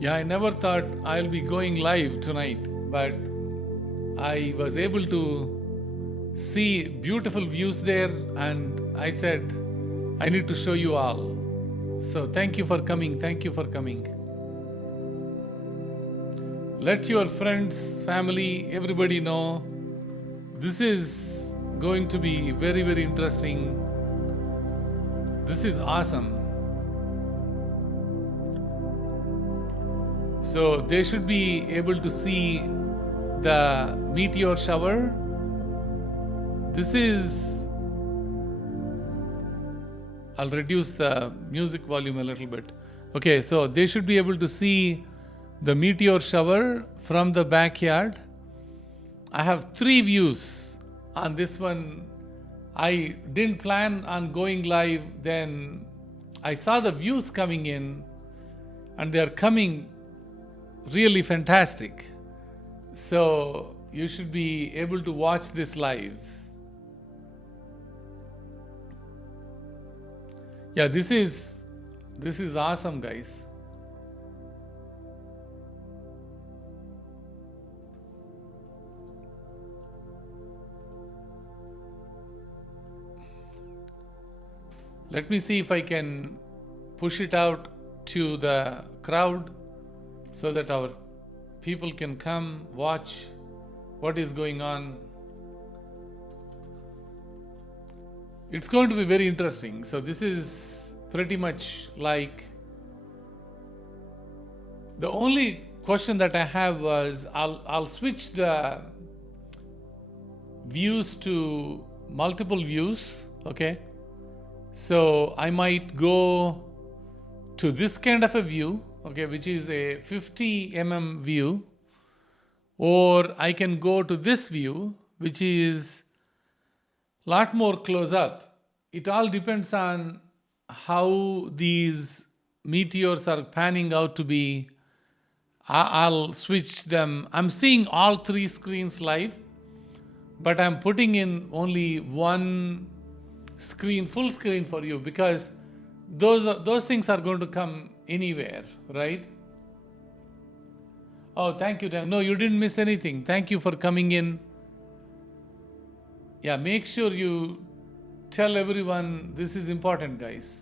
Yeah, I never thought I'll be going live tonight, but I was able to see beautiful views there, and I said, I need to show you all. So thank you for coming. Thank you for coming. Let your friends, family, everybody know this is going to be very, very interesting. This is awesome. So they should be able to see the meteor shower. This is, I'll reduce the music volume a little bit. Okay, so they should be able to see the meteor shower from the backyard. I have 3 views on this one. I didn't plan on going live, then I saw the views coming in, and they are coming really fantastic. So you should be able to watch this live. Yeah, this is awesome, guys. Let me see if I can push it out to the crowd so that our people can come watch what is going on. It's going to be very interesting. So this is pretty much like, the only question that I have was, I'll switch the views to multiple views, okay? So I might go to this kind of a view, okay, which is a 50 mm view, or I can go to this view, which is a lot more close up. It all depends on how these meteors are panning out to be. I'll switch them. I'm seeing all 3 screens live, but I'm putting in only one screen, full screen for you, because those things are going to come anywhere, right? Oh, thank you. No, you didn't miss anything. Thank you for coming in. Yeah, make sure you tell everyone this is important, guys.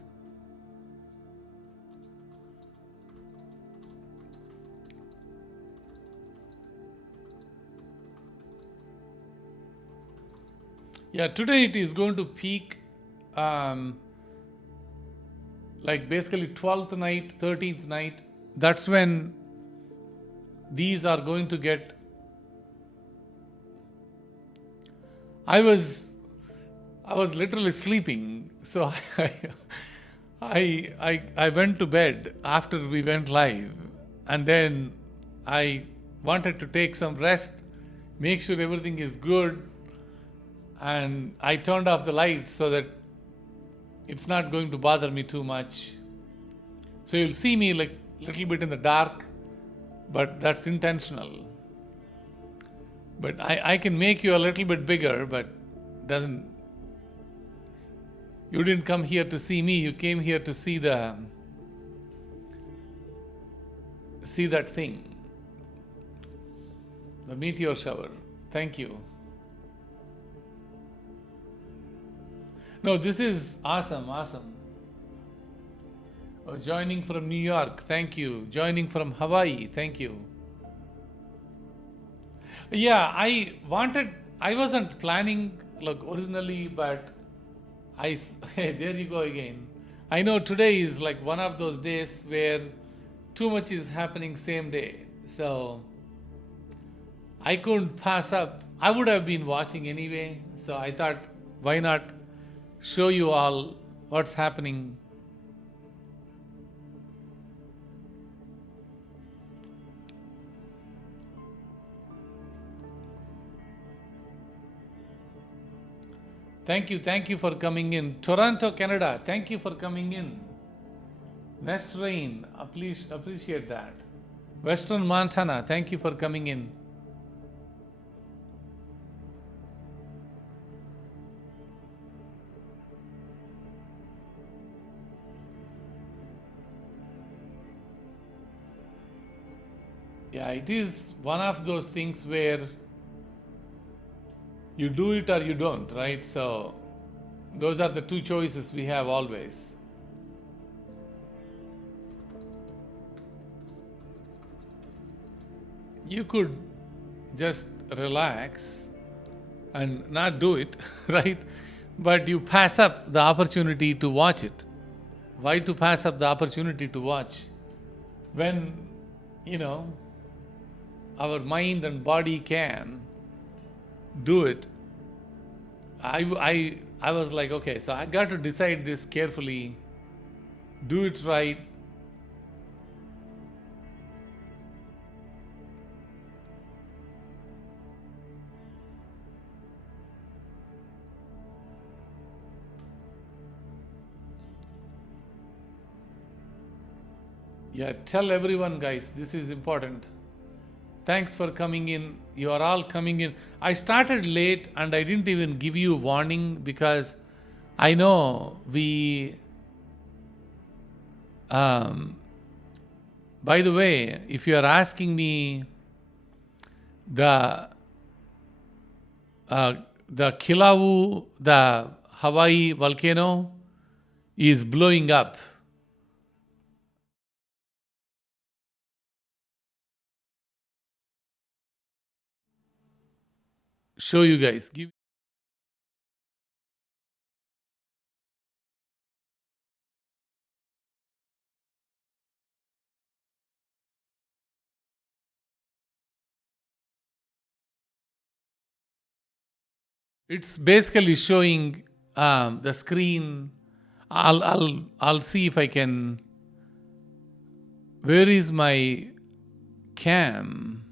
Yeah, today it is going to peak like basically 12th night, 13th night. That's when these are going to get. I was literally sleeping, so I went to bed after we went live, and then I wanted to take some rest, make sure everything is good, and I turned off the lights so that it's not going to bother me too much. So you'll see me like a little bit in the dark, but that's intentional. But I can make you a little bit bigger, but you didn't come here to see me, you came here to see that thing, the meteor shower. Thank you. No, this is awesome. Oh, joining from New York, thank you. Joining from Hawaii, thank you. Yeah, I wasn't planning like originally, but there you go again. I know today is like one of those days where too much is happening same day. So I couldn't pass up. I would have been watching anyway. So I thought, why not show you all what's happening. Thank you for coming in. Toronto, Canada, thank you for coming in. Nesrain, appreciate that. Western Montana, thank you for coming in. Yeah, it is one of those things where you do it or you don't, right? So those are the two choices we have always. You could just relax and not do it, right? But you pass up the opportunity to watch it. Why to pass up the opportunity to watch when, you know, our mind and body can do it? I was like, okay, so I got to decide this carefully, do it right. Yeah, tell everyone, guys, this is important. Thanks for coming in. You are all coming in. I started late and I didn't even give you warning because I know we. By the way, if you are asking me, the Kilauea, the Hawaii volcano, is blowing up. Show you guys. It's basically showing the screen. I'll see if I can. Where is my cam?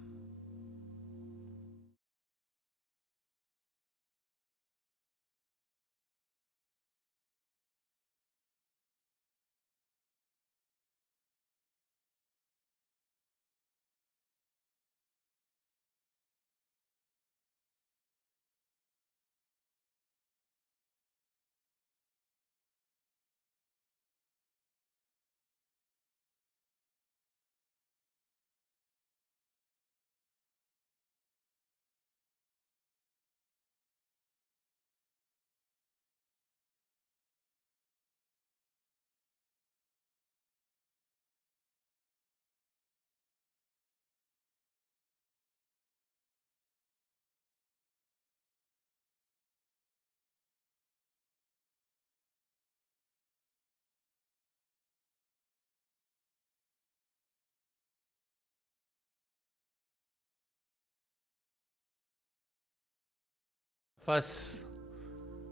First,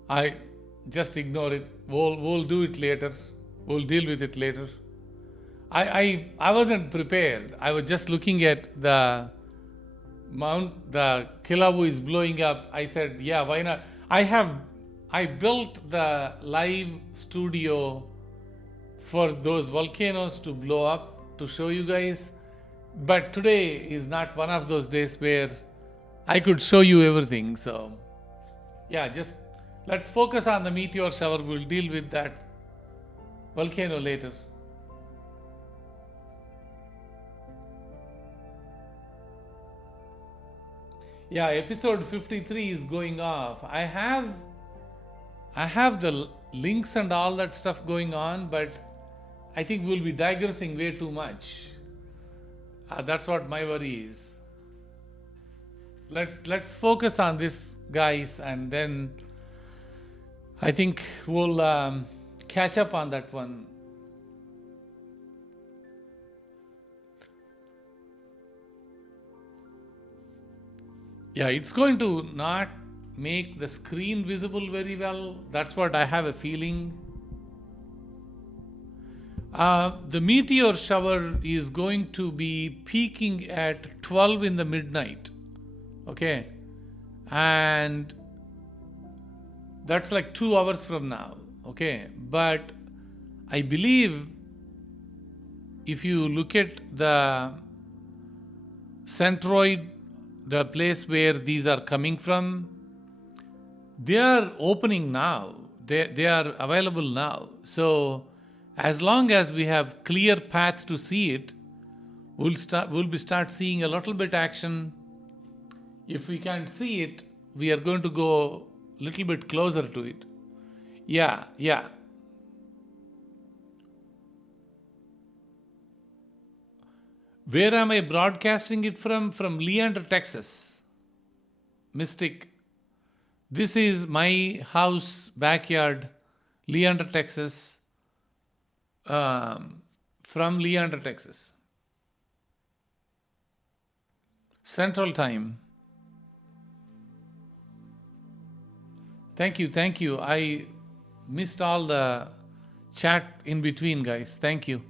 I just ignore it. We'll do it later. We'll deal with it later. I wasn't prepared. I was just looking at the Kilauea is blowing up. I said, yeah, why not? I built the live studio for those volcanoes to blow up to show you guys. But today is not one of those days where I could show you everything. So yeah, just let's focus on the meteor shower. We'll deal with that volcano later. Yeah, episode 53 is going off. I have the links and all that stuff going on, but I think we'll be digressing way too much. That's what my worry is. Let's focus on this, guys, and then I think we'll catch up on that one. Yeah, it's going to not make the screen visible very well. That's what I have a feeling. The meteor shower is going to be peaking at 12 in the midnight. Okay. And that's like 2 hours from now. Okay. But I believe if you look at the centroid, the place where these are coming from, they are opening now. They are available now. So as long as we have clear path to see it, We'll be start seeing a little bit action. If we can't see it, we are going to go a little bit closer to it. Yeah. Where am I broadcasting it from? From Leander, Texas. Mystic. This is my house, backyard, Leander, Texas. From Leander, Texas. Central Time. Thank you. I missed all the chat in between, guys. Thank you.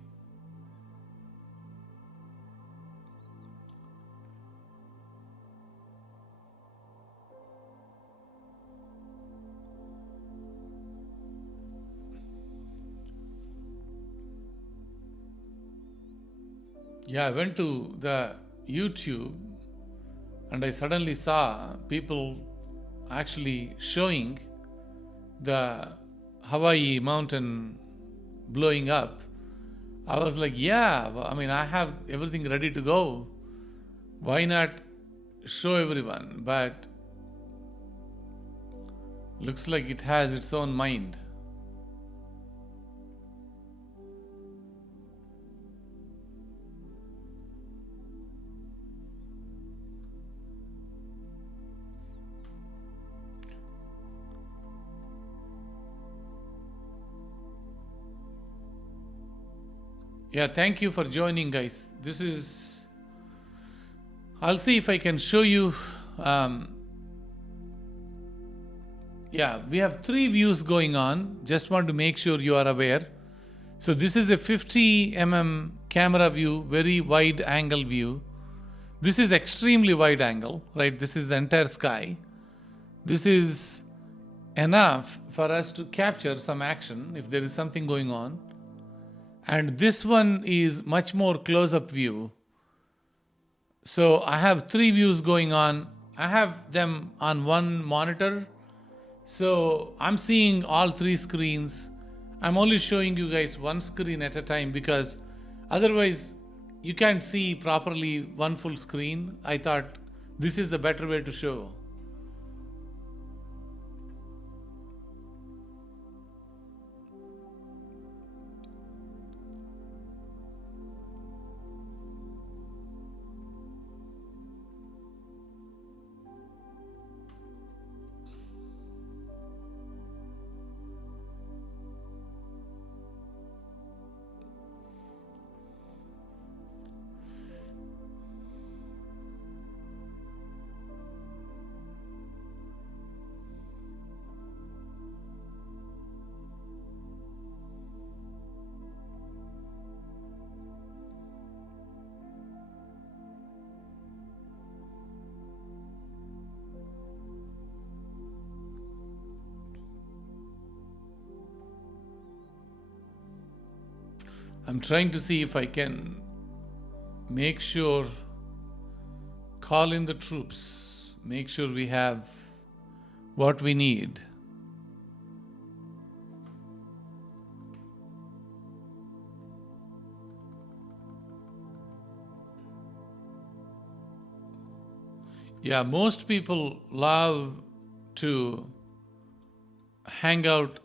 Yeah, I went to the YouTube and I suddenly saw people actually showing the Hawaii mountain blowing up. I was like, yeah, I have everything ready to go. Why not show everyone? But looks like it has its own mind. Yeah, thank you for joining, guys. I'll see if I can show you. We have 3 views going on. Just want to make sure you are aware. So this is a 50 mm camera view, very wide angle view. This is extremely wide angle, right? This is the entire sky. This is enough for us to capture some action if there is something going on. And this one is much more close-up view. So I have 3 views going on. I have them on one monitor. So I'm seeing all 3 screens. I'm only showing you guys one screen at a time because otherwise you can't see properly one full screen. I thought this is the better way to show. I'm trying to see if I can make sure, call in the troops, make sure we have what we need. Yeah, most people love to hang out.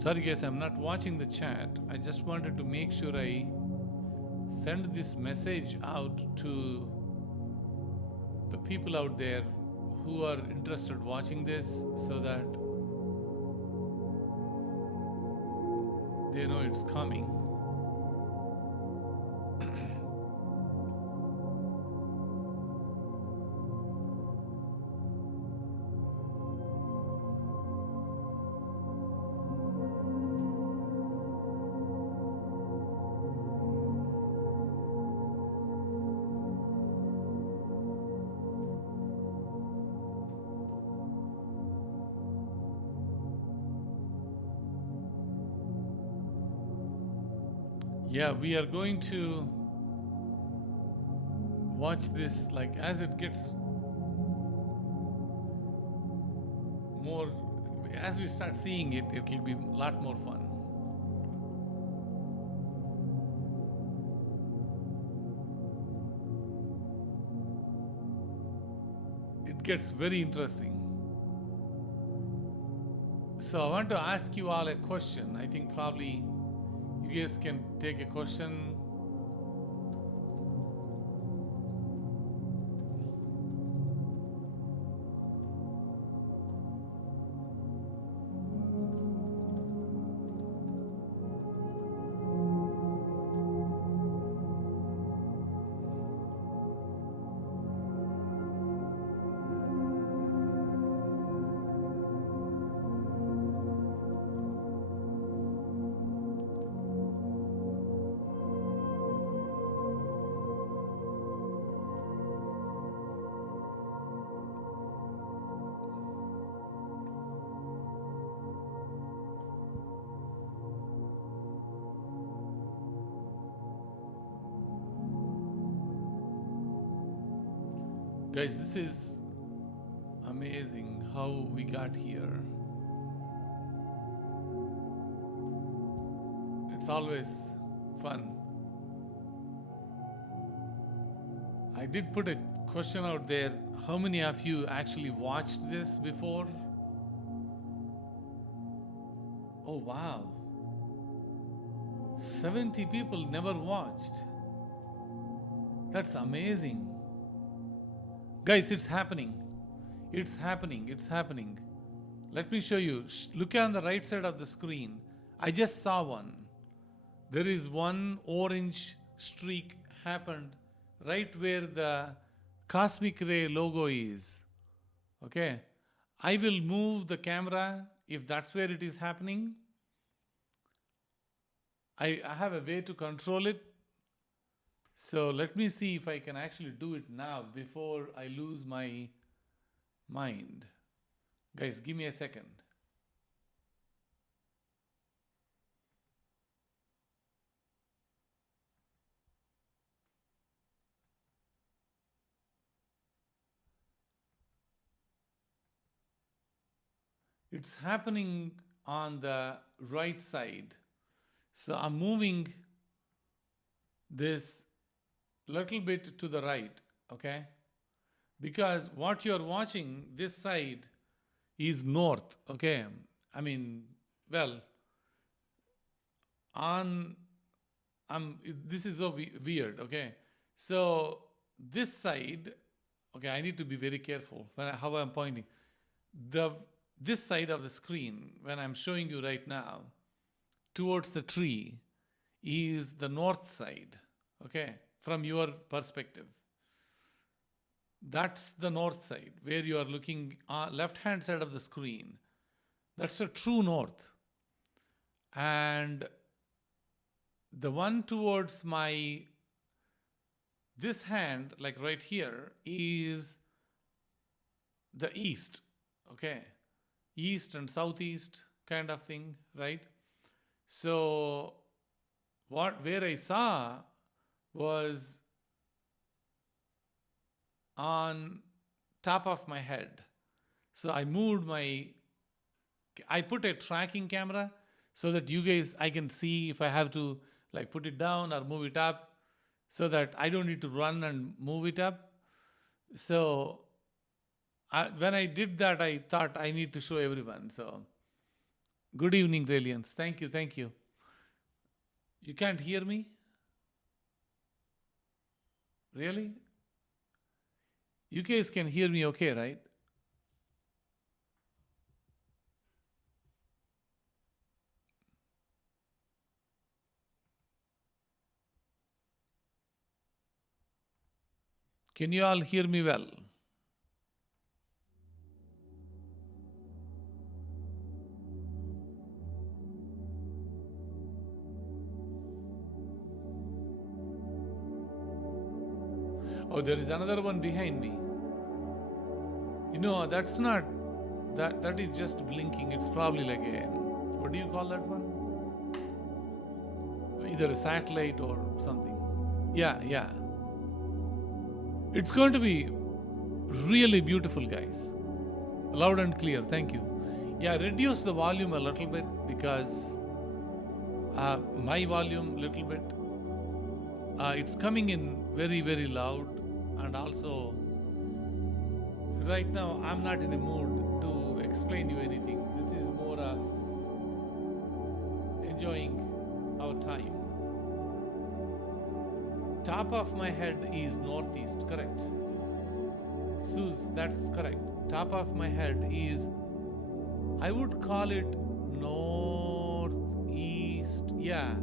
Sorry guys, I'm not watching the chat. I just wanted to make sure I send this message out to the people out there who are interested watching this, so that they know it's coming. Yeah, we are going to watch this, like, as it gets more, as we start seeing it, it will be a lot more fun. It gets very interesting. So I want to ask you all a question. I think probably you guys can take a question. Guys, this is amazing how we got here. It's always fun. I did put a question out there. How many of you actually watched this before? Oh wow. 70 people never watched. That's amazing. Guys, it's happening. It's happening. It's happening. Let me show you. Look on the right side of the screen. I just saw one. There is one orange streak happened right where the cosmic ray logo is. Okay. I will move the camera if that's where it is happening. I have a way to control it. So let me see if I can actually do it now before I lose my mind. Guys, give me a second. It's happening on the right side. So I'm moving this little bit to the right, okay? Because what you're watching, this side is north, okay? I mean, well, this is so weird, okay? So this side, okay, I need to be very careful how I'm pointing. This side of the screen, when I'm showing you right now, towards the tree, is the north side, okay? From your perspective. That's the north side, where you are looking left-hand side of the screen. That's the true north. And the one towards this hand, like right here, is the east, okay? East and southeast kind of thing, right? So where I saw was on top of my head. So I put a tracking camera so that you guys, I can see if I have to like put it down or move it up, so that I don't need to run and move it up. So when I did that, I thought I need to show everyone. So Good evening, Reliance. Thank you, thank you. You can't hear me? Really? You guys can hear me okay, right? Can you all hear me well? Oh, there is another one behind me. That's not, that is just blinking. It's probably like a, what do you call that one? Either a satellite or something. Yeah, yeah. It's going to be really beautiful, guys. Loud and clear. Thank you. Yeah, reduce the volume a little bit because my volume little bit. It's coming in very, very loud, and also right now I'm not in a mood to explain you anything. This is more of enjoying our time. Top of my head is northeast, correct? Suze, that's correct. Top of my head is, I would call it northeast. Yeah,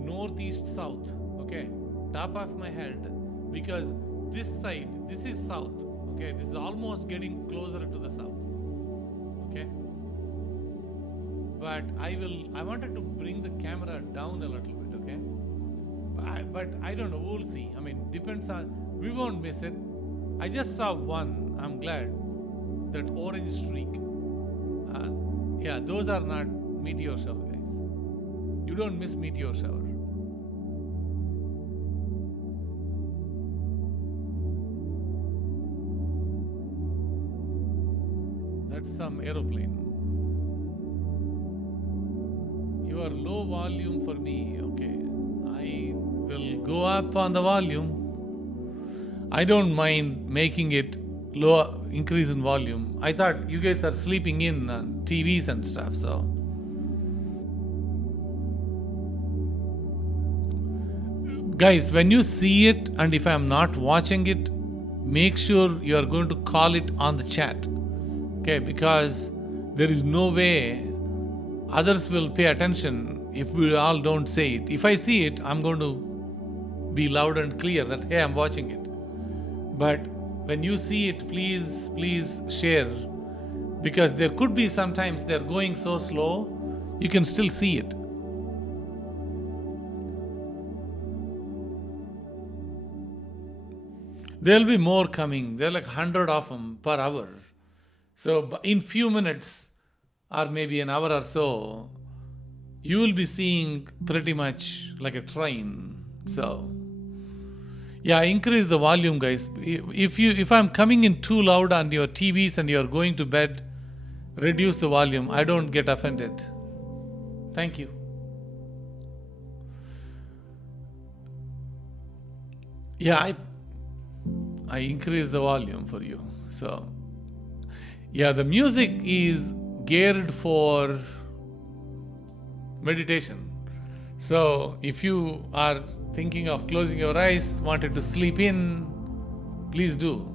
northeast south. Okay, top of my head, because this side, this is south. Okay, this is almost getting closer to the south. Okay, but I wanted to bring the camera down a little bit. Okay, but I don't know. We'll see. I mean, depends on. We won't miss it. I just saw one. I'm glad. That orange streak. Yeah, those are not meteor shower, guys. You don't miss meteor shower. That's some aeroplane. You are low volume for me. Okay, I will go up on the volume. I don't mind making it low, increase in volume. I thought you guys are sleeping in on TVs and stuff, so. Guys, when you see it, and if I'm not watching it, make sure you are going to call it on the chat. Okay, because there is no way others will pay attention if we all don't say it. If I see it, I'm going to be loud and clear that, hey, I'm watching it. But when you see it, please share, because there could be sometimes they're going so slow, you can still see it. There'll be more coming. There are like 100 of them per hour. So in few minutes or maybe an hour or so, you will be seeing pretty much like a train. So yeah, increase the volume, guys. If I'm coming in too loud on your TVs and you're going to bed, reduce the volume. I don't get offended. Thank you. Yeah, I increase the volume for you. So yeah, the music is geared for meditation. So if you are thinking of closing your eyes, wanted to sleep in, please do.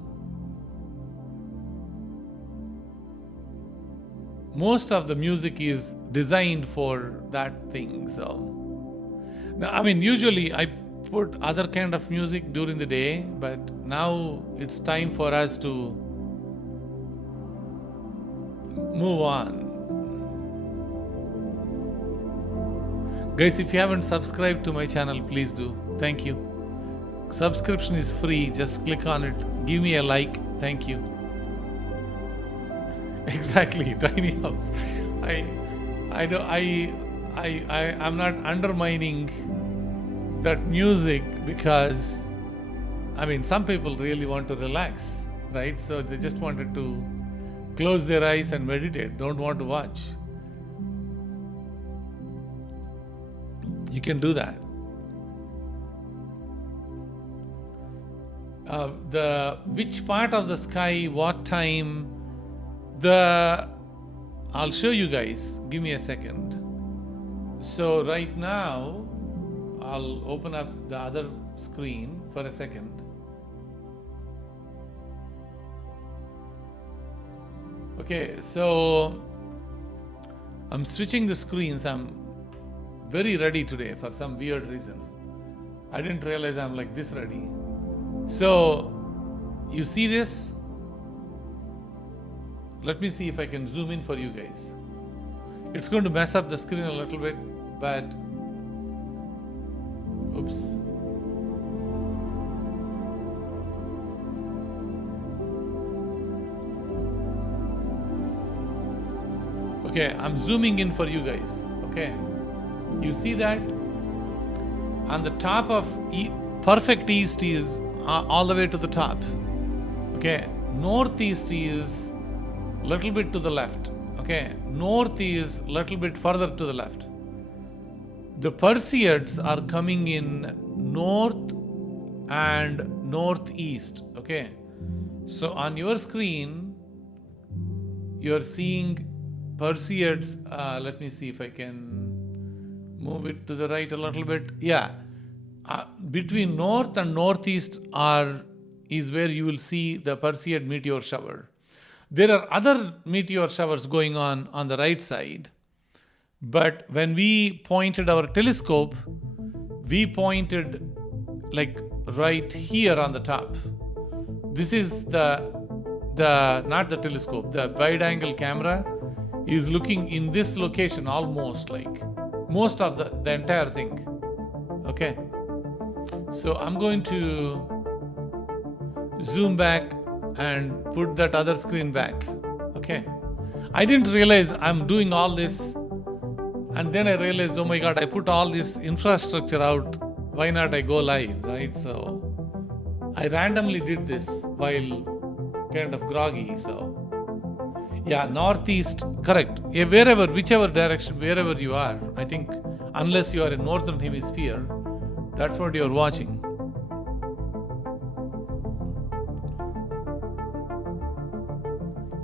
Most of the music is designed for that thing. So now, I mean, usually I put other kind of music during the day, but now it's time for us to move on. Guys, if you haven't subscribed to my channel, please do. Thank you. Subscription is free. Just click on it. Give me a like. Thank you. Exactly, tiny house. I'm not undermining that music because, I mean, some people really want to relax, right? So they just wanted to close their eyes and meditate. Don't want to watch. You can do that. Which part of the sky, what time, the I'll show you guys. Give me a second. So right now, I'll open up the other screen for a second. Okay, so I'm switching the screens. I'm very ready today for some weird reason. I didn't realize I'm like this ready. So you see this? Let me see if I can zoom in for you guys. It's going to mess up the screen a little bit, but oops. Okay, I'm zooming in for you guys. Okay, you see that? On the top of perfect east is all the way to the top. Okay, northeast is little bit to the left. Okay, north is little bit further to the left. The Perseids are coming in north and northeast. Okay, so on your screen you're seeing Perseids. Let me see if I can move it to the right a little bit. Yeah, between north and northeast is where you will see the Perseid Meteor Shower. There are other meteor showers going on the right side, but when we pointed our telescope, we pointed like right here on the top. This is the not the telescope, the wide angle camera is looking in this location almost, like most of the entire thing. Okay, so I'm going to zoom back and put that other screen back. Okay, I didn't realize I'm doing all this, and then I realized, oh my god, I put all this infrastructure out, why not I go live, right? So I randomly did this while kind of groggy. So yeah, northeast, correct. Yeah, whichever direction, wherever you are, I think, unless you are in northern hemisphere, that's what you're watching.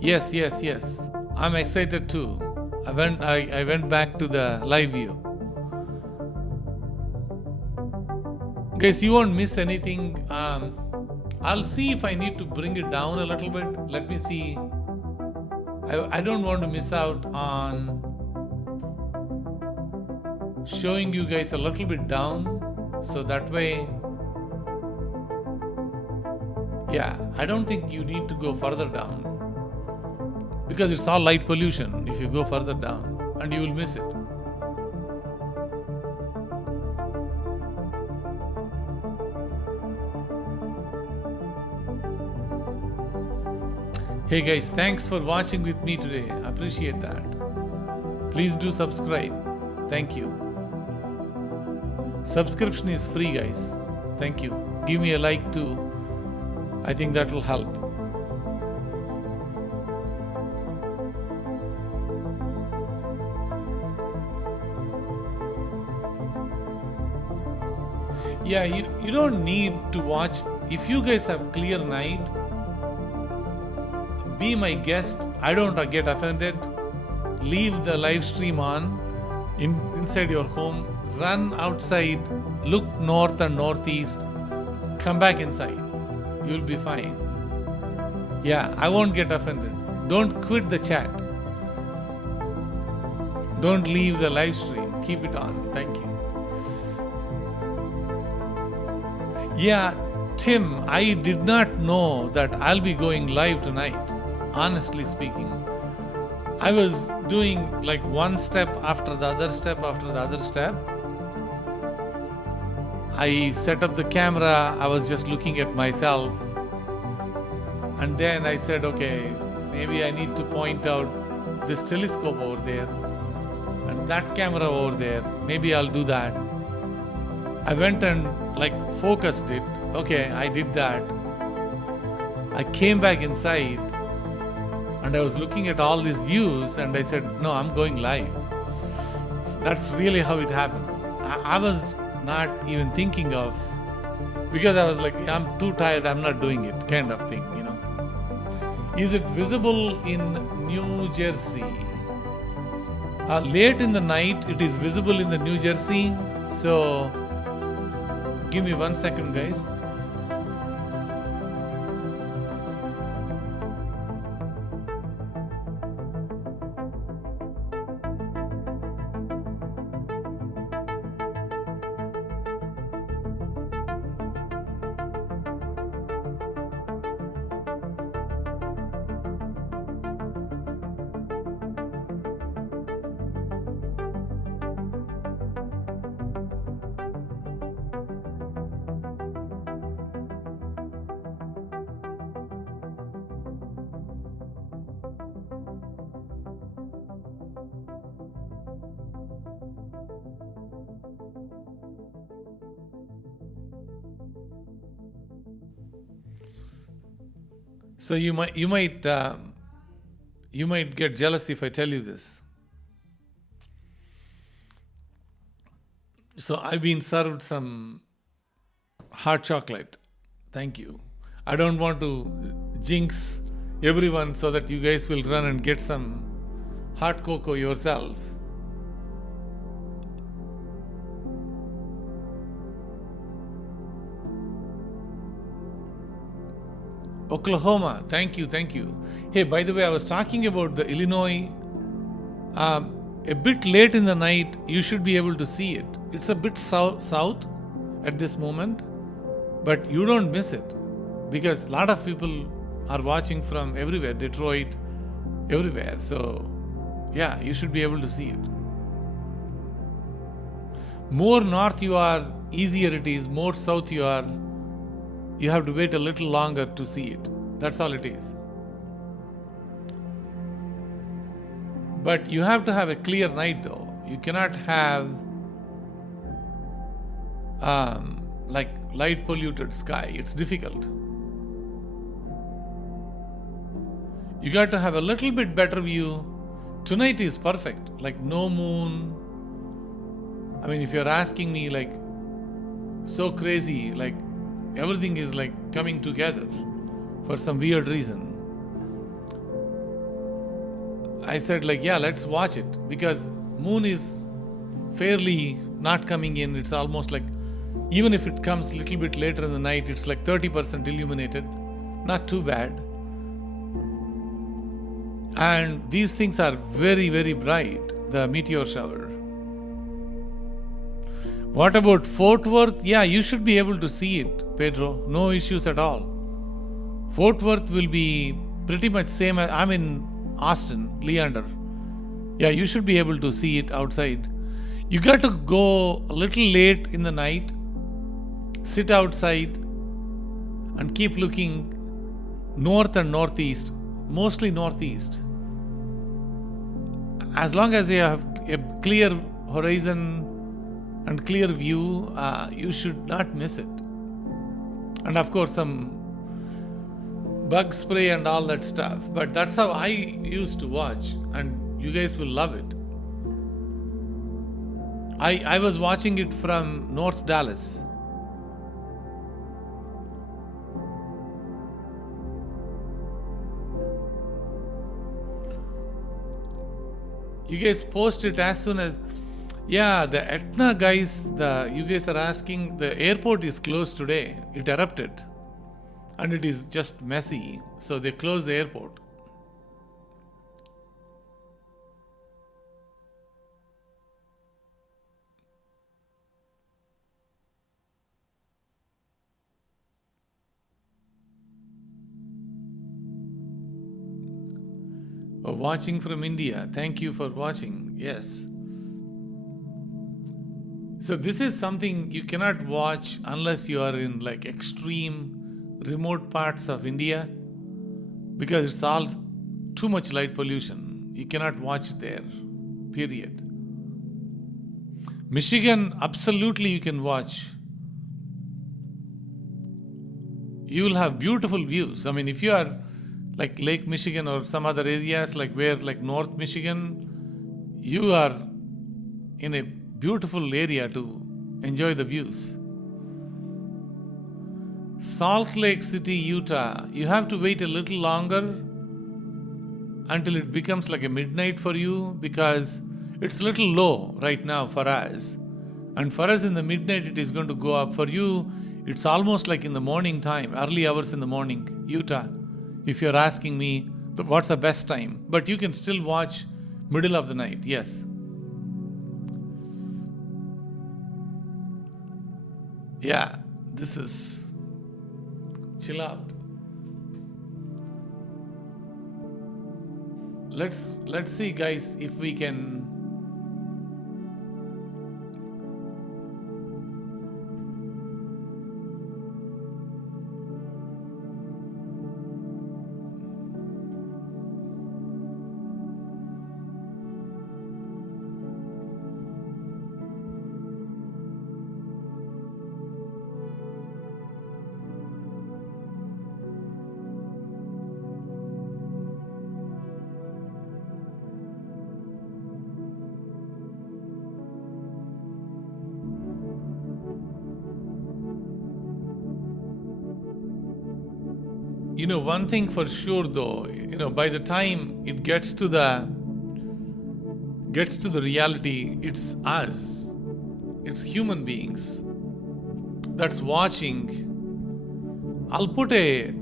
Yes. I'm excited too. I went back to the live view. Guys, you won't miss anything. I'll see if I need to bring it down a little bit. Let me see. I don't want to miss out on showing you guys a little bit down, so that way, yeah, I don't think you need to go further down, because it's all light pollution if you go further down, and you will miss it. Hey guys, thanks for watching with me today. I appreciate that. Please do subscribe. Thank you. Subscription is free, guys. Thank you. Give me a like too. I think that will help. Yeah, you don't need to watch. If you guys have clear night, be my guest. I don't get offended. Leave the live stream on inside your home. Run outside. Look north and northeast. Come back inside. You'll be fine. Yeah, I won't get offended. Don't quit the chat. Don't leave the live stream. Keep it on. Thank you. Yeah, Tim, I did not know that I'll be going live tonight. Honestly speaking, I was doing like one step after the other step after the other step. I set up the camera, I was just looking at myself, and then I said, okay, maybe I need to point out this telescope over there and that camera over there. Maybe I'll do that. I went and like focused it. Okay, I did that. I came back inside and I was looking at all these views and I said, no, I'm going live. So that's really how it happened. I was not even thinking of, because I was like, I'm too tired, I'm not doing it, kind of thing, you know. Is it visible in New Jersey? Late in the night, it is visible in the New Jersey. So give me 1 second, guys. So you might get jealous if I tell you this. So I've been served some hot chocolate. Thank you. I don't want to jinx everyone so that you guys will run and get some hot cocoa yourself. Oklahoma, thank you. Hey, by the way, I was talking about the Illinois. A bit late in the night, you should be able to see it. It's a bit south at this moment, but you don't miss it because a lot of people are watching from everywhere, Detroit, everywhere. So, yeah, you should be able to see it. More north you are, easier it is. More south you are, you have to wait a little longer to see it. That's all it is. But you have to have a clear night though. You cannot have like light polluted sky. It's difficult. You got to have a little bit better view. Tonight is perfect. Like no moon. I mean, if you're asking me like so crazy, like everything is like coming together for some weird reason. I said like, yeah, let's watch it because moon is fairly not coming in. It's almost like, even if it comes a little bit later in the night, it's like 30% illuminated. Not too bad. And these things are very, very bright, the meteor shower. What about Fort Worth? Yeah, you should be able to see it, Pedro. No issues at all. Fort Worth will be pretty much same as, I'm in Austin, Leander. Yeah, you should be able to see it outside. You got to go a little late in the night, sit outside and keep looking north and northeast, mostly northeast. As long as you have a clear horizon and clear view, you should not miss it. And of course some bug spray and all that stuff. But that's how I used to watch, and you guys will love it. I was watching it from North Dallas. You guys post it as soon as... Yeah, the Etna guys, you guys are asking, the airport is closed today. It erupted. And it is just messy. So they closed the airport. Watching from India. Thank you for watching. Yes. So this is something you cannot watch unless you are in like extreme remote parts of India, because it's all too much light pollution. You cannot watch it there, period. Michigan, absolutely you can watch. You will have beautiful views. I mean, if you are like Lake Michigan or some other areas like where like North Michigan, you are in a beautiful area to enjoy the views. Salt Lake City, Utah, you have to wait a little longer until it becomes like a midnight for you, because It's a little low right now for us. And for us in the midnight, it is going to go up. For you, it's almost like in the morning time, early hours in the morning, Utah. If you're asking me, what's the best time? But you can still watch middle of the night, yes. Yeah, this is chill out. Let's see, guys, if we can. One thing for sure though, by the time it gets to the reality, it's us. It's human beings that's watching. I'll put a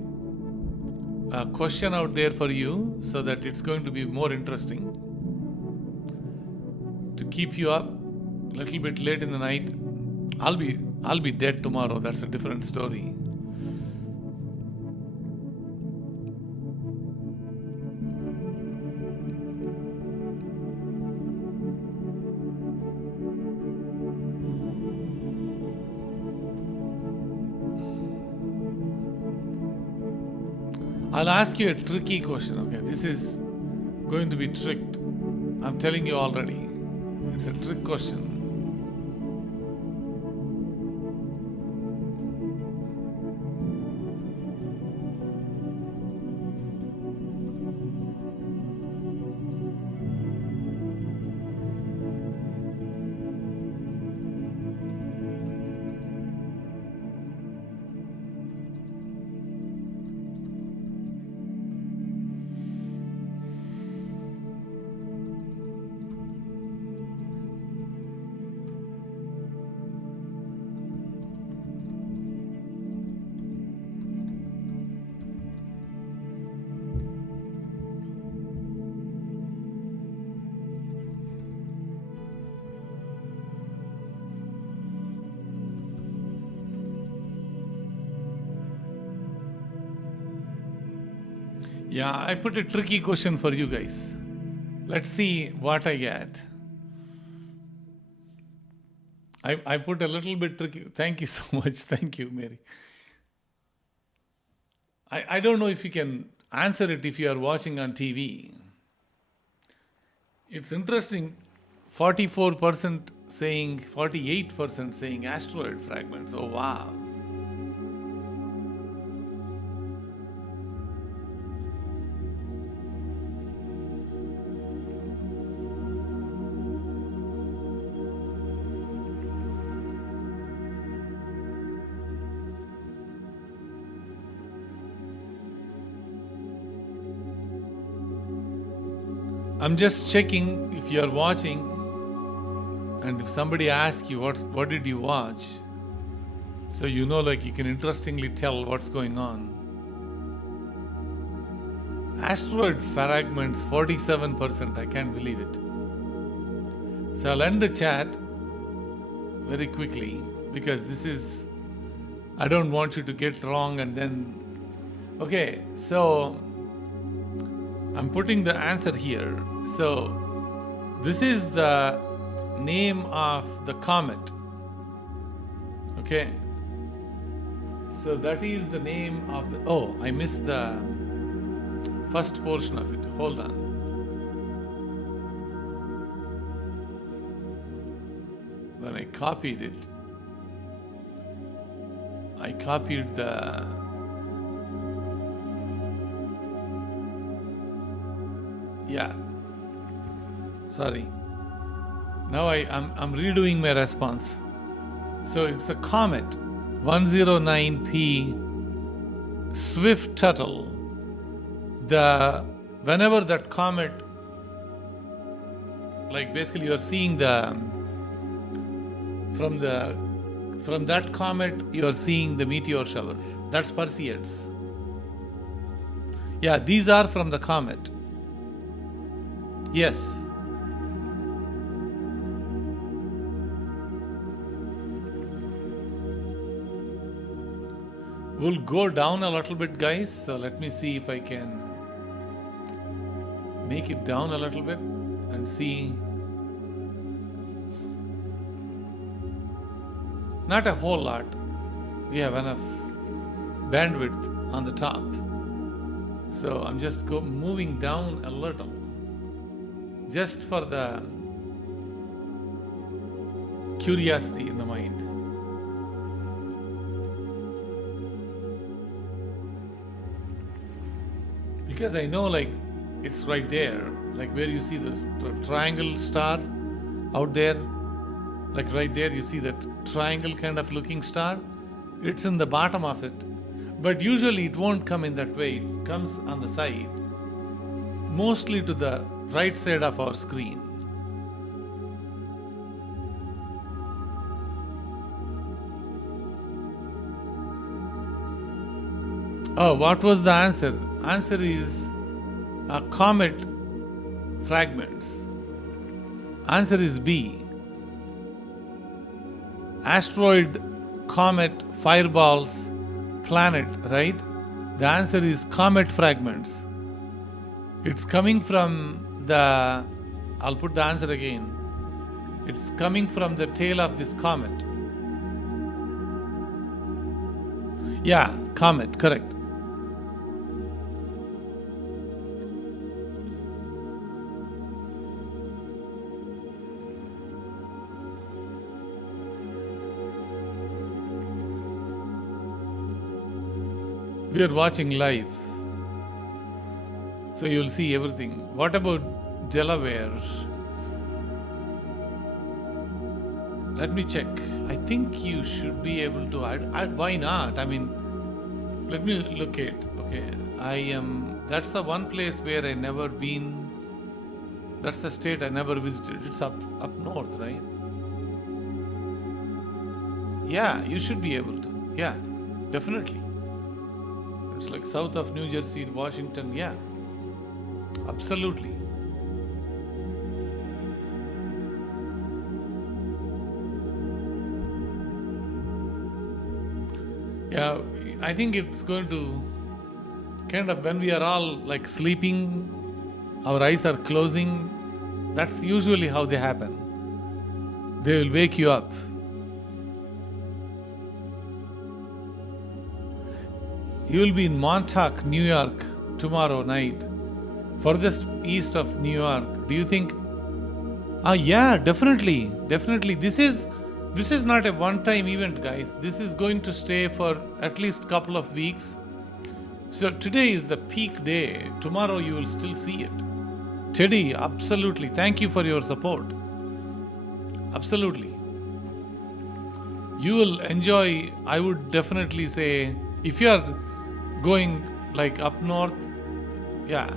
question out there for you so that it's going to be more interesting. To keep you up a little bit late in the night. I'll be dead tomorrow. That's a different story. I'll ask you a tricky question, okay? This is going to be tricked. I'm telling you already. It's a trick question. Yeah, I put a tricky question for you guys. Let's see what I get. I put a little bit tricky. Thank you so much. Thank you, Mary. I don't know if you can answer it if you are watching on TV. It's interesting. 44% saying, 48% saying asteroid fragments. Oh, wow. I'm just checking if you are watching, and if somebody asks you what did you watch, so you can interestingly tell what's going on. Asteroid fragments 47%, I can't believe it. So I'll end the chat very quickly because I don't want you to get wrong and then. Okay, so I'm putting the answer here. So this is the name of the comet. Okay. So that is the name of the. Oh, I missed the first portion of it. Hold on. When I copied it, I copied the. Yeah. Sorry. Now I'm redoing my response. So it's a Comet 109P Swift-Tuttle. Whenever that comet like basically you are seeing the from that comet you are seeing the meteor shower. That's Perseids. Yeah, these are from the comet. Yes. We'll go down a little bit, guys. So let me see if I can make it down a little bit and see. Not a whole lot. We have enough bandwidth on the top. So I'm just moving down a little, just for the curiosity in the mind. Because I know, like, it's right there, like where you see this triangle star out there, like right there you see that triangle kind of looking star. It's in the bottom of it, but usually it won't come in that way. It comes on the side, mostly to the right side of our screen. Oh, what was the answer? Answer is comet fragments. Answer is B. Asteroid, comet, fireballs, planet, right? The answer is comet fragments. It's coming from the, I'll put the answer again. It's coming from the tail of this comet. Yeah, comet, correct. We are watching live, so you'll see everything. What about Delaware? Let me check. I think you should be able to. Why not? I mean, let me look at. Okay, that's the one place where I never been. That's the state I never visited. It's up north, right? Yeah, you should be able to. Yeah, definitely. It's like south of New Jersey, Washington. Yeah, absolutely. Yeah, I think it's going to kind of, when we are all like sleeping, our eyes are closing. That's usually how they happen. They will wake you up. You will be in Montauk, New York tomorrow night, furthest east of New York. Do you think? Yeah, definitely. This is not a one-time event, guys. This is going to stay for at least a couple of weeks. So today is the peak day. Tomorrow you will still see it. Teddy, absolutely. Thank you for your support. Absolutely. You will enjoy, I would definitely say, if you are going like up north, yeah,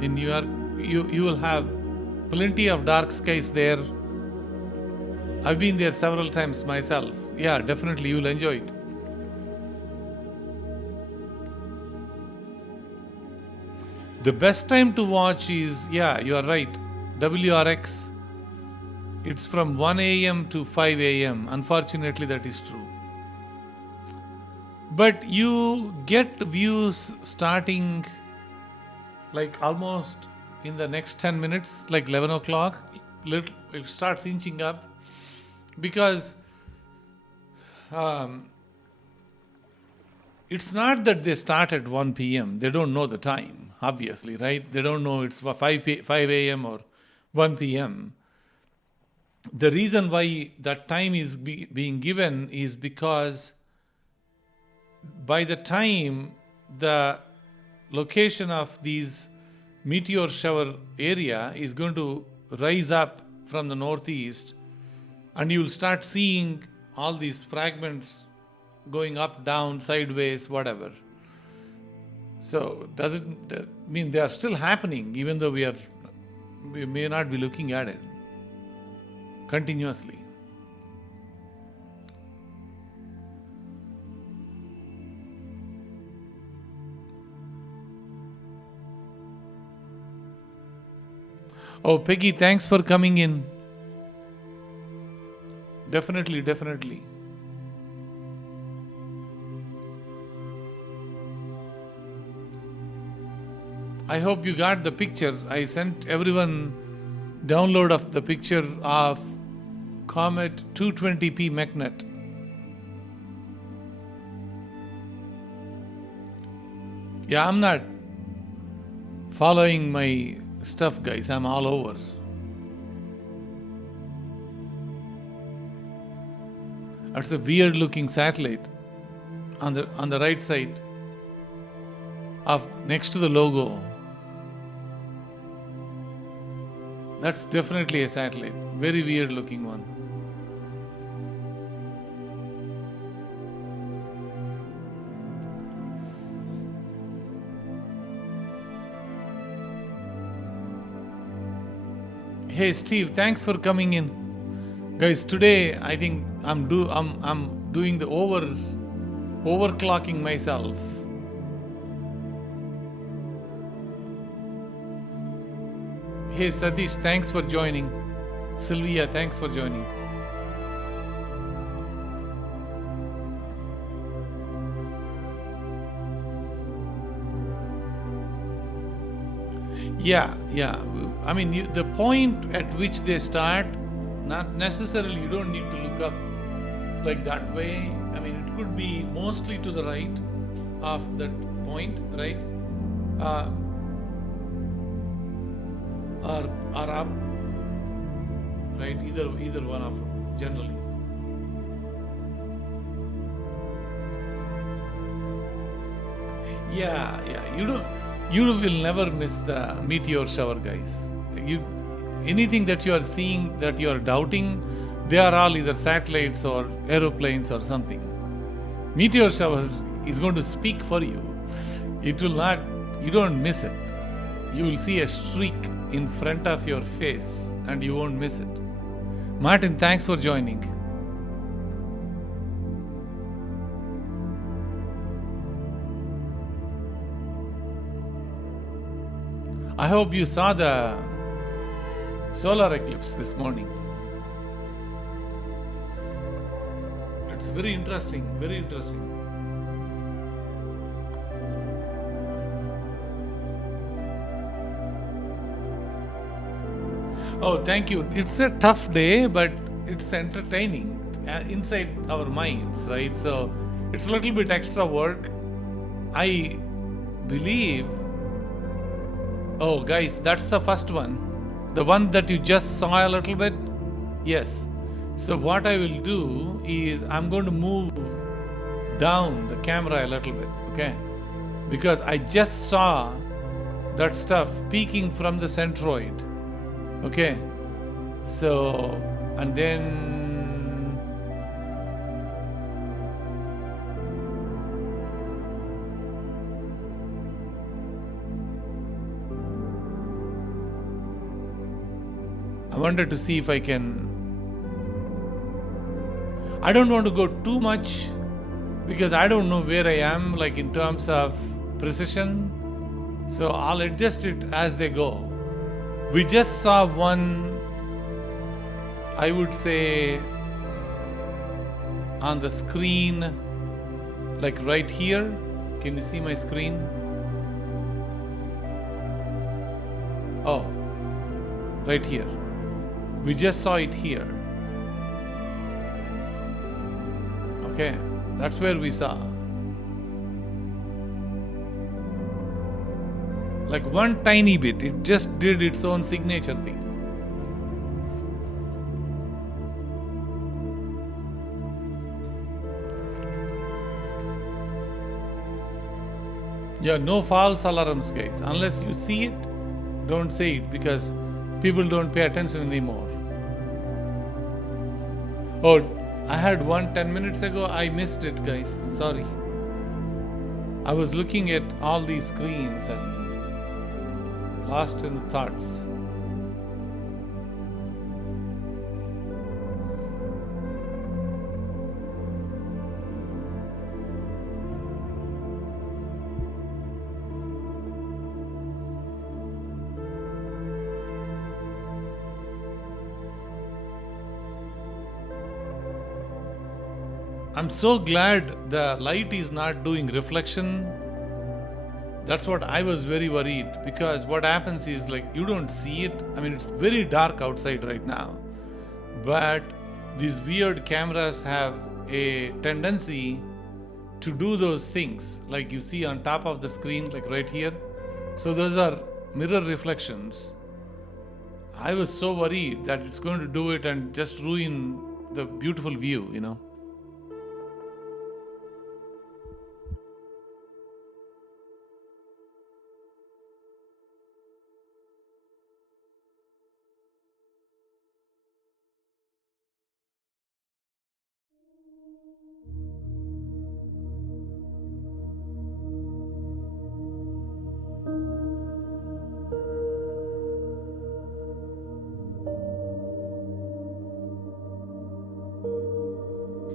in New York, you will have plenty of dark skies there. I've been there several times myself. Yeah, definitely you will enjoy it. The best time to watch is, yeah, you are right, WRX. It's from 1 a.m. to 5 a.m. Unfortunately, that is true. But you get views starting like almost in the next 10 minutes, like 11 o'clock. It starts inching up because it's not that they start at 1 p.m. They don't know the time, obviously, right? They don't know it's 5 a.m. or 1 p.m. The reason why that time is being given is because by the time the location of these meteor shower area is going to rise up from the northeast, and you will start seeing all these fragments going up, down, sideways, whatever. So does it mean they are still happening even though we are we may not be looking at it continuously. Oh, Peggy, thanks for coming in. Definitely, definitely. I hope you got the picture. I sent everyone download of the picture of Comet 220p magnet. Yeah, I'm not following my stuff, guys. I'm all over. That's a weird looking satellite on the right side of next to the logo. That's definitely a satellite. Very weird looking one. Hey Steve, thanks for coming in. Guys, today I think I'm doing the overclocking myself. Hey Satish, thanks for joining. Sylvia, thanks for joining. Yeah. I mean, the point at which they start, not necessarily, you don't need to look up like that way. I mean, it could be mostly to the right of that point, right? Or up, right? Either one of them, generally. Yeah. You will never miss the meteor shower, guys. Anything that you are seeing that you are doubting, they are all either satellites or aeroplanes or something. Meteor shower is going to speak for you. It will not, you don't miss it. You will see a streak in front of your face and you won't miss it. Martin, thanks for joining. I hope you saw the solar eclipse this morning. It's very interesting, very interesting. Oh, thank you. It's a tough day, but it's entertaining inside our minds, right? So it's a little bit extra work. I believe. Oh, guys, that's the first one. The one that you just saw a little bit? Yes. So what I will do is I'm going to move down the camera a little bit, okay? Because I just saw that stuff peeking from the centroid, okay? So, and then I wanted to see if I can. I don't want to go too much because I don't know where I am, like in terms of precision. So I'll adjust it as they go. We just saw one, I would say, on the screen, like right here. Can you see my screen? Oh, right here. We just saw it here. Okay, that's where we saw. Like one tiny bit, it just did its own signature thing. Yeah, no false alarms, guys. Unless you see it, don't say it because people don't pay attention anymore. Oh, I had one 10 minutes ago. I missed it, guys. Sorry. I was looking at all these screens and lost in thoughts. I'm so glad the light is not doing reflection. That's what I was very worried, because what happens is like you don't see it. I mean, it's very dark outside right now, but these weird cameras have a tendency to do those things like you see on top of the screen, like right here. So those are mirror reflections. I was so worried that it's going to do it and just ruin the beautiful view, you know.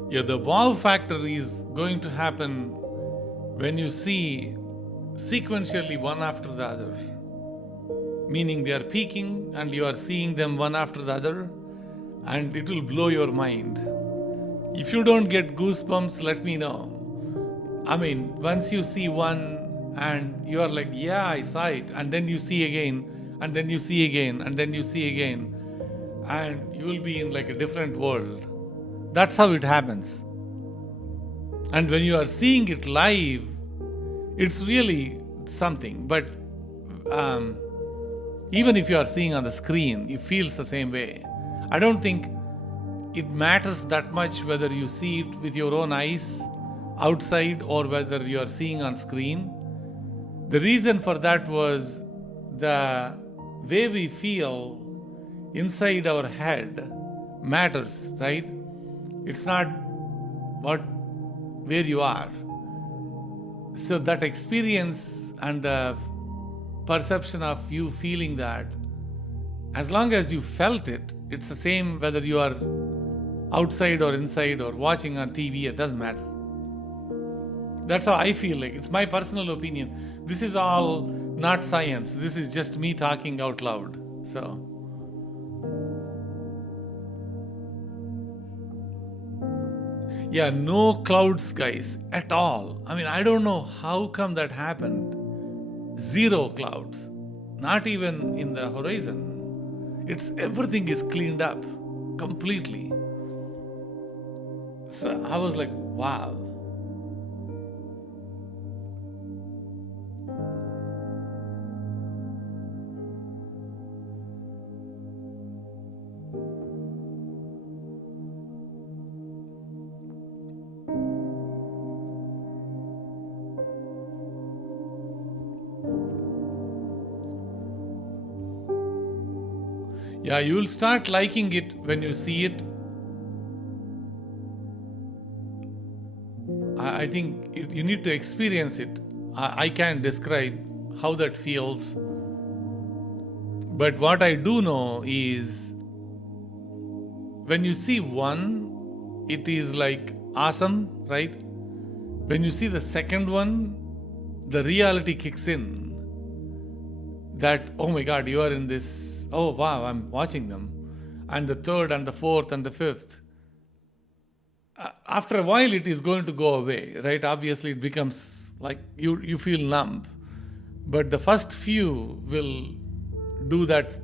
Yeah, the wow factor is going to happen when you see sequentially one after the other, meaning they are peaking and you are seeing them one after the other, and it will blow your mind. If you don't get goosebumps, let me know. I mean, once you see one and you are like, yeah, I saw it, and then you see again, and then you see again, and then you see again, and you will be in like a different world. That's how it happens. And when you are seeing it live, it's really something. But even if you are seeing on the screen, it feels the same way. I don't think it matters that much whether you see it with your own eyes outside or whether you are seeing on screen. The reason for that was the way we feel inside our head matters, right? It's not where you are. So that experience and the perception of you feeling that, as long as you felt it, it's the same whether you are outside or inside or watching on TV, it doesn't matter. That's how I feel like. It's my personal opinion. This is all not science. This is just me talking out loud. So yeah, no clouds, guys, at all. I mean, I don't know how come that happened. Zero clouds, not even in the horizon. Everything is cleaned up completely. So I was like, wow. Yeah, you will start liking it when you see it. I think you need to experience it. I can't describe how that feels. But what I do know is when you see one, it is like awesome, right? When you see the second one, the reality kicks in. That, oh my God, you are in this, oh wow, I'm watching them. And the third and the fourth and the fifth. After a while, it is going to go away, right? Obviously, it becomes like you feel numb. But the first few will do that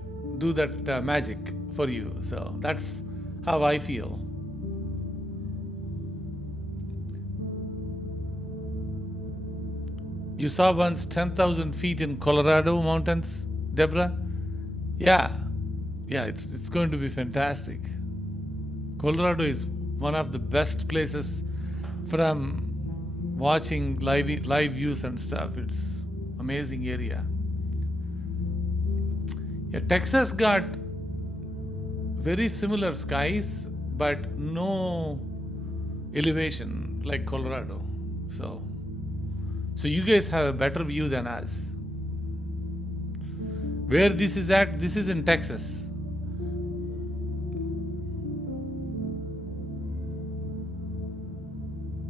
magic for you. So that's how I feel. You saw once 10,000 feet in Colorado mountains, Deborah? Yeah, it's going to be fantastic. Colorado is one of the best places from watching live views and stuff. It's amazing area. Yeah, Texas got very similar skies, but no elevation like Colorado. So you guys have a better view than us. Where this is at, this is in Texas.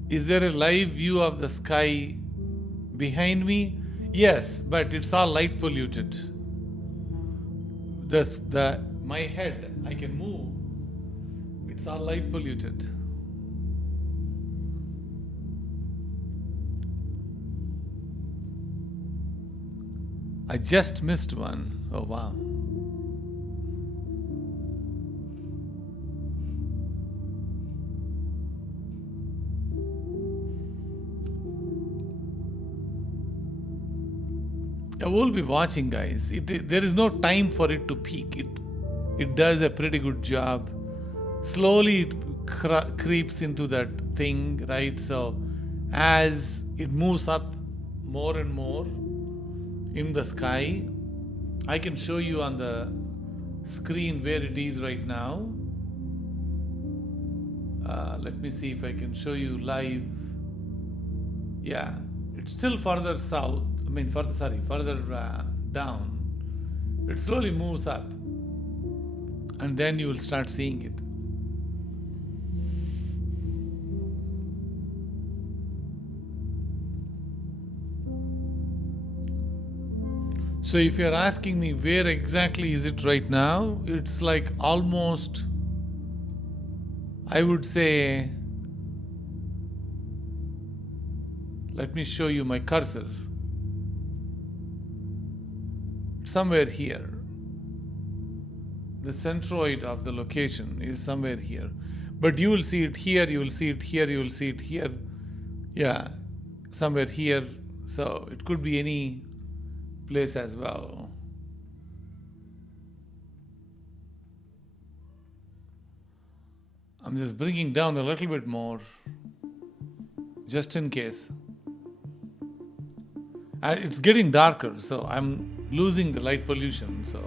Is there a live view of the sky behind me? Yes, but it's all light polluted. My head, I can move. It's all light polluted. I just missed one. Oh, wow. I will be watching, guys. There is no time for it to peak. It does a pretty good job. Slowly it creeps into that thing, right? So as it moves up more and more in the sky, I can show you on the screen where it is right now. Let me see if I can show you live. Yeah, it's still further south. Further down. It slowly moves up, and then you will start seeing it. So if you're asking me where exactly is it right now, it's like almost, I would say, let me show you my cursor. Somewhere here. The centroid of the location is somewhere here. But you will see it here, you will see it here, you will see it here. Yeah, somewhere here. So it could be any place as well. I'm just bringing down a little bit more, just in case. It's getting darker, so I'm losing the light pollution. So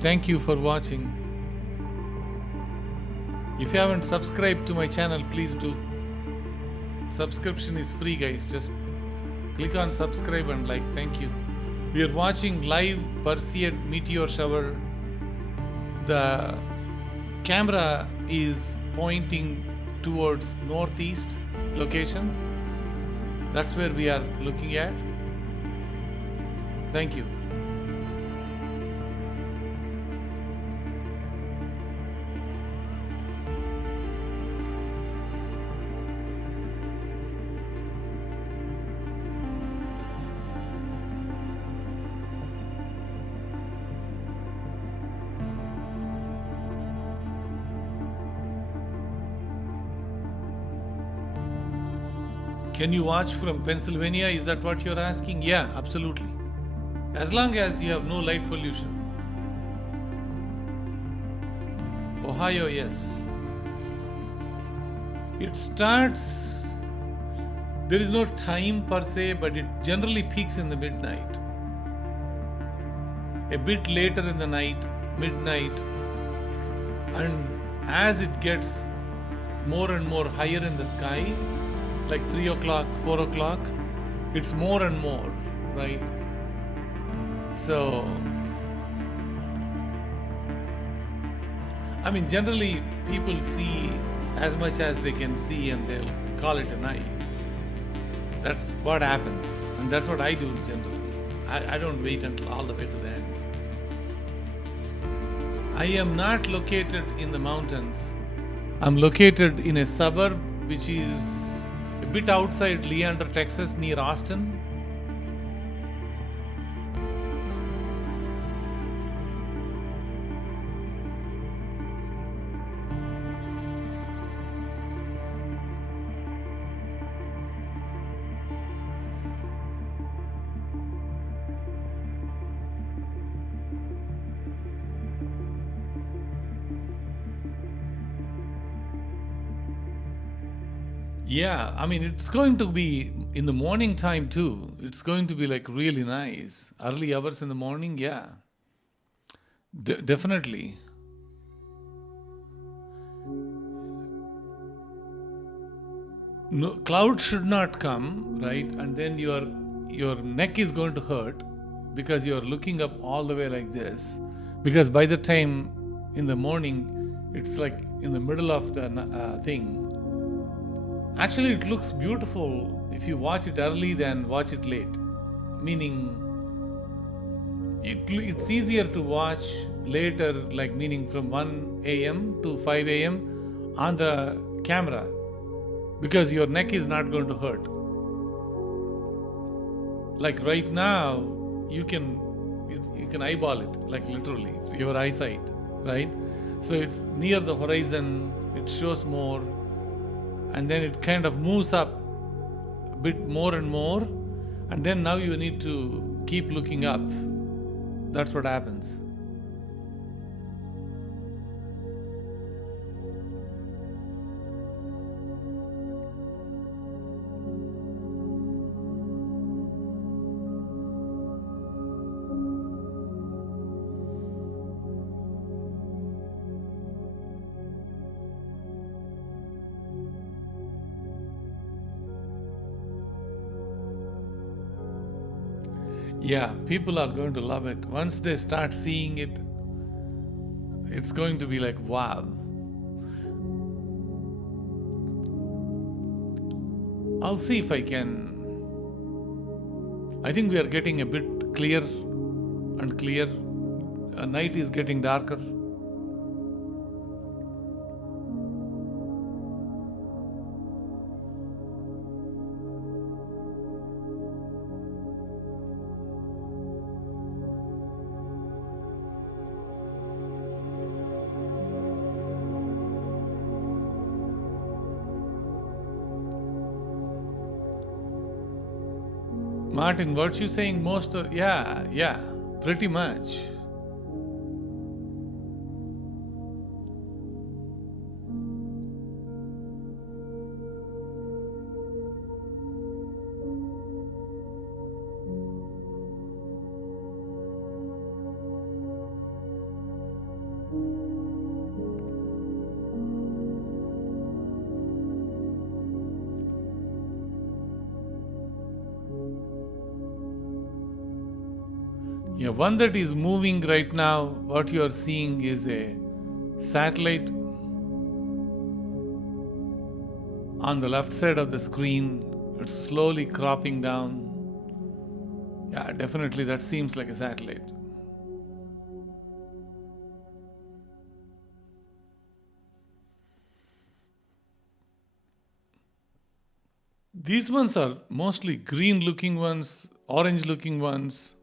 thank you for watching. If you haven't subscribed to my channel, please do. Subscription is free, guys. Just click on subscribe and like. Thank you. We are watching live Perseid Meteor Shower. The camera is pointing towards northeast location. That's where we are looking at. Thank you. Can you watch from Pennsylvania? Is that what you're asking? Yeah, absolutely. As long as you have no light pollution. Ohio, yes. It starts, there is no time per se, but it generally peaks in the midnight. A bit later in the night, midnight. And as it gets more and more higher in the sky, like 3 o'clock, 4 o'clock, it's more and more, right? So, I mean, generally people see as much as they can see and they'll call it a night. That's what happens. And that's what I do generally. I don't wait until all the way to the end. I am not located in the mountains. I'm located in a suburb which is a bit outside Leander, Texas, near Austin. Yeah, I mean, it's going to be in the morning time too. It's going to be like really nice. Early hours in the morning, yeah. Definitely. No, cloud should not come, right? And then your neck is going to hurt because you're looking up all the way like this. Because by the time in the morning, it's like in the middle of the thing. Actually, it looks beautiful if you watch it early than watch it late. Meaning, it's easier to watch later, like meaning from 1 a.m. to 5 a.m. on the camera, because your neck is not going to hurt. Like right now, you can eyeball it, like literally, your eyesight, right? So it's near the horizon, it shows more, and then it kind of moves up a bit more and more, and then now you need to keep looking up. That's what happens. Yeah, people are going to love it. Once they start seeing it, it's going to be like, wow. I'll see if I can. I think we are getting a bit clear and clear. Night is getting darker. Martin, what you saying most of, yeah, pretty much. Yeah, one that is moving right now, what you are seeing is a satellite on the left side of the screen. It's slowly cropping down. Yeah, definitely that seems like a satellite. These ones are mostly green looking ones, orange looking ones.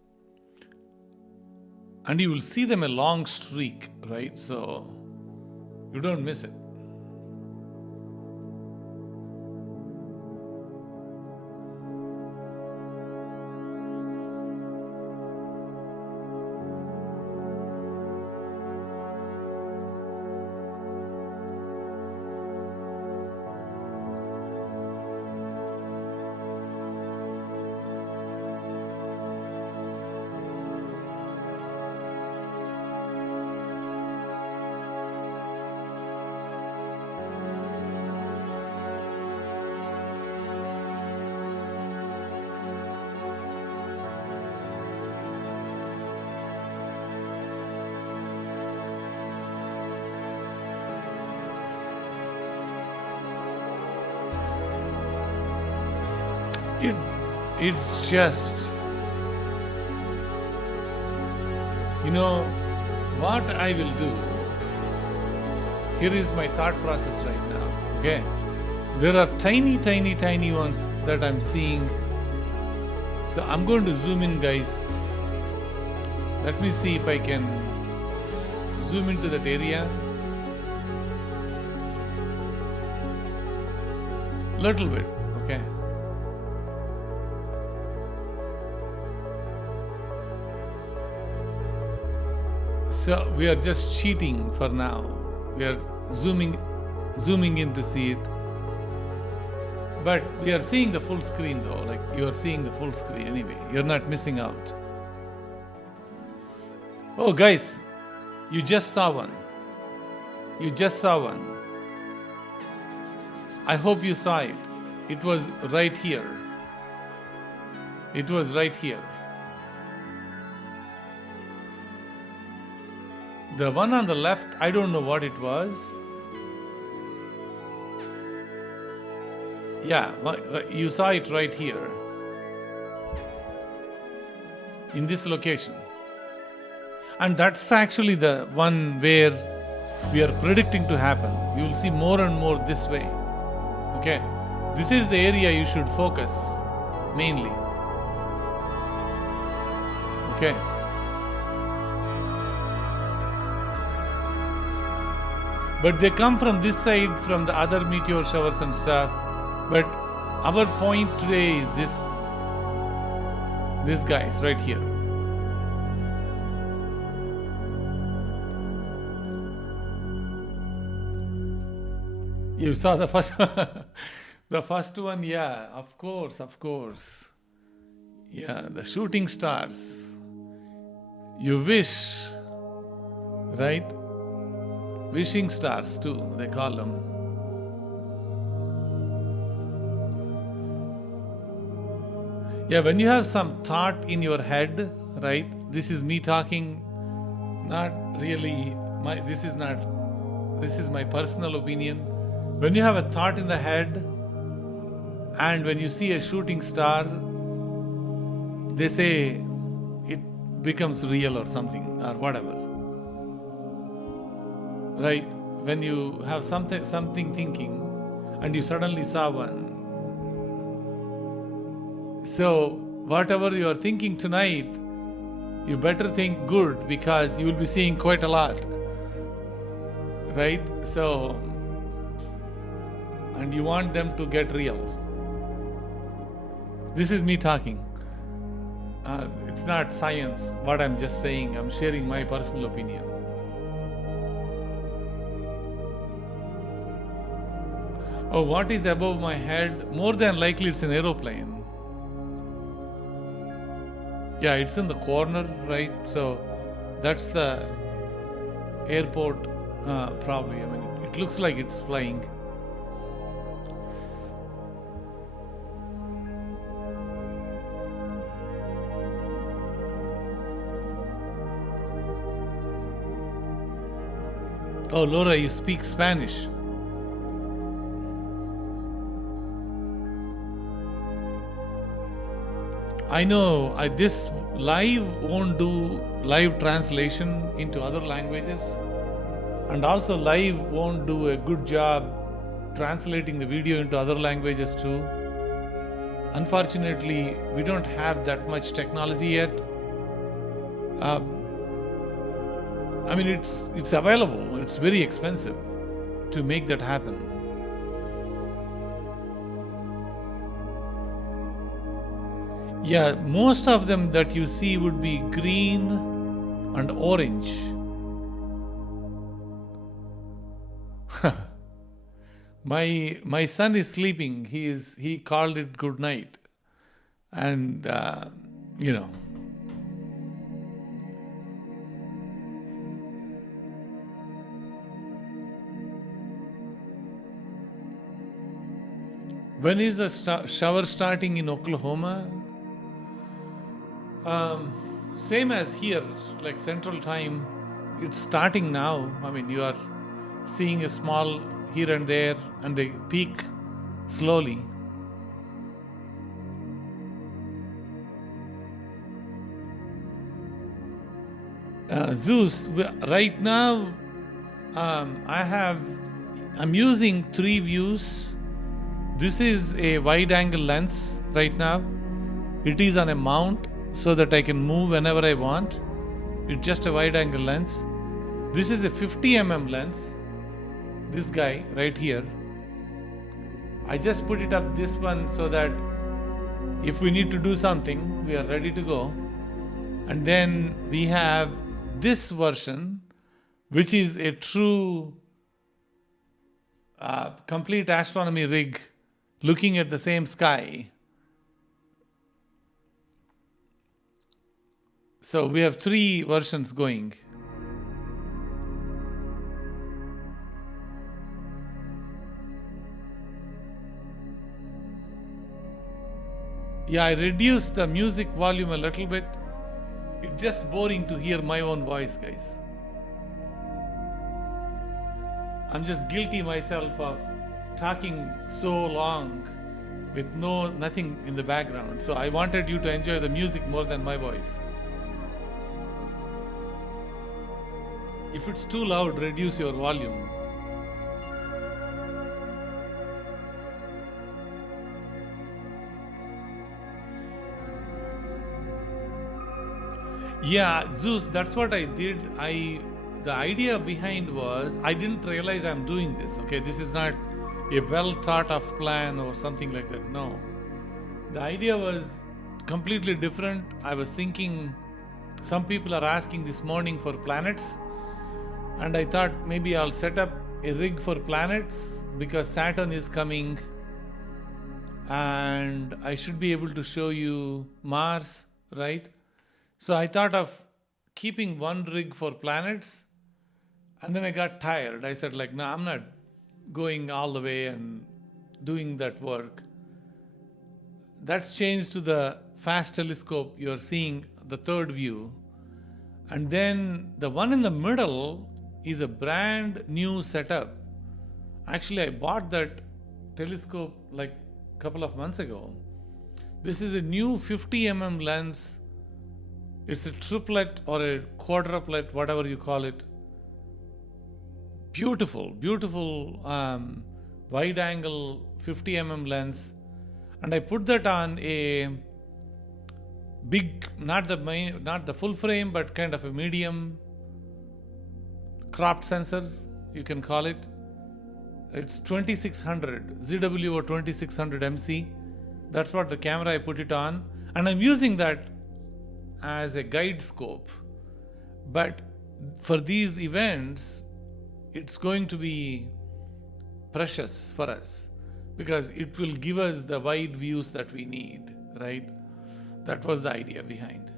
And you will see them a long streak, right? So you don't miss it. It's just, what I will do. Here is my thought process right now, okay? There are tiny, tiny, tiny ones that I'm seeing. So I'm going to zoom in, guys. Let me see if I can zoom into that area. Little bit, okay? So we are just cheating for now. We are zooming in to see it. But we are seeing the full screen though, like you are seeing the full screen anyway. You're not missing out. Oh guys, you just saw one. You just saw one. I hope you saw it. It was right here. It was right here. The one on the left, I don't know what it was. Yeah, you saw it right here. In this location. And that's actually the one where we are predicting to happen. You will see more and more this way. Okay, this is the area you should focus mainly. Okay. But they come from this side, from the other meteor showers and stuff. But our point today is this guys right here. You saw the first one? The first one, yeah, of course. Yeah, the shooting stars. You wish, right? Wishing stars too, they call them. Yeah, when you have some thought in your head, right? This is me talking, not really, this is my personal opinion. When you have a thought in the head, and when you see a shooting star, they say it becomes real or something, or whatever. Right? When you have something thinking, and you suddenly saw one. So, whatever you are thinking tonight, you better think good, because you will be seeing quite a lot. Right? So, and you want them to get real. This is me talking. It's not science, what I'm just saying. I'm sharing my personal opinion. Oh, what is above my head? More than likely it's an aeroplane. Yeah, it's in the corner, right? So that's the airport, probably. I mean, it looks like it's flying. Oh, Laura, you speak Spanish. I know this live won't do live translation into other languages, and also live won't do a good job translating the video into other languages too. Unfortunately, we don't have that much technology yet. I mean, it's available. It's very expensive to make that happen. Yeah, most of them that you see would be green and orange. My son is sleeping. He called it good night, and you know. When is the shower starting in Oklahoma? Same as here, like Central Time. It's starting now. I mean, you are seeing a small here and there, and they peak slowly. Zeus, right now, I'm using 3 views. This is a wide angle lens right now. It is on a mount so that I can move whenever I want. It's just a wide angle lens. This is a 50 mm lens. This guy right here. I just put it up this one so that if we need to do something, we are ready to go. And then we have this version, which is a true complete astronomy rig looking at the same sky. So we have 3 versions going. Yeah, I reduced the music volume a little bit. It's just boring to hear my own voice, guys. I'm just guilty myself of talking so long with nothing in the background. So I wanted you to enjoy the music more than my voice. If it's too loud, reduce your volume. Yeah, Zeus, that's what I did. The idea behind was, I didn't realize I'm doing this. Okay, this is not a well thought of plan or something like that. No. The idea was completely different. I was thinking some people are asking this morning for planets, and I thought maybe I'll set up a rig for planets because Saturn is coming and I should be able to show you Mars, right? So I thought of keeping one rig for planets, and then I got tired. I said, like, no, I'm not going all the way and doing that work. That's changed to the fast telescope. You're seeing the third view. And then the one in the middle is a brand new setup. Actually, I bought that telescope like a couple of months ago. This is a new 50 lens. It's a triplet or a quadruplet, whatever you call it. Beautiful, beautiful wide angle 50 lens. And I put that on a big, not the full frame, but kind of a medium cropped sensor, you can call it. It's 2600, ZW or 2600 MC. That's what the camera I put it on. And I'm using that as a guide scope. But for these events, it's going to be precious for us because it will give us the wide views that we need, right? That was the idea behind.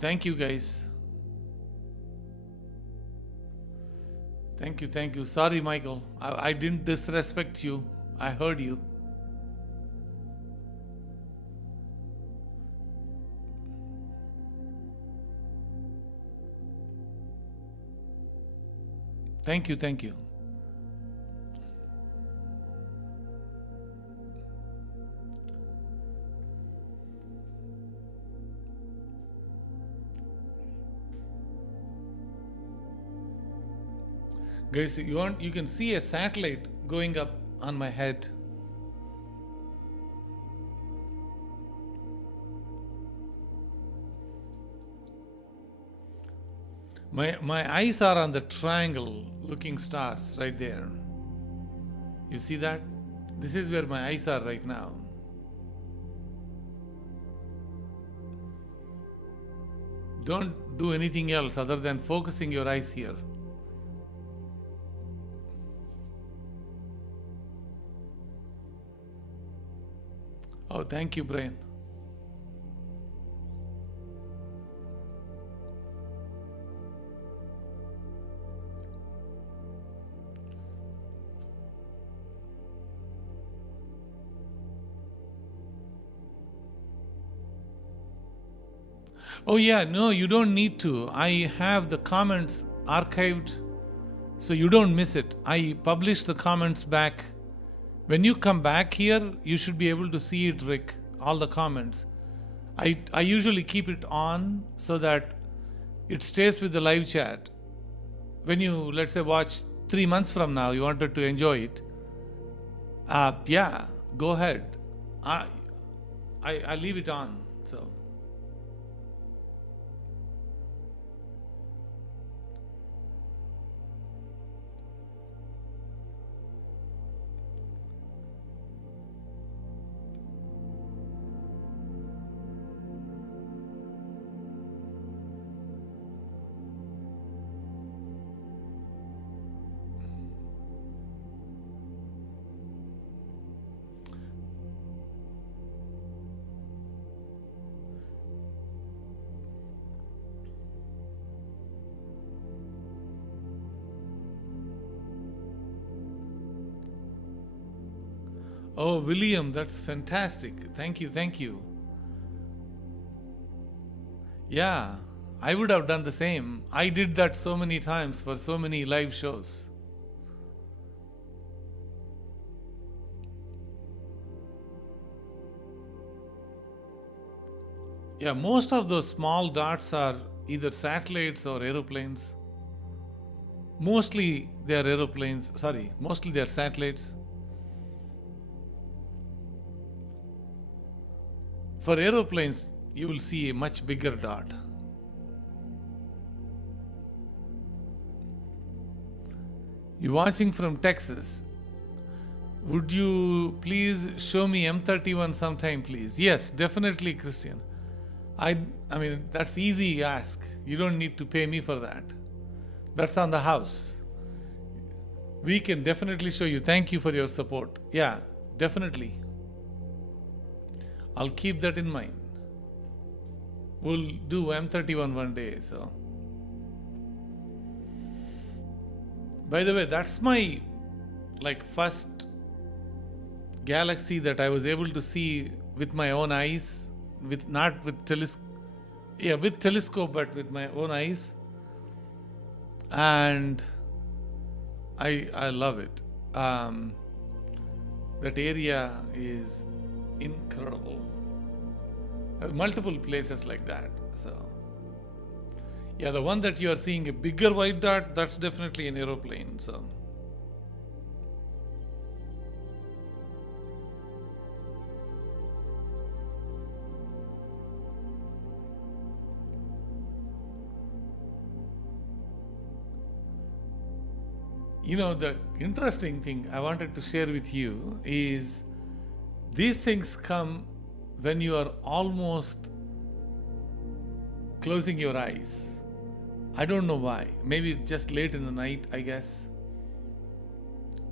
Thank you, guys. Thank you. Sorry, Michael. I didn't disrespect you. I heard you. Thank you. Guys, you can see a satellite going up on my head. My eyes are on the triangle looking stars right there. You see that? This is where my eyes are right now. Don't do anything else other than focusing your eyes here. Oh, thank you, Brian. Oh yeah, no, you don't need to. I have the comments archived so you don't miss it. I publish the comments back. When you come back here, you should be able to see it, Rick, all the comments. I usually keep it on so that it stays with the live chat. When you, let's say, watch 3 months from now, you wanted to enjoy it, yeah, go ahead. I leave it on, so. Oh, William, that's fantastic. Thank you, thank you. Yeah, I would have done the same. I did that so many times for so many live shows. Yeah, most of those small dots are either satellites or aeroplanes. Mostly they are aeroplanes, sorry, mostly they are satellites. For aeroplanes, you will see a much bigger dot. You're watching from Texas. Would you please show me M31 sometime, please? Yes, definitely, Christian. I, I mean, that's easy ask. You don't need to pay me for that. That's on the house. We can definitely show you. Thank you for your support. Yeah, definitely. I'll keep that in mind. We'll do M31 one day. So, by the way, that's my first galaxy that I was able to see with my own eyes, with not with with telescope, but with my own eyes, and I love it. That area is incredible. There are multiple places like that. So, yeah, the one that you are seeing, a bigger white dot, that's definitely an aeroplane. So, the interesting thing I wanted to share with you is these things come when you are almost closing your eyes. I don't know why. Maybe it's just late in the night, I guess.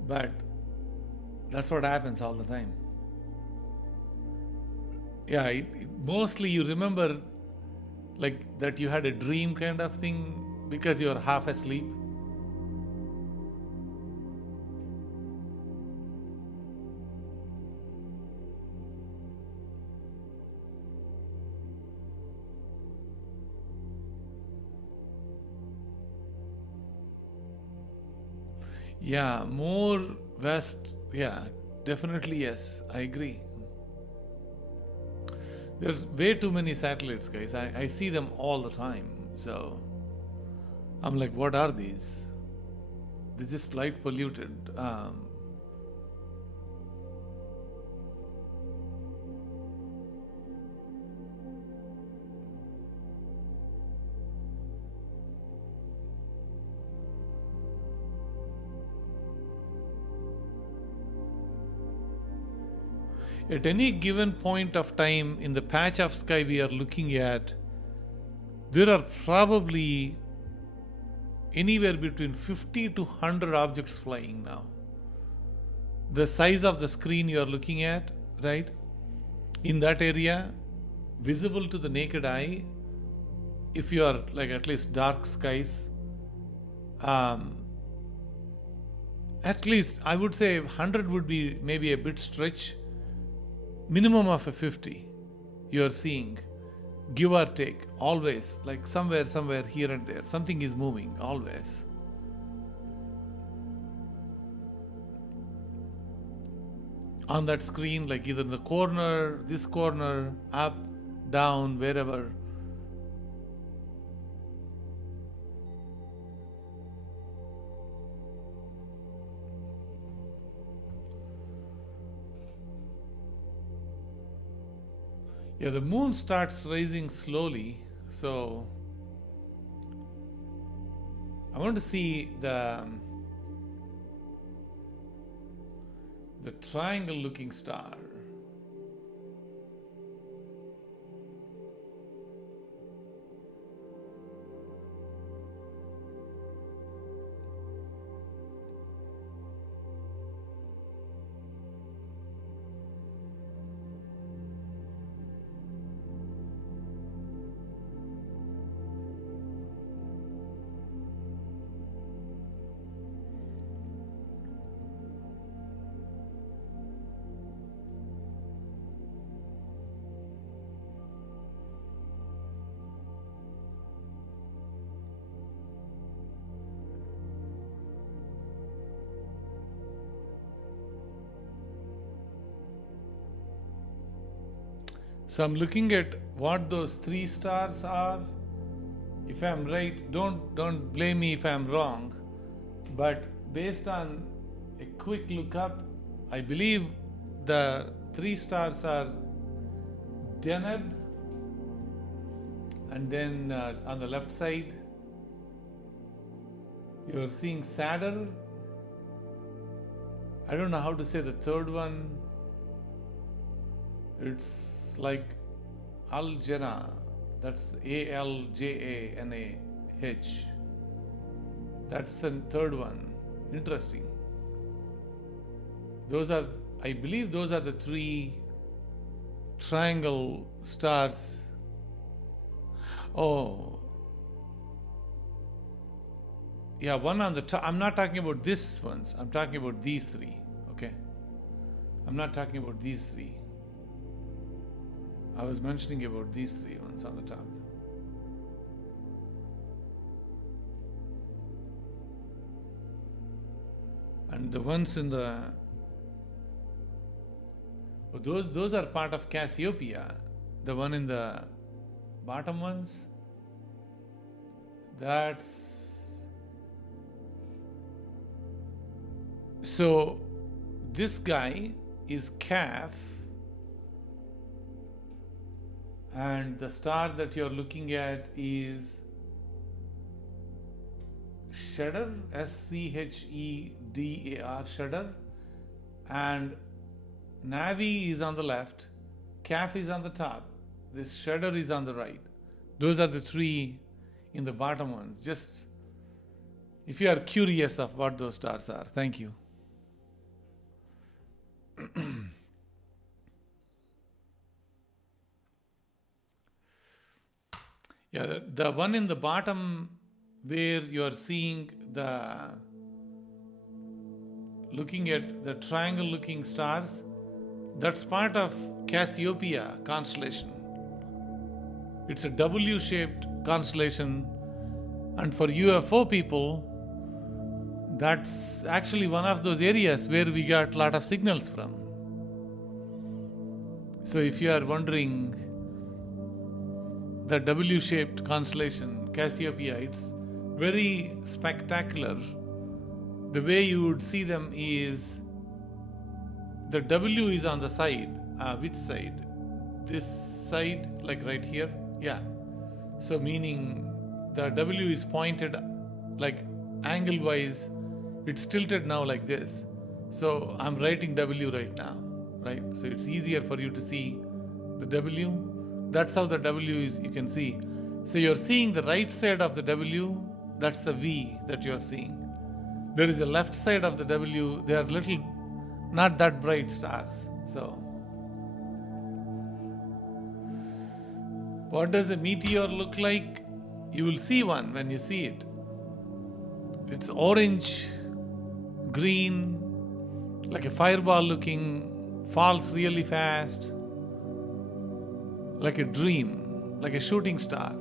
But that's what happens all the time. Yeah, mostly you remember that you had a dream kind of thing because you're half asleep. Yeah, more west. Yeah, definitely yes. I agree. There's way too many satellites, guys. I see them all the time. So I'm like, what are these? They're just light polluted. At any given point of time in the patch of sky we are looking at, there are probably anywhere between 50 to 100 objects flying now. The size of the screen you are looking at, right? In that area, visible to the naked eye, if you are at least dark skies, at least I would say 100 would be maybe a bit stretch. Minimum of a 50 you are seeing, give or take, always, somewhere here and there, something is moving, always. On that screen, either in the corner, this corner, up, down, wherever. Yeah, the moon starts rising slowly, so I want to see the triangle looking star. So I'm looking at what those three stars are. If I'm right, don't blame me if I'm wrong. But based on a quick look up, I believe the three stars are Deneb, and then on the left side you're seeing Saturn. I don't know how to say the third one. It's like Aljana. That's Aljanah. That's the third one. Interesting. I believe those are the three triangle stars. Oh. Yeah, one on the top. I'm not talking about this ones. I'm talking about these three. Okay. I'm not talking about these three. I was mentioning about these three ones on the top. And the ones in the those are part of Cassiopeia. The one in the bottom ones, that's so this guy is Calf, and the star that you're looking at is Shedar, Schedar, Shedar, and Navi is on the left, Calf is on the top, this Shedar is on the right. Those are the three in the bottom ones. Just if you are curious of what those stars are. Thank you. Yeah, the one in the bottom where you are seeing looking at the triangle looking stars, that's part of Cassiopeia constellation. It's a W-shaped constellation, and for UFO people, that's actually one of those areas where we got a lot of signals from. So if you are wondering, the W-shaped constellation, Cassiopeia, it's very spectacular. The way you would see them is the W is on the side. Which side? This side, like right here? Yeah. So meaning the W is pointed like angle-wise, it's tilted now like this. So I'm writing W right now, right? So it's easier for you to see the W. That's how the W is, you can see. So you're seeing the right side of the W, that's the V that you're seeing. There is a left side of the W, they are little, not that bright stars. So, what does a meteor look like? You will see one when you see it. It's orange, green, like a fireball looking, falls really fast, like a dream, like a shooting star.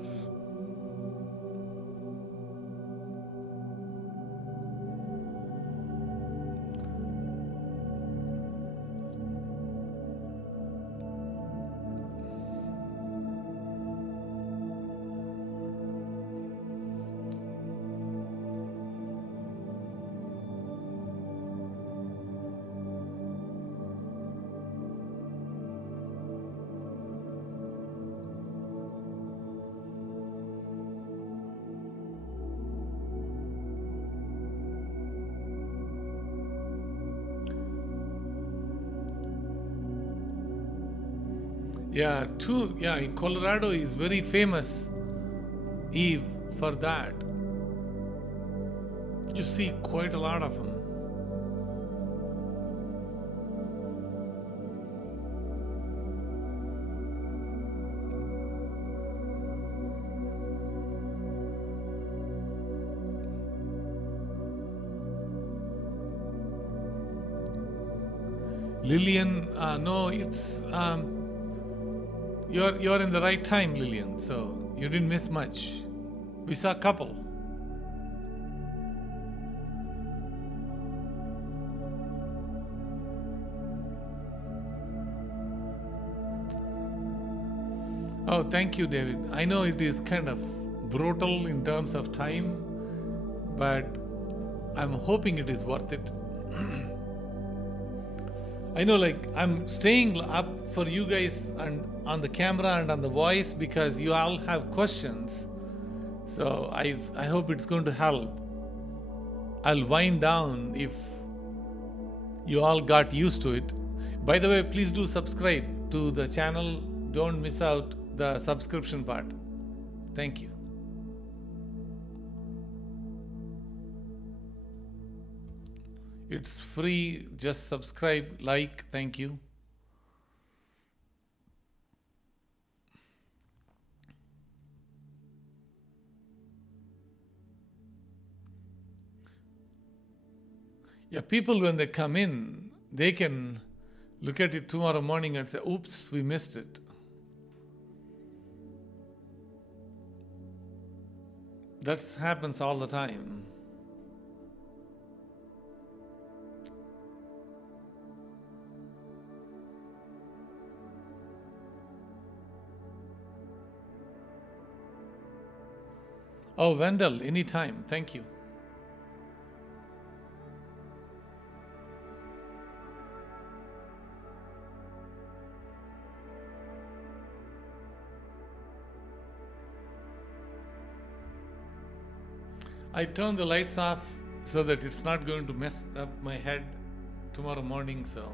Yeah, in Colorado is very famous, Eve, for that. You see quite a lot of them. Lillian, no, it's you're in the right time, Lillian. So you didn't miss much. We saw a couple. Oh, thank you, David. I know it is kind of brutal in terms of time, but I'm hoping it is worth it. I know, like, I'm staying up for you guys and on the camera and on the voice because you all have questions. So I hope it's going to help. I'll wind down if you all got used to it. By the way, please do subscribe to the channel. Don't miss out the subscription part. Thank you. It's free. Just subscribe, like. Thank you. Yeah, people when they come in, they can look at it tomorrow morning and say, oops, we missed it. That happens all the time. Oh, Wendell, anytime. Thank you. I turn the lights off so that it's not going to mess up my head tomorrow morning. So,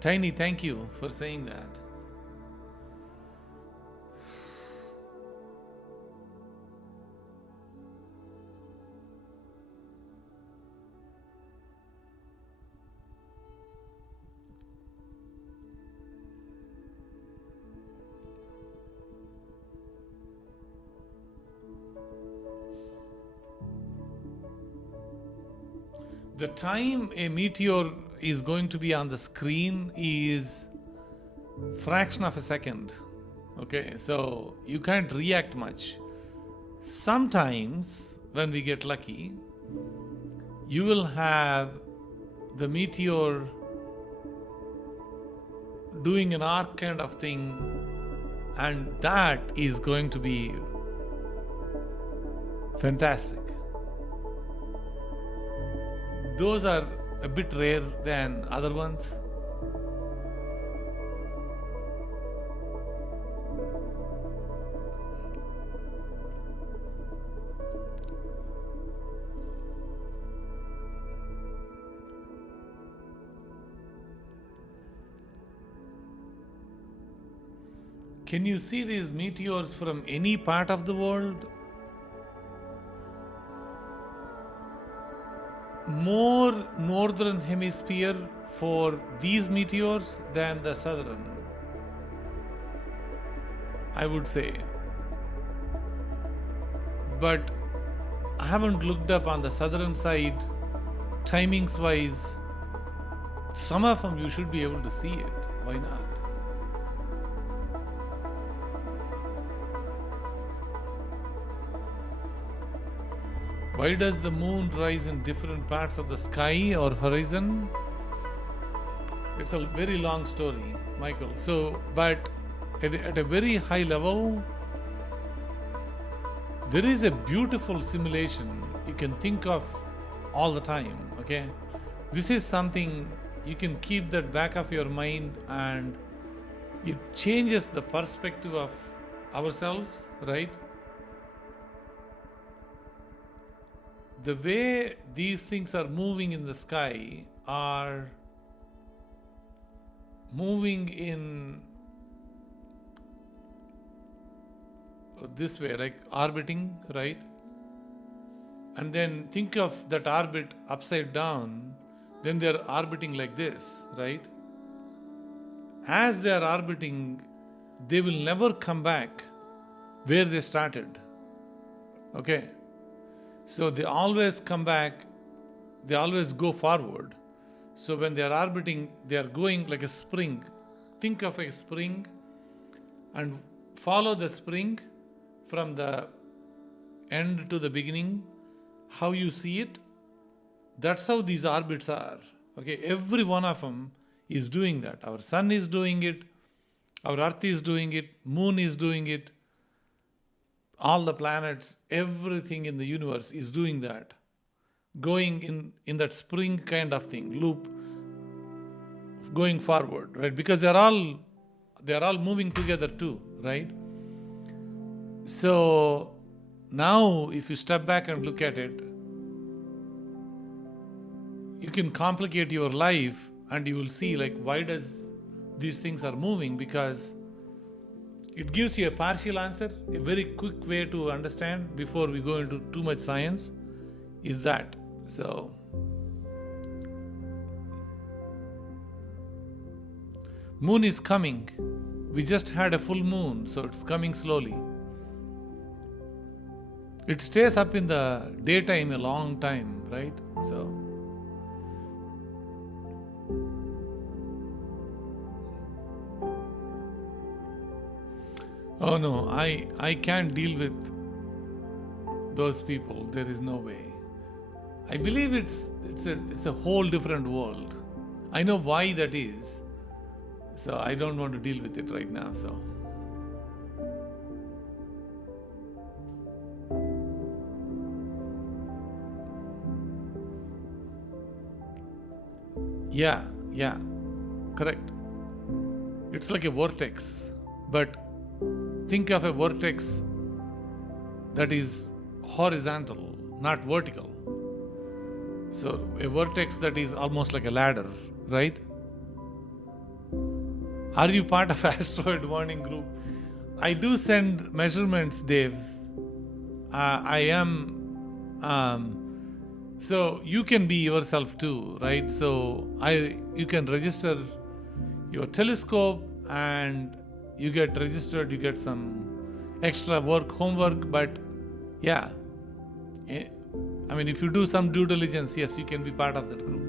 Tiny, thank you for saying that. The time a meteor is going to be on the screen is fraction of a second. Okay, so you can't react much. Sometimes when we get lucky, you will have the meteor doing an arc kind of thing, and that is going to be fantastic. Those are a bit rare than other ones. Can you see these meteors from any part of the world? More northern hemisphere for these meteors than the southern, I would say. But I haven't looked up on the southern side, timings wise. Some of them you should be able to see it. Why not? Why does the moon rise in different parts of the sky or horizon? It's a very long story, Michael. So, but at a very high level, there is a beautiful simulation you can think of all the time, okay? This is something you can keep that back of your mind, and it changes the perspective of ourselves, right? The way these things are moving in the sky are moving in this way, like orbiting, right? And then think of that orbit upside down, then they're orbiting like this, right? As they are orbiting, they will never come back where they started, okay? So they always come back, they always go forward. So when they are orbiting, they are going like a spring. Think of a spring and follow the spring from the end to the beginning. How you see it, that's how these orbits are. Okay, every one of them is doing that. Our sun is doing it, Our Earth is doing it, Moon is doing it, all the planets, everything in the universe is doing that. Going in that spring kind of thing, loop, going forward, right? Because they're all moving together too, right? So now if you step back and look at it, you can complicate your life and you will see like why does these things are moving, because it gives you a partial answer. A very quick way to understand before we go into too much science is that. So moon is coming. We just had a full moon, so it's coming slowly. It stays up in the daytime a long time, right? So oh no, I can't deal with those people. There is no way. I believe it's a whole different world. I know why that is. So I don't want to deal with it right now. So yeah, correct. It's like a vortex, but think of a vortex that is horizontal, not vertical. So a vortex that is almost like a ladder, right? Are you part of asteroid warning group? I do send measurements, Dave. I am. So you can be yourself too, right? So you can register your telescope and you get registered, you get some extra homework, but yeah. I mean, if you do some due diligence, yes, you can be part of that group.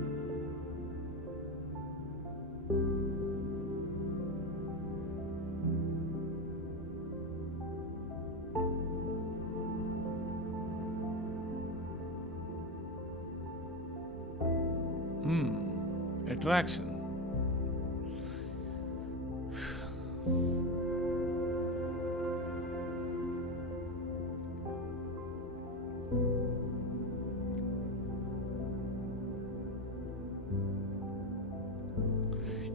Attraction.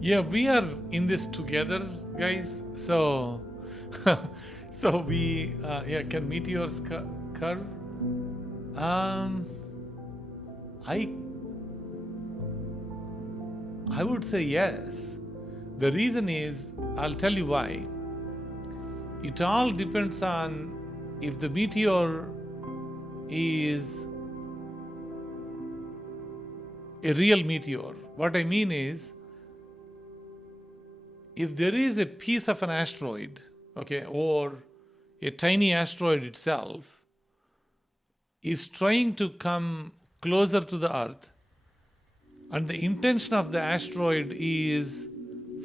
Yeah, we are in this together, guys. So, we can meteors curve? I would say yes. The reason is, I'll tell you why. It all depends on if the meteor is a real meteor. What I mean is, if there is a piece of an asteroid, okay, or a tiny asteroid itself is trying to come closer to the Earth, and the intention of the asteroid is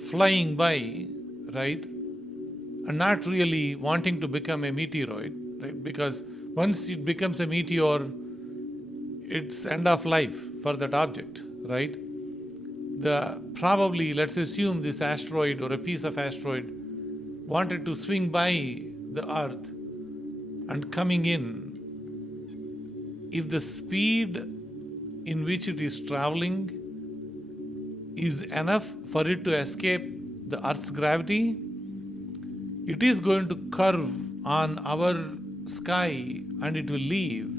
flying by, right, and not really wanting to become a meteoroid, right? Because once it becomes a meteor, it's end of life for that object, right? Probably, let's assume this asteroid or a piece of asteroid wanted to swing by the Earth and coming in. If the speed in which it is traveling is enough for it to escape the Earth's gravity, it is going to curve on our sky and it will leave.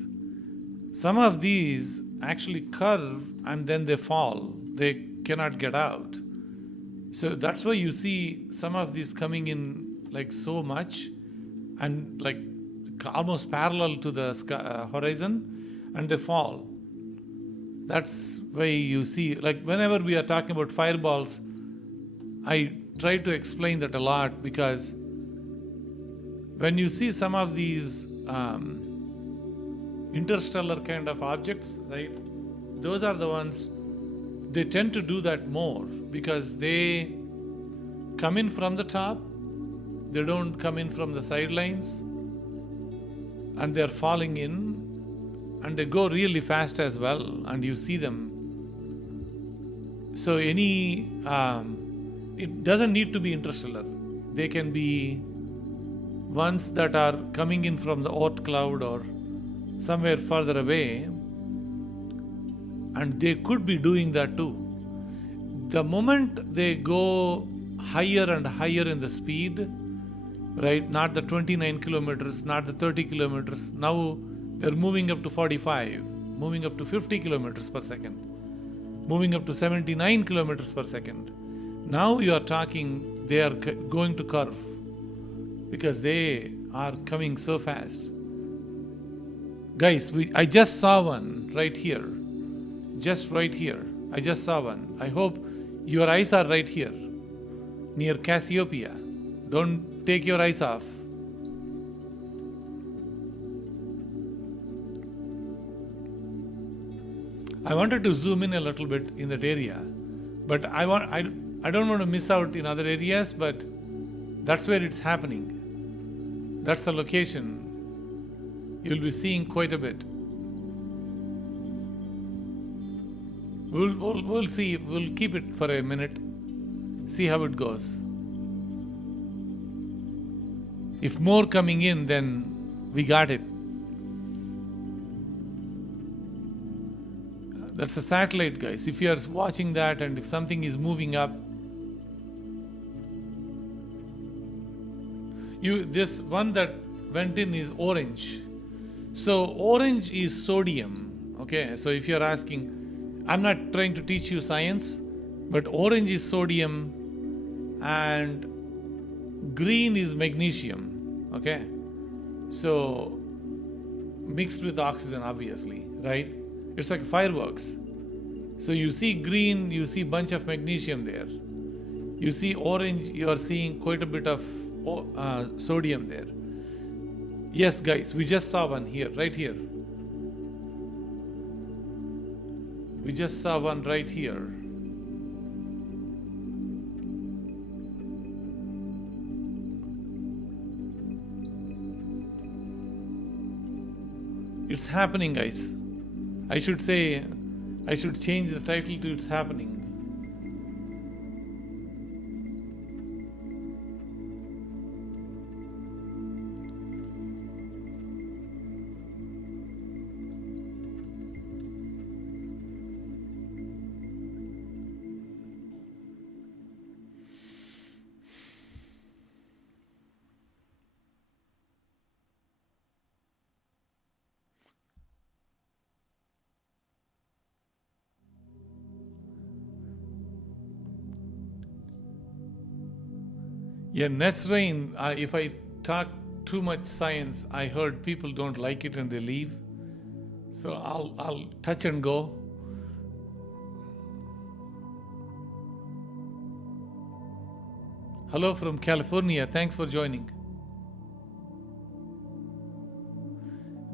Some of these actually curve and then they fall. They cannot get out. So that's why you see some of these coming in like so much and like almost parallel to the horizon, and they fall. That's why you see, like whenever we are talking about fireballs, I try to explain that a lot, because when you see some of these interstellar kind of objects, right, those are the ones, they tend to do that more because they come in from the top, they don't come in from the sidelines, and they're falling in, and they go really fast as well, and you see them. So it doesn't need to be interstellar. they can be ones that are coming in from the Oort cloud or somewhere further away, and they could be doing that too. The moment they go higher and higher in the speed, right, not the 29 kilometers, not the 30 kilometers, now they're moving up to 45, moving up to 50 kilometers per second, moving up to 79 kilometers per second. Now you are talking, they are going to curve because they are coming so fast. Guys, I just saw one right here. Just right here. I just saw one. I hope your eyes are right here, near Cassiopeia. Don't take your eyes off. I wanted to zoom in a little bit in that area, but I don't want to miss out in other areas, but that's where it's happening. That's the location. You'll be seeing quite a bit. We'll see. We'll keep it for a minute. See how it goes. If more coming in, then we got it. That's a satellite, guys. If you are watching that and if something is moving up, this one that went in is orange. So orange is sodium. Okay, so if you're asking, I'm not trying to teach you science, but orange is sodium and green is magnesium. Okay, so mixed with oxygen, obviously, right? It's like fireworks. So you see green, you see bunch of magnesium there. You see orange, you are seeing quite a bit of sodium there. Yes, guys, we just saw one here, right here. We just saw one right here. It's happening, guys. I should change the title to It's Happening. Yeah, Nesrain, if I talk too much science, I heard people don't like it and they leave. So I'll touch and go. Hello from California. Thanks for joining.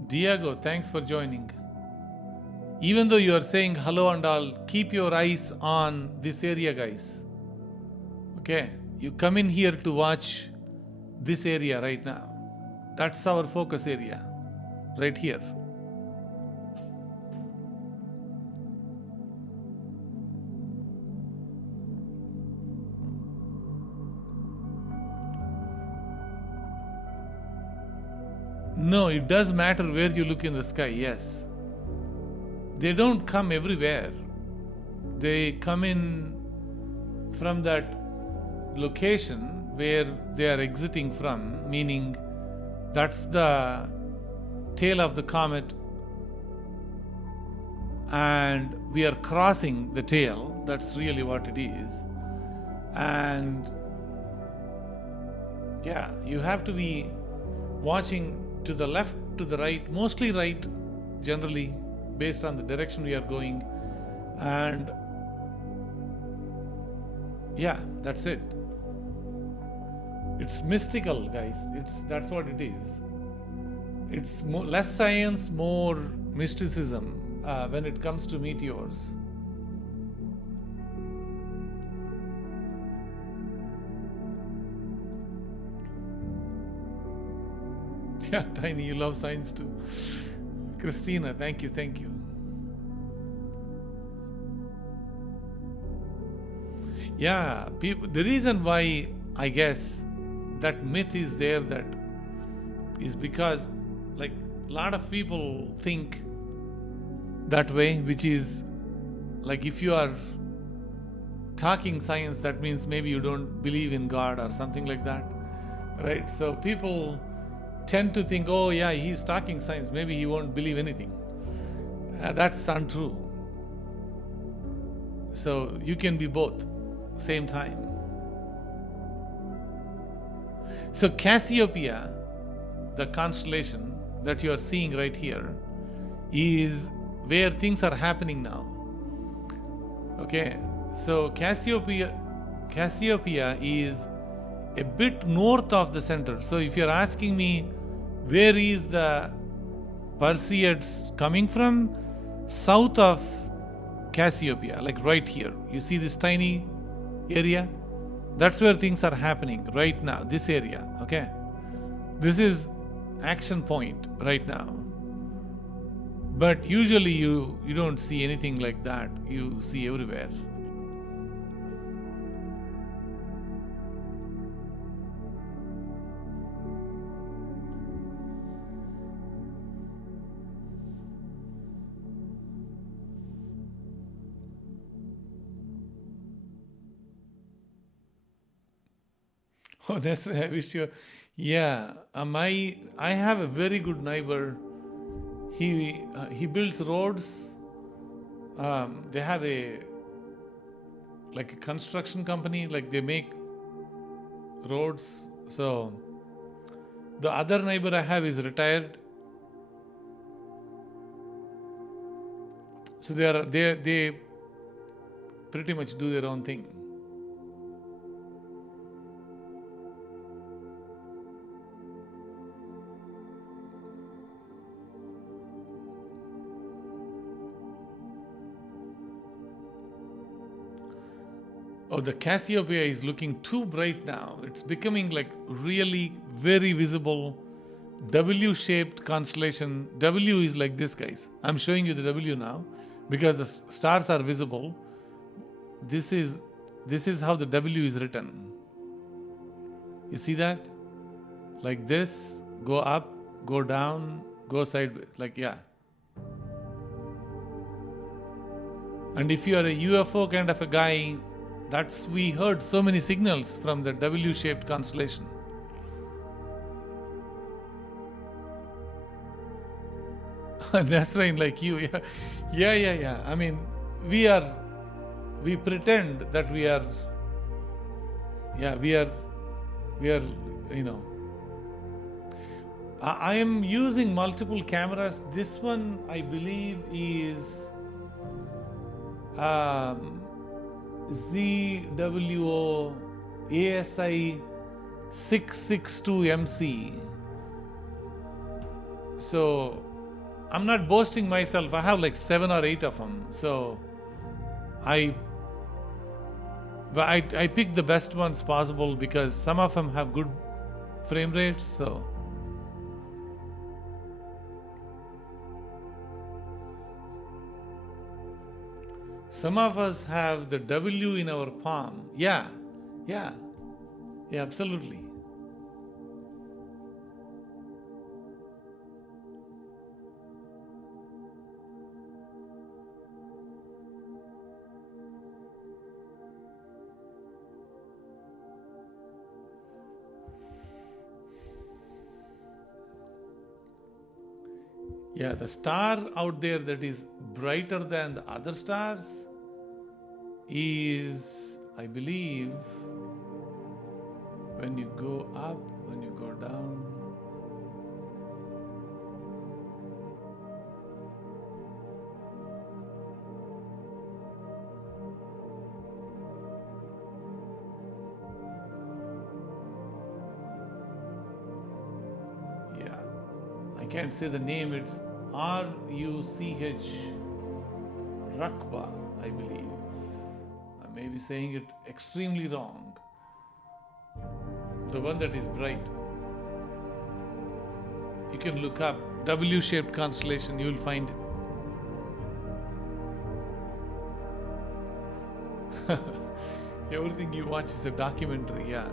Diego, thanks for joining. Even though you are saying hello and all, keep your eyes on this area, guys. Okay? You come in here to watch this area right now. That's our focus area, right here. No, it does matter where you look in the sky, yes. They don't come everywhere. They come in from that location where they are exiting from, meaning that's the tail of the comet and we are crossing the tail. That's really what it is. And yeah, you have to be watching to the left, to the right, mostly right generally based on the direction we are going. And yeah, that's it. It's mystical, guys. That's what it is. It's less science, more mysticism when it comes to meteors. Yeah, Tiny, you love science too. Christina, thank you. Yeah, the reason why I guess that myth is there, that is because like a lot of people think that way, which is like if you are talking science, that means maybe you don't believe in God or something like that, right? So people tend to think, oh yeah, he's talking science, maybe he won't believe anything. That's untrue. So you can be both same time. So Cassiopeia, the constellation that you are seeing right here, is where things are happening now. Okay, so Cassiopeia is a bit north of the center. So if you're asking me where is the Perseids coming from, south of Cassiopeia, like right here. You see this tiny area? That's where things are happening right now, this area, okay? This is action point right now. But usually you don't see anything like that. You see everywhere. Oh, that's right. I wish you. Yeah, I have a very good neighbor. He builds roads. They have a construction company. Like they make roads. So the other neighbor I have is retired. So they pretty much do their own thing. Oh, the Cassiopeia is looking too bright now. It's becoming like really very visible, W-shaped constellation. W is like this, guys. I'm showing you the W now because the stars are visible. This is how the W is written. You see that? Like this, go up, go down, go sideways. Like, yeah. And if you are a UFO kind of a guy, we heard so many signals from the W-shaped constellation. That's right, like you. Yeah. I mean, we pretend that we are, I am using multiple cameras. This one, I believe, is ZWO ASI 662MC. So I'm not boasting myself. I have like 7 or 8 of them. So I picked the best ones possible because some of them have good frame rates. So some of us have the W in our palm. Yeah, absolutely. Yeah, the star out there that is brighter than the other stars is, I believe, when you go up, when you go down. Yeah, I can't say the name. It's RUCH, Rakba, I believe. I may be saying it extremely wrong. The one that is bright. You can look up W-shaped constellation, you will find it. Everything you watch is a documentary, yeah.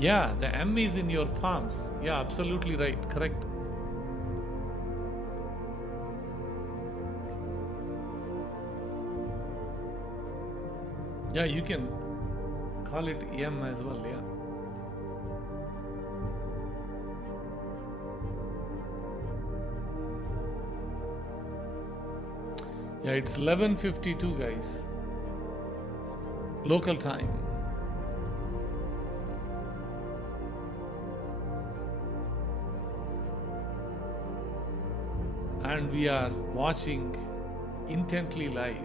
Yeah, the M is in your palms. Yeah, absolutely right. Correct. Yeah, you can call it M as well. Yeah. Yeah, it's 11:52, guys. Local time. And we are watching intently live.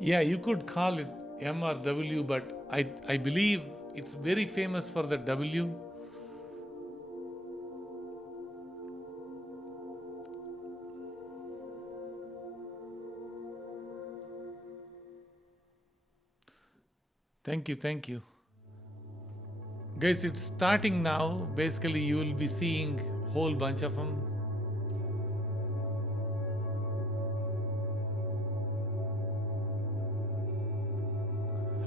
Yeah, you could call it M or W, but I believe it's very famous for the W. Thank you, thank you. Guys, it's starting now. Basically, you will be seeing a whole bunch of them.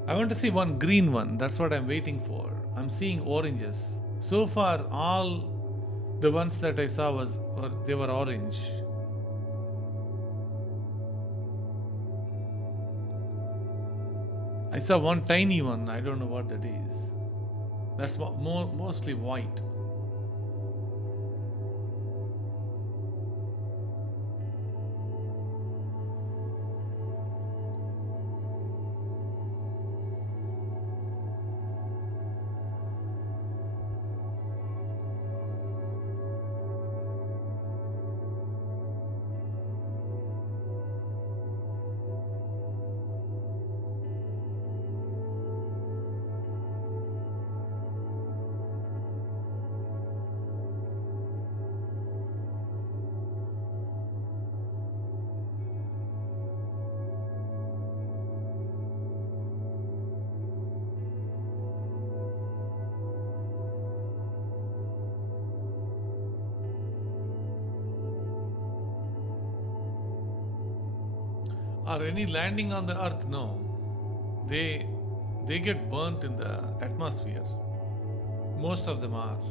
I want to see one green one. That's what I'm waiting for. I'm seeing oranges. So far, all the ones that I saw they were orange. I saw one tiny one. I don't know what that is. That's mostly white. Are any landing on the earth? No. They get burnt in the atmosphere. Most of them are.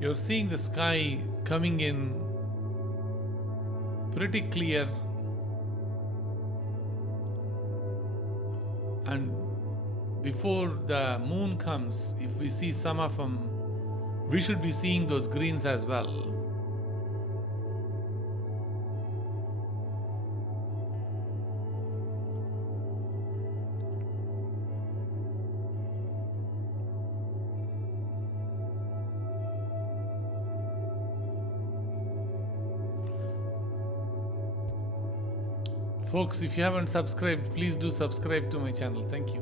You're seeing the sky coming in pretty clear, and before the moon comes, if we see some of them, we should be seeing those greens as well. Folks, if you haven't subscribed, please do subscribe to my channel. Thank you.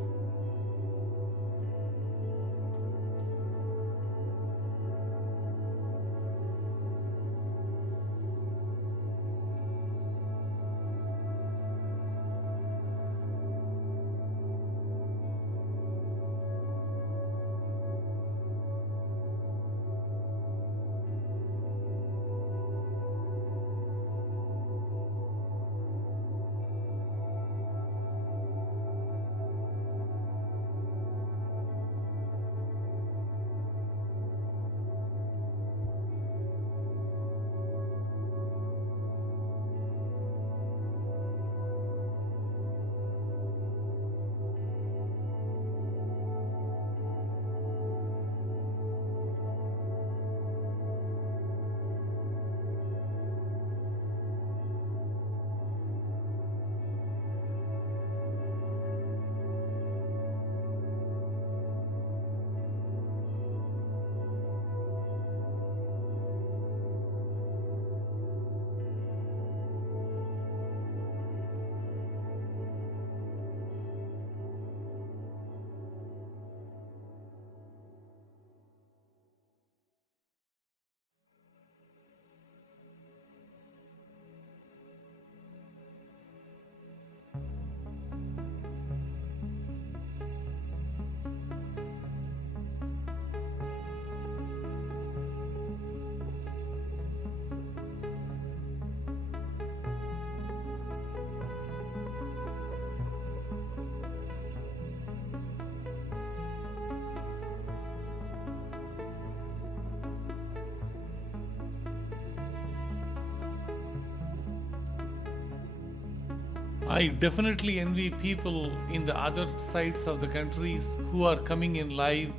I definitely envy people in the other sides of the countries who are coming in live.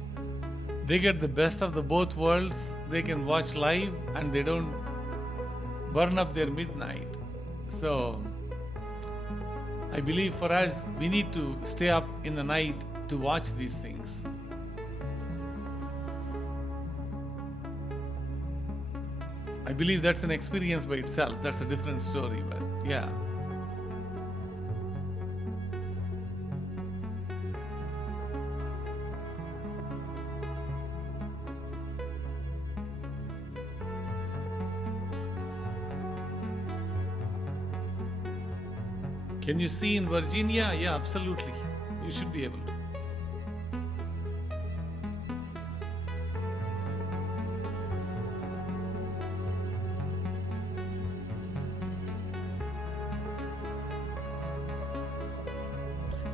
They get the best of the both worlds. They can watch live and they don't burn up their midnight. So I believe for us, we need to stay up in the night to watch these things. I believe that's an experience by itself. That's a different story, but yeah. Can you see in Virginia? Yeah, absolutely. You should be able to.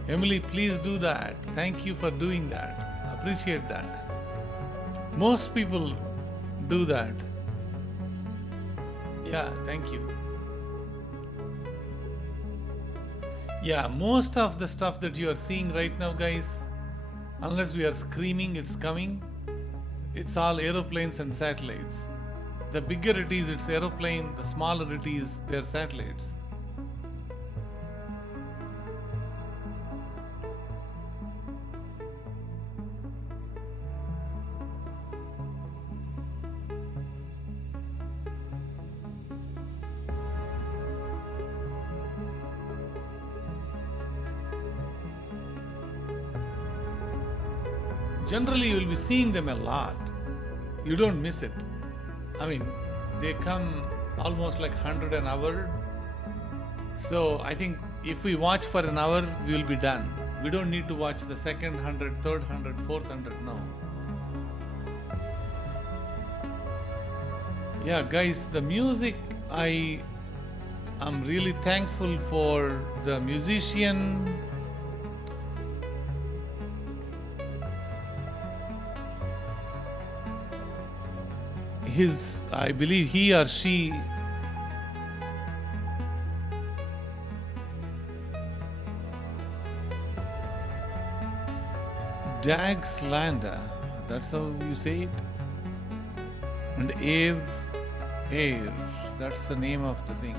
Emily, please do that. Thank you for doing that. Appreciate that. Most people do that. Yeah, thank you. Yeah, most of the stuff that you are seeing right now, guys, unless we are screaming it's coming, it's all aeroplanes and satellites. The bigger it is, it's aeroplane. The smaller it is, they're satellites. Generally, you will be seeing them a lot. You don't miss it. I mean, they come almost like 100 an hour. So I think if we watch for an hour, we will be done. We don't need to watch the second 100, third 100, fourth 100, no. Yeah, guys, the music, I am really thankful for the musician. I believe he or she Dags Landa, that's how you say it. And Ave Air, that's the name of the thing.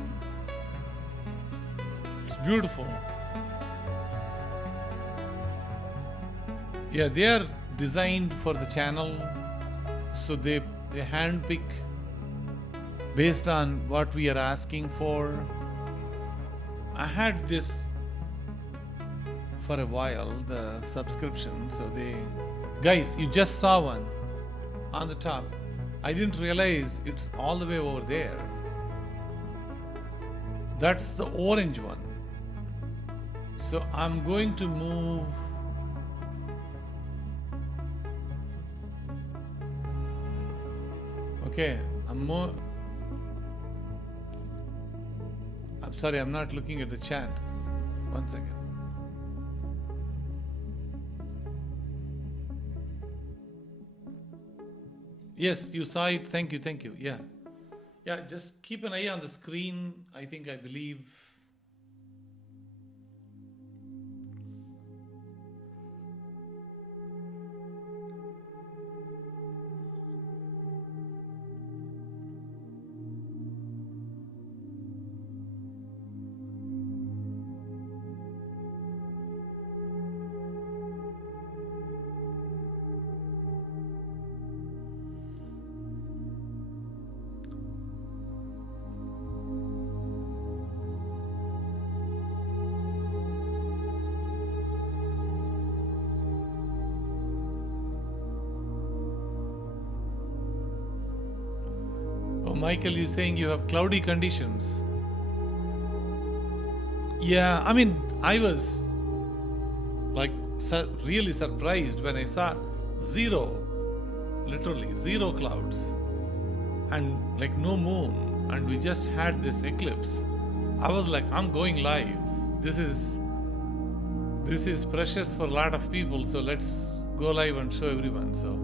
It's beautiful. Yeah, they are designed for the channel, so they handpick based on what we are asking for. I had this for a while, the subscription, so guys, you just saw one on the top. I didn't realize it's all the way over there. That's the orange one. So I'm going to move. Okay, I'm sorry, I'm not looking at the chat. 1 second. Yes, you saw it. Thank you. Yeah. Yeah, just keep an eye on the screen. I believe. Michael, you're saying you have cloudy conditions. Yeah, I mean, I was like really surprised when I saw literally zero clouds and like no moon, and we just had this eclipse. I was like, I'm going live. This is precious for a lot of people, so let's go live and show everyone. So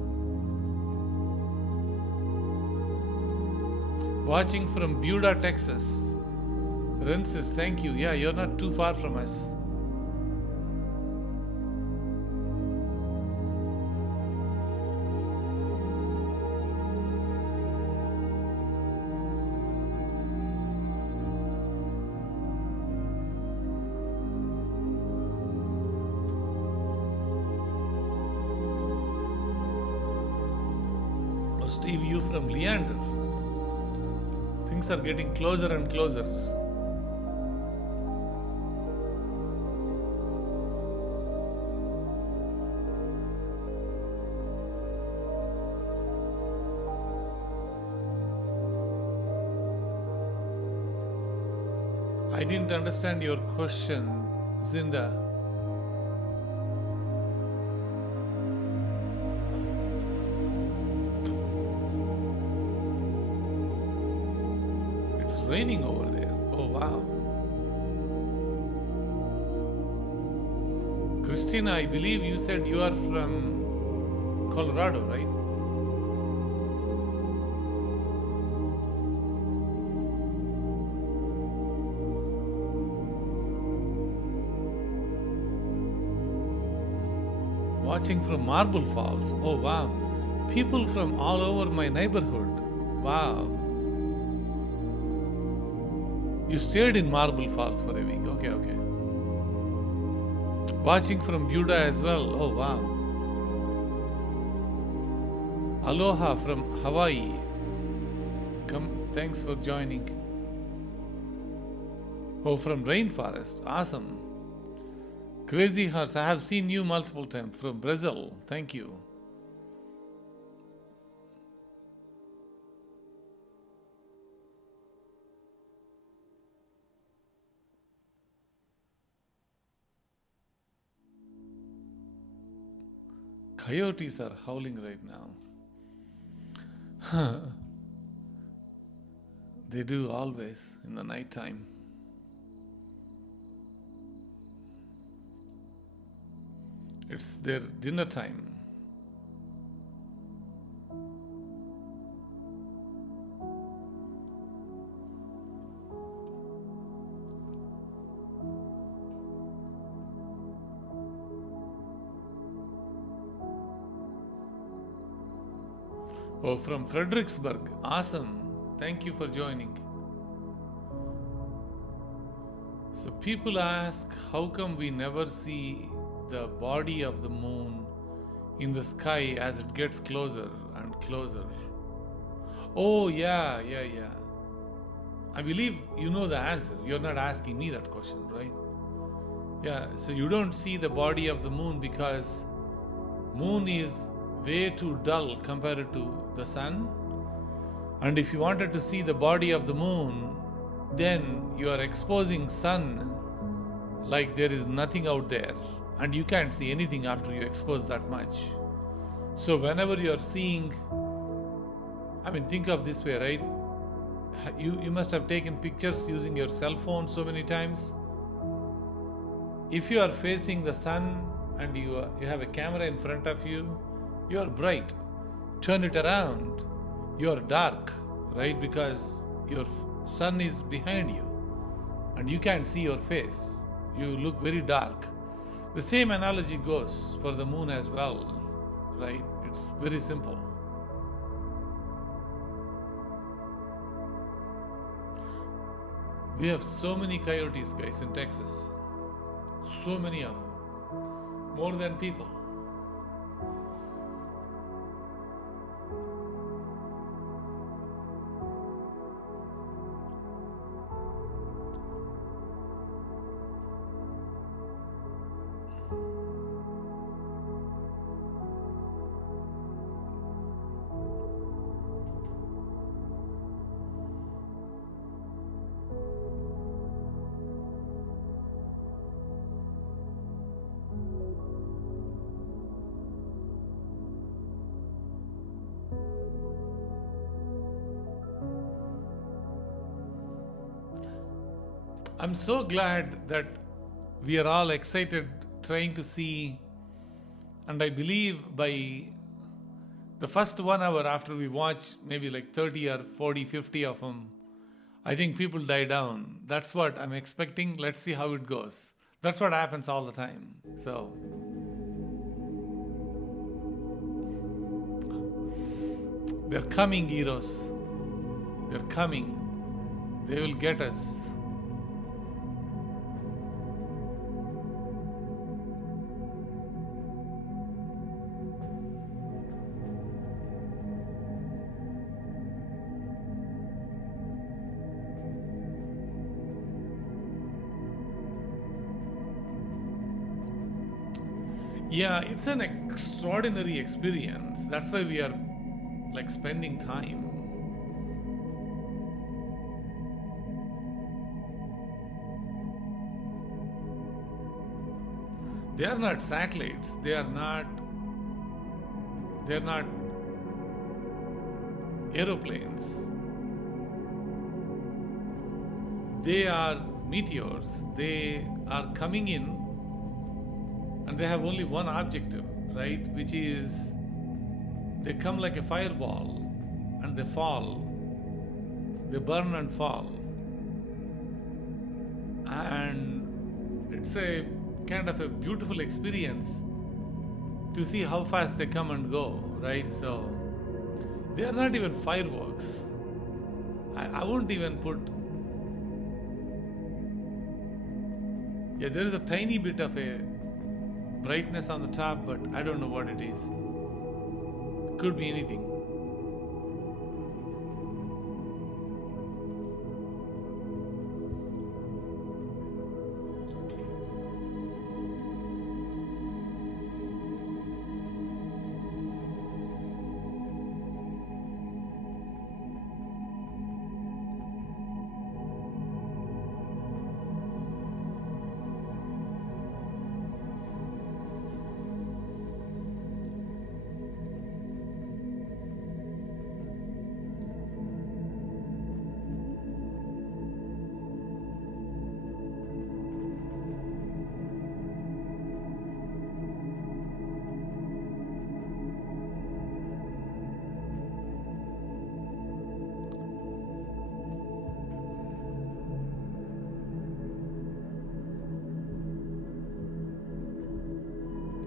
watching from Buda, Texas. Rensis, thank you. Yeah, you're not too far from us. Oh, Steve, you from Leander. Things are getting closer and closer. I didn't understand your question, Zinda. It's raining over there. Oh, wow. Christina, I believe you said you are from Colorado, right? Watching from Marble Falls. Oh, wow. People from all over my neighborhood. Wow. You stayed in Marble Falls for a week. Okay, okay. Watching from Buda as well. Oh, wow. Aloha from Hawaii. Come, thanks for joining. Oh, from Rainforest. Awesome. Crazy Horse, I have seen you multiple times. From Brazil. Thank you. Coyotes are howling right now. They do always in the night time. It's their dinner time. Oh, from Fredericksburg. Awesome. Thank you for joining. So people ask, how come we never see the body of the moon in the sky as it gets closer and closer? Oh, yeah. I believe you know the answer. You're not asking me that question, right? Yeah, so you don't see the body of the moon because moon is way too dull compared to the sun. And if you wanted to see the body of the moon, then you are exposing sun like there is nothing out there. And you can't see anything after you expose that much. So whenever you're seeing, think of this way, right? You must have taken pictures using your cell phone so many times. If you are facing the sun and you have a camera in front of you, you are bright. Turn it around, you are dark, right? Because your sun is behind you and you can't see your face. You look very dark. The same analogy goes for the moon as well, right? It's very simple. We have so many coyotes, guys, in Texas. So many of them. More than people. I'm so glad that we are all excited trying to see, and I believe by the first 1 hour after we watch maybe like 30 or 40, 50 of them, I think people die down. That's what I'm expecting. Let's see how it goes. That's what happens all the time. So, they're coming, heroes. They're coming. They will get us. Yeah, it's an extraordinary experience. That's why we are like spending time. They are not satellites. They are not aeroplanes. They are meteors. They are coming in and they have only one objective, right? Which is they come like a fireball and they fall. They burn and fall. And it's a kind of a beautiful experience to see how fast they come and go, right? So they are not even fireworks. I won't even put. Yeah, there is a tiny bit of a brightness on the top, but I don't know what it is. Could be anything.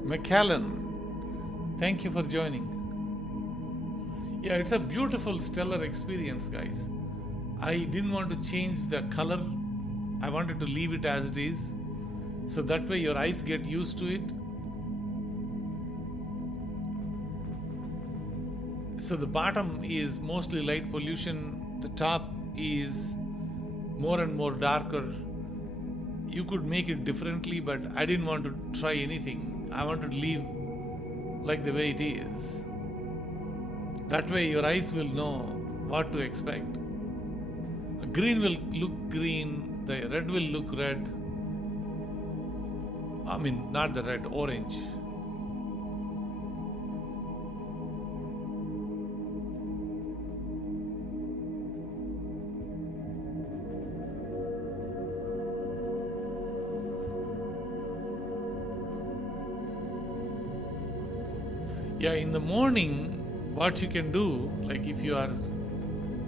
McCallan, thank you for joining. Yeah, it's a beautiful stellar experience, guys. I didn't want to change the color. I wanted to leave it as it is. So that way your eyes get used to it. So the bottom is mostly light pollution. The top is more and more darker. You could make it differently, but I didn't want to try anything. I wanted to leave like the way it is. That way your eyes will know what to expect. Green will look green, the red will look red. I mean, not the red, orange. Yeah, in the morning, what you can do, like if you are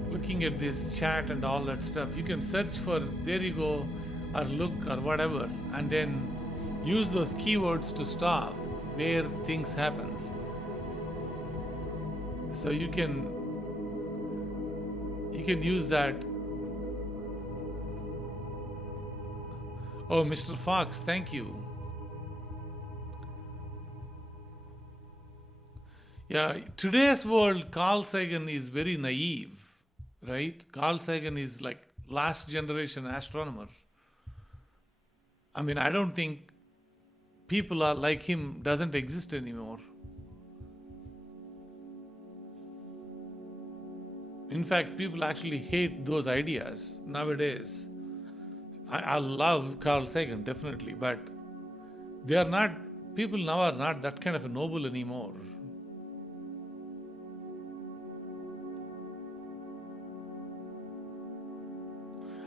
looking at this chat and all that stuff, you can search for there you go, or look, or whatever, and then use those keywords to stop where things happens. So you can use that. Oh, Mr. Fox, thank you. Yeah, today's world, Carl Sagan is very naive, right? Carl Sagan is like last generation astronomer. I mean, I don't think people are like him doesn't exist anymore. In fact, people actually hate those ideas nowadays. I love Carl Sagan, definitely, but they are not, people now are not that kind of a noble anymore.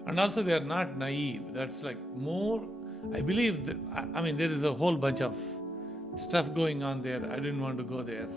And also they are not naive. That's like more, I believe that, I mean, there is a whole bunch of stuff going on there. I didn't want to go there.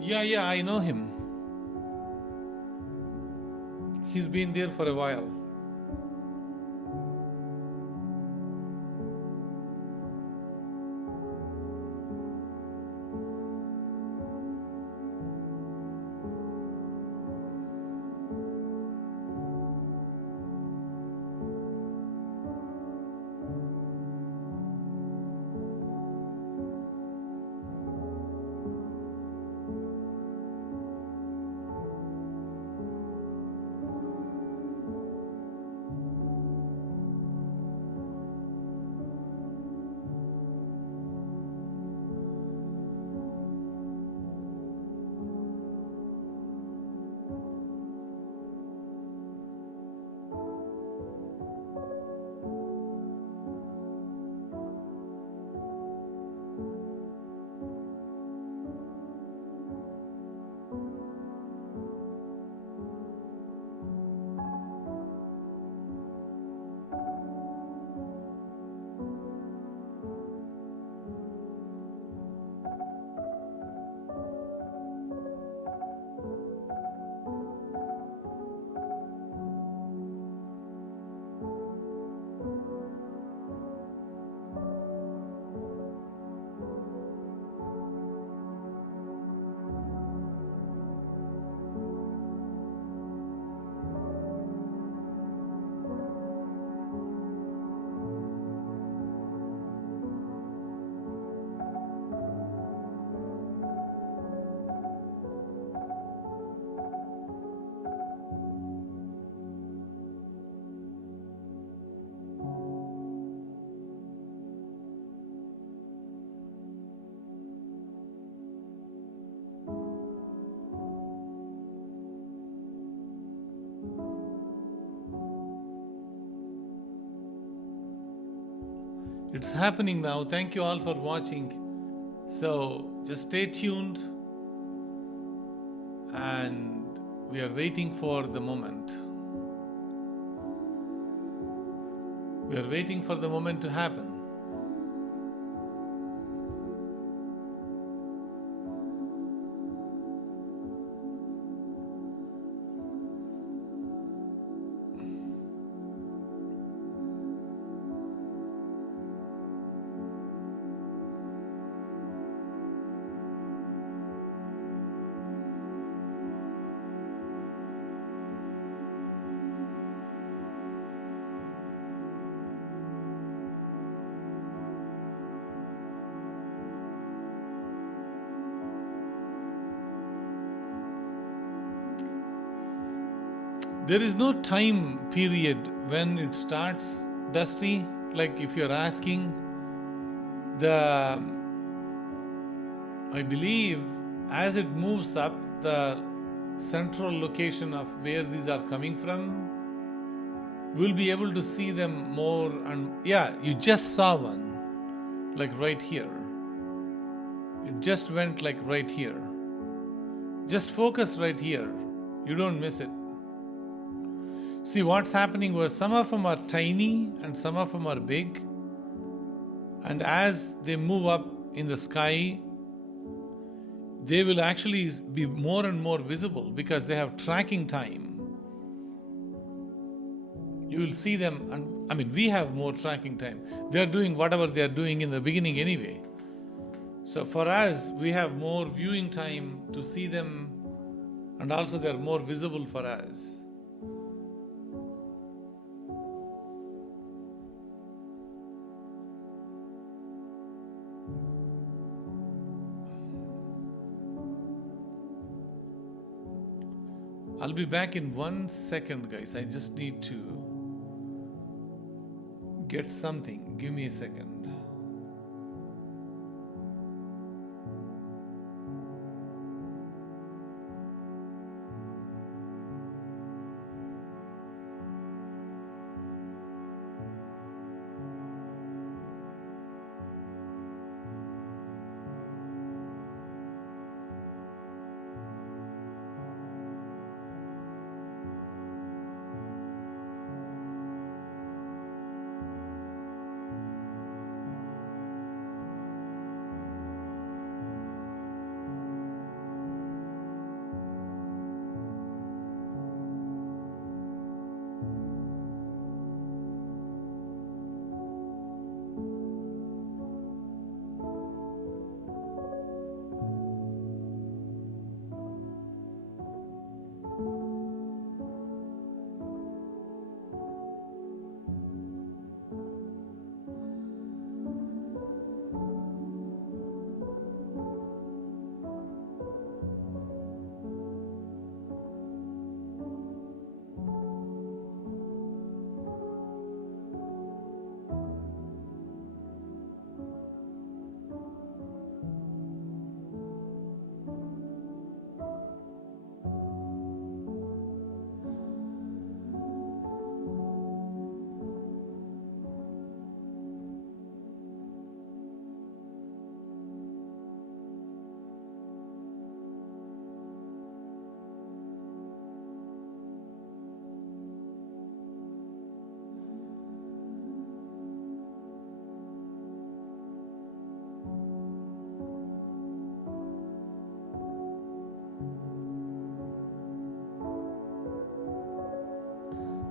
Yeah, I know him. He's been there for a while. It's happening now. Thank you all for watching. So just stay tuned, and we are waiting for the moment. We are waiting for the moment to happen. There is no time period when it starts, Dusty. Like if you're asking, I believe as it moves up, the central location of where these are coming from, we'll be able to see them more. And yeah, you just saw one, like right here. It just went like right here. Just focus right here. You don't miss it. See, what's happening was some of them are tiny and some of them are big. And as they move up in the sky, they will actually be more and more visible because they have tracking time. You will see them, and I mean, we have more tracking time. They are doing whatever they are doing in the beginning anyway. So for us, we have more viewing time to see them, and also they are more visible for us. I'll be back in 1 second, guys. I just need to get something. Give me a second.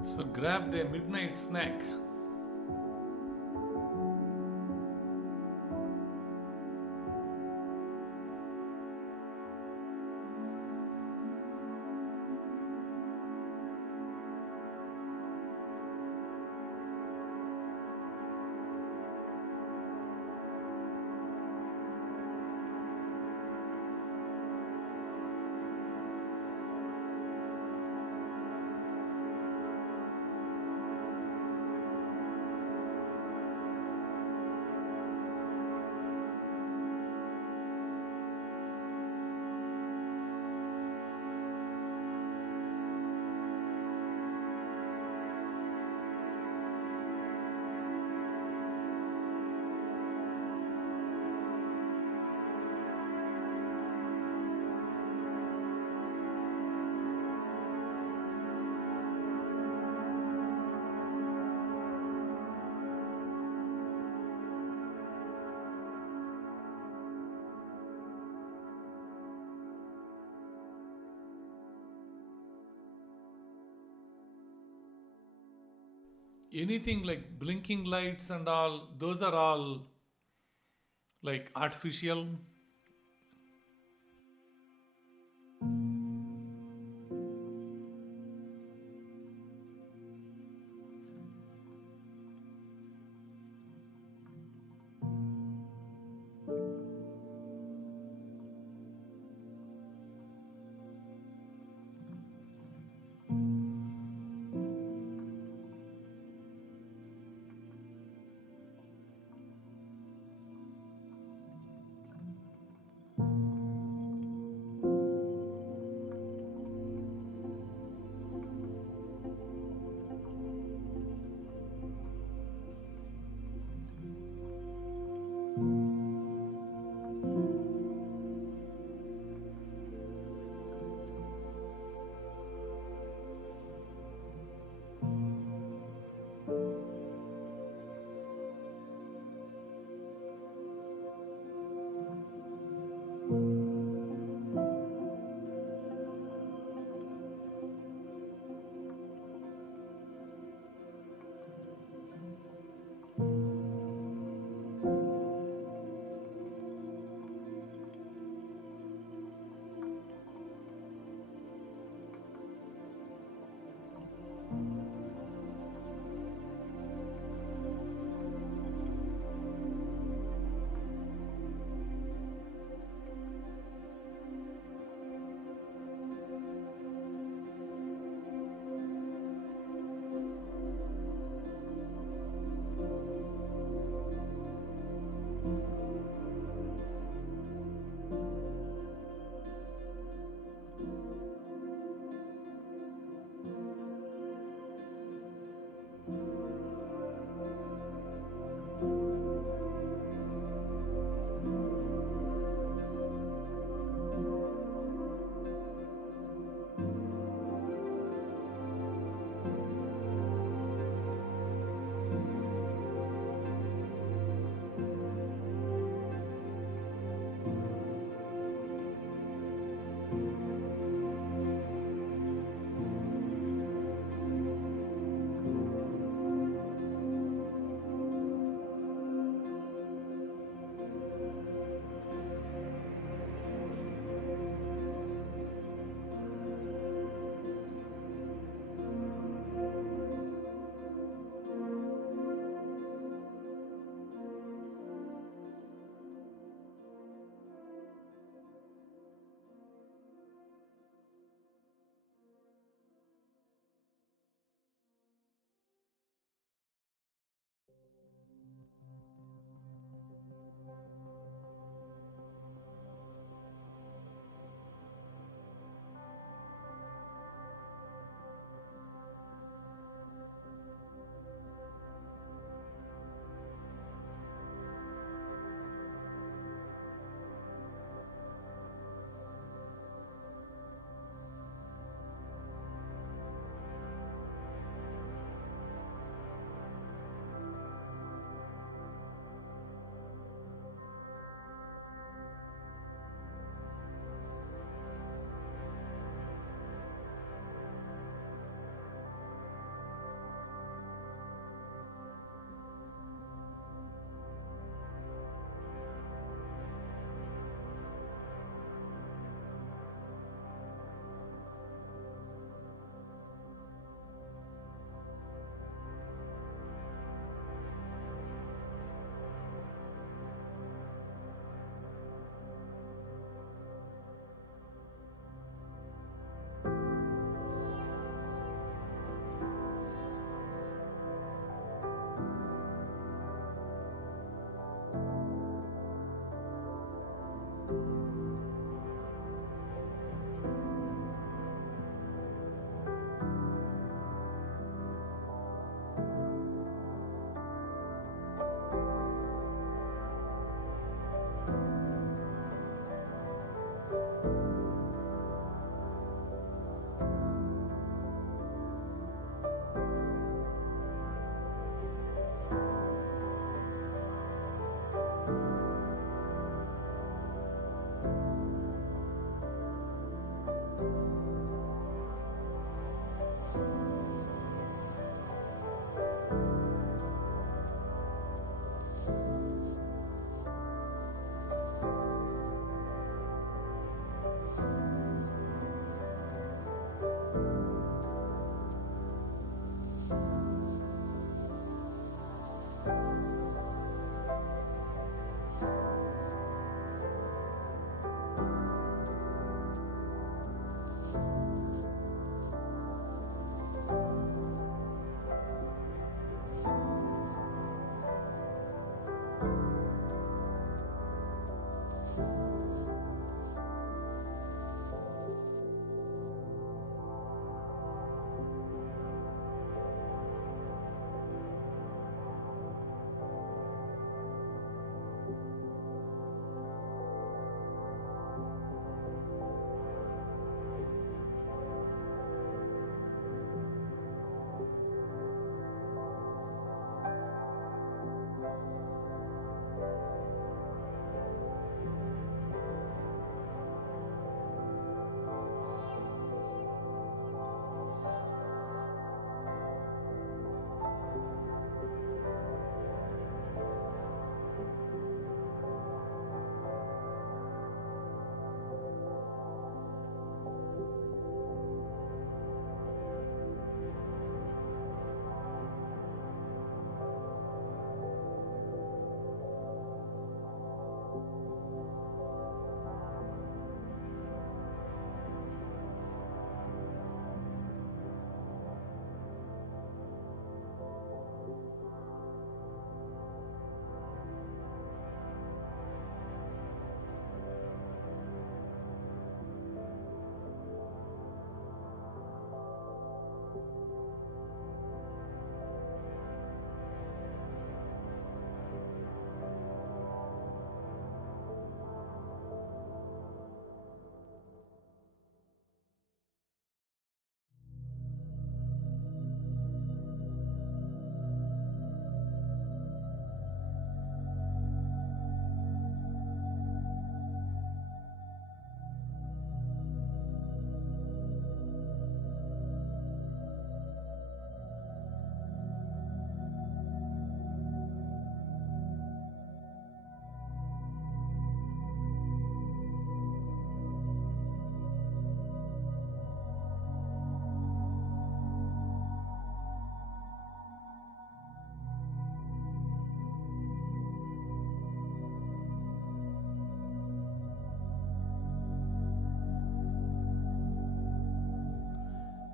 So grabbed a midnight snack. Anything like blinking lights and all, those are all like artificial.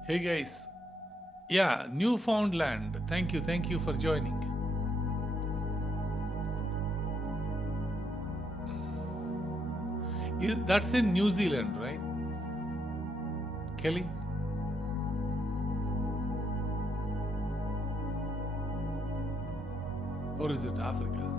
Hey guys, yeah, Newfoundland. Thank you for joining. That's in New Zealand, right? Kelly? Or is it Africa?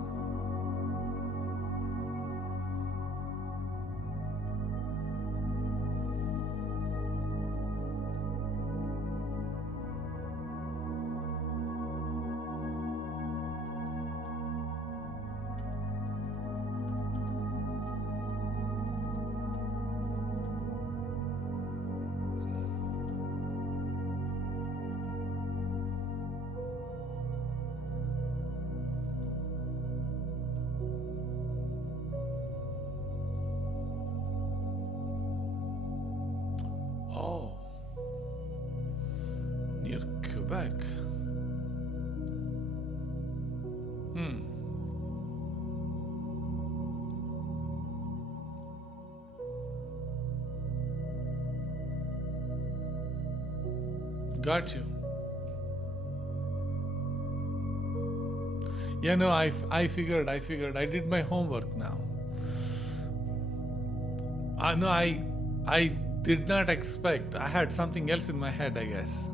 Oh, near Quebec. Hmm. Got you. Yeah, no, I figured. I did my homework now. No, I did not expect. I had something else in my head, I guess.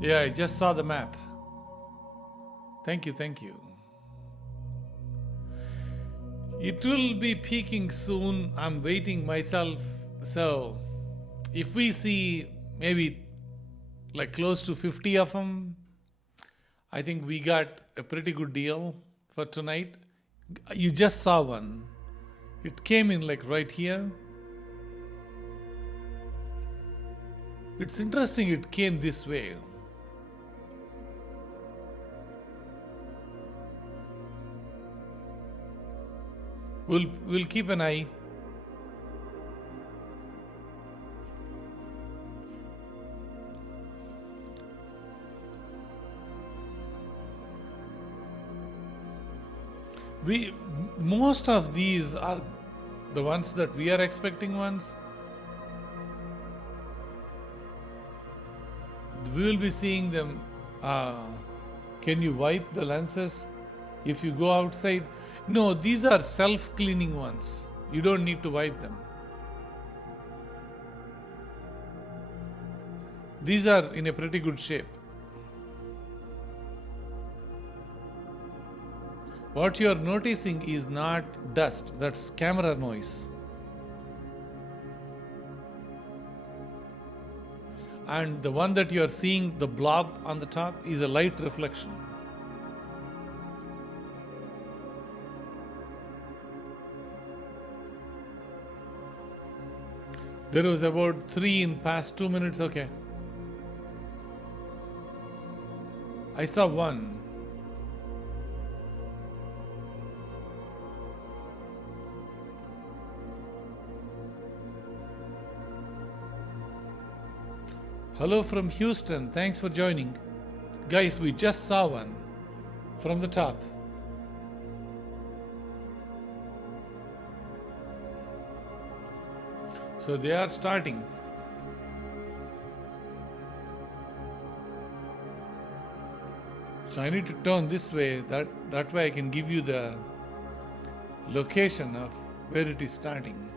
Yeah, I just saw the map. Thank you. It will be peaking soon. I'm waiting myself. So, if we see maybe like close to 50 of them, I think we got a pretty good deal for tonight. You just saw one. It came in like right here. It's interesting it came this way. We'll keep an eye. Most of these are the ones that we are expecting ones. We will be seeing them. Can you wipe the lenses if you go outside? No, these are self-cleaning ones. You don't need to wipe them. These are in a pretty good shape. What you are noticing is not dust, that's camera noise. And the one that you are seeing, the blob on the top, is a light reflection. There was about 3 in past 2 minutes, okay. I saw one. Hello from Houston, thanks for joining. Guys, we just saw one from the top. So they are starting. So I need to turn this way, that way I can give you the location of where it is starting.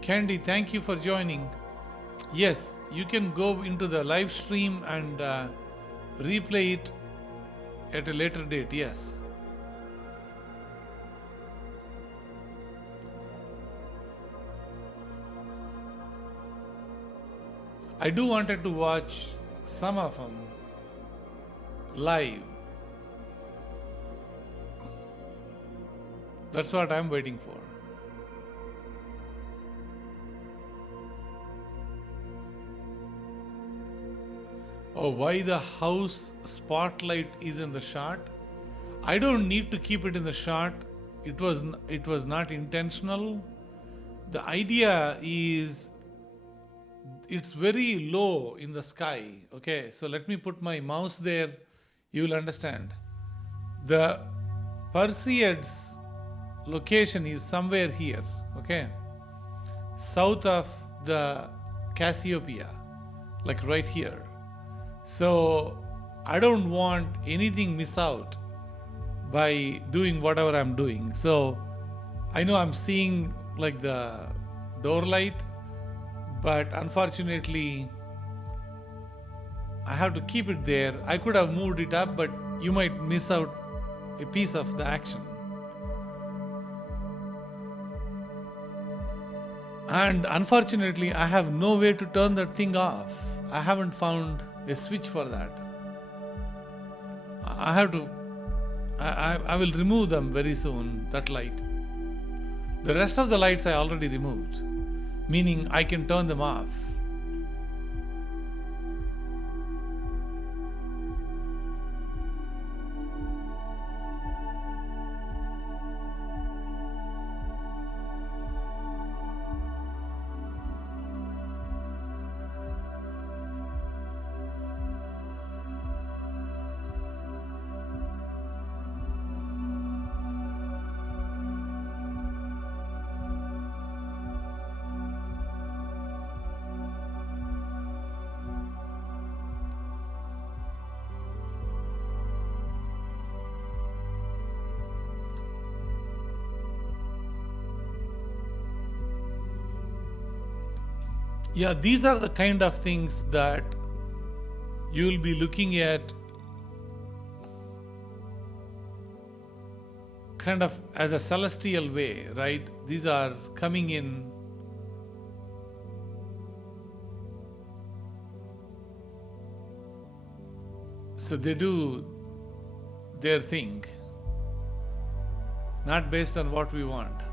Candy, thank you for joining. Yes, you can go into the live stream and replay it at a later date, yes. I do wanted to watch some of them live. That's what I'm waiting for. Oh, why the house spotlight is in the shot? I don't need to keep it in the shot. It was not intentional. The idea is it's very low in the sky. Okay, so let me put my mouse there. You will understand. The Perseids location is somewhere here. Okay, south of the Cassiopeia, like right here. So I don't want anything miss out by doing whatever I'm doing. So I know I'm seeing like the door light, but unfortunately I have to keep it there. I could have moved it up, but you might miss out a piece of the action. And unfortunately I have no way to turn that thing off. I haven't found a switch for that. I will remove them very soon, that light. The rest of the lights I already removed, meaning I can turn them off. Yeah, these are the kind of things that you'll be looking at kind of as a celestial way, right? These are coming in so they do their thing, not based on what we want.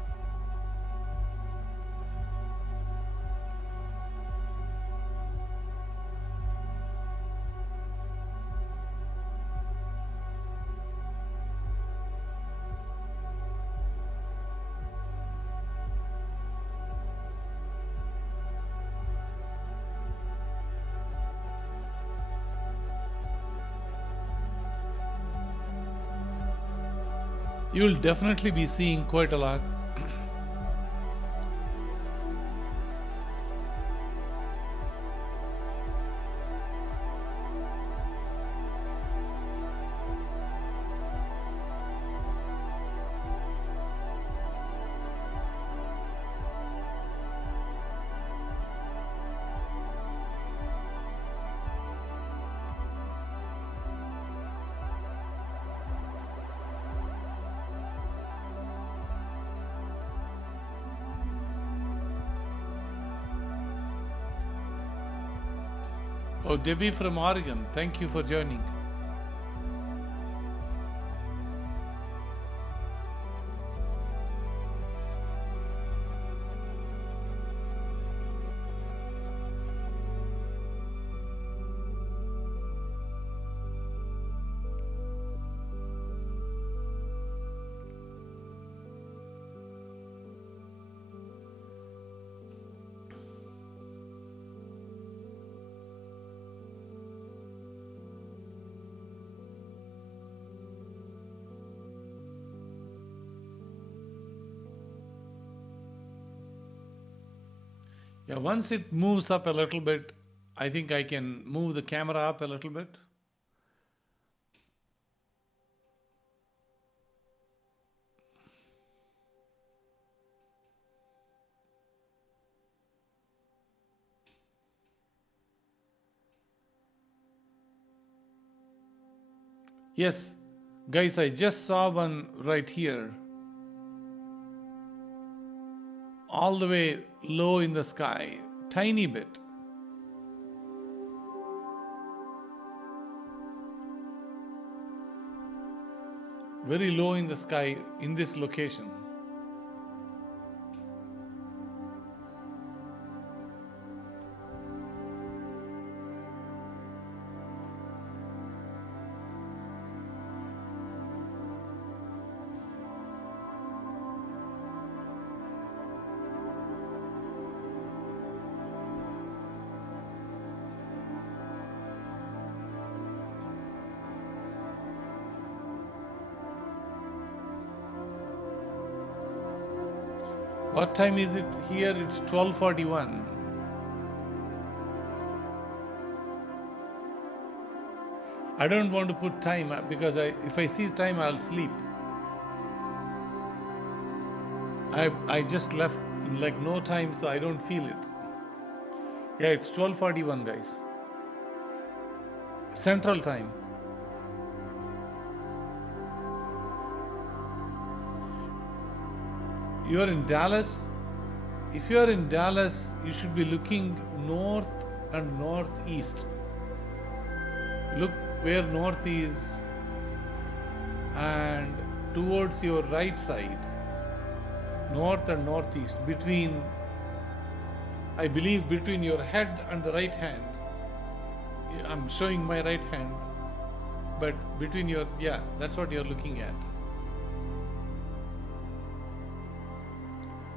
You'll definitely be seeing quite a lot. Oh, Debbie from Oregon, thank you for joining. Yeah, once it moves up a little bit, I think I can move the camera up a little bit. Yes, Guys, I just saw one right here, all the way low in the sky, tiny bit. Very low in the sky in this location. What time is it here? It's 12:41. I don't want to put time because if I see time, I'll sleep. I just left like no time, so I don't feel it. Yeah, it's 12:41, guys. Central time. You are in Dallas. If you are in Dallas, you should be looking north and northeast. Look where north is and towards your right side. North and northeast, between, I believe, between your head and the right hand. I'm showing my right hand, but between your, yeah, that's what you're looking at.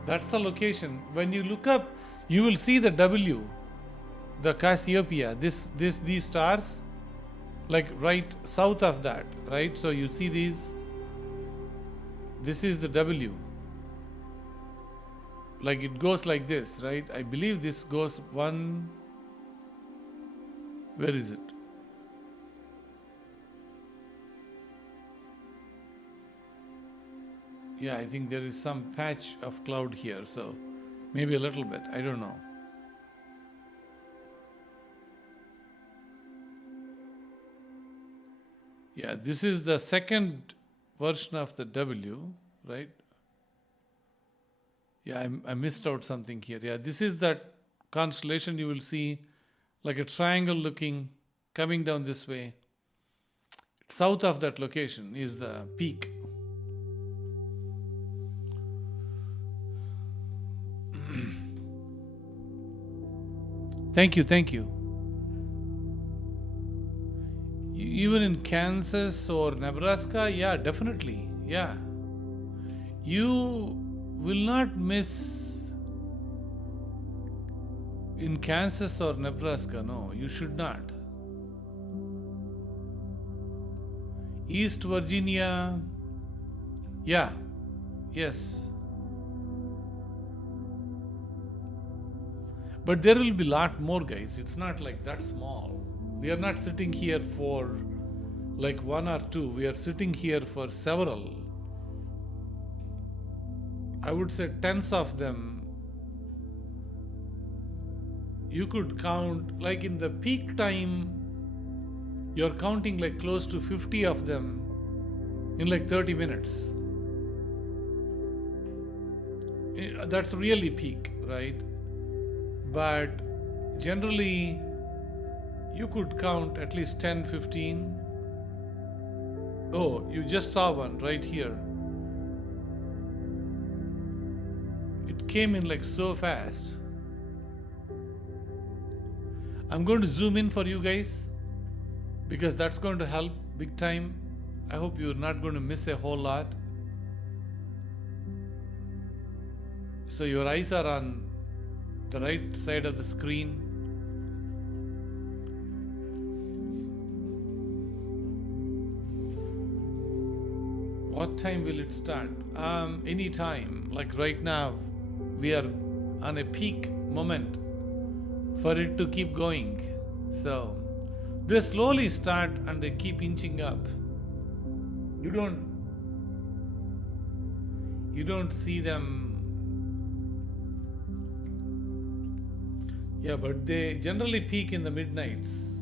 That's the location. When you look up, you will see the W, the Cassiopeia, these stars, like right south of that, right? So you see these, this is the W. Like it goes like this, right? I believe this goes one, where is it? Yeah, I think there is some patch of cloud here, so maybe a little bit, I don't know. Yeah, this is the second version of the W, right? Yeah, I missed out something here. Yeah, this is that constellation you will see, like a triangle looking, coming down this way. South of that location is the peak. Thank you, thank you. Even in Kansas or Nebraska, yeah, definitely, yeah. You will not miss in Kansas or Nebraska, no, you should not. East Virginia, yeah, yes. But there will be a lot more, guys. It's not like that small. We are not sitting here for like one or two. We are sitting here for several. I would say tens of them. You could count, like in the peak time, you're counting like close to 50 of them in like 30 minutes. That's really peak, right? But generally, you could count at least 10, 15. Oh, you just saw one right here. It came in like so fast. I'm going to zoom in for you guys because that's going to help big time. I hope you're not going to miss a whole lot. So your eyes are on the right side of the screen. What time will it start? Any time. Like right now, we are on a peak moment for it to keep going. So they slowly start and they keep inching up. You don't see them. Yeah, but they generally peak in the midnights.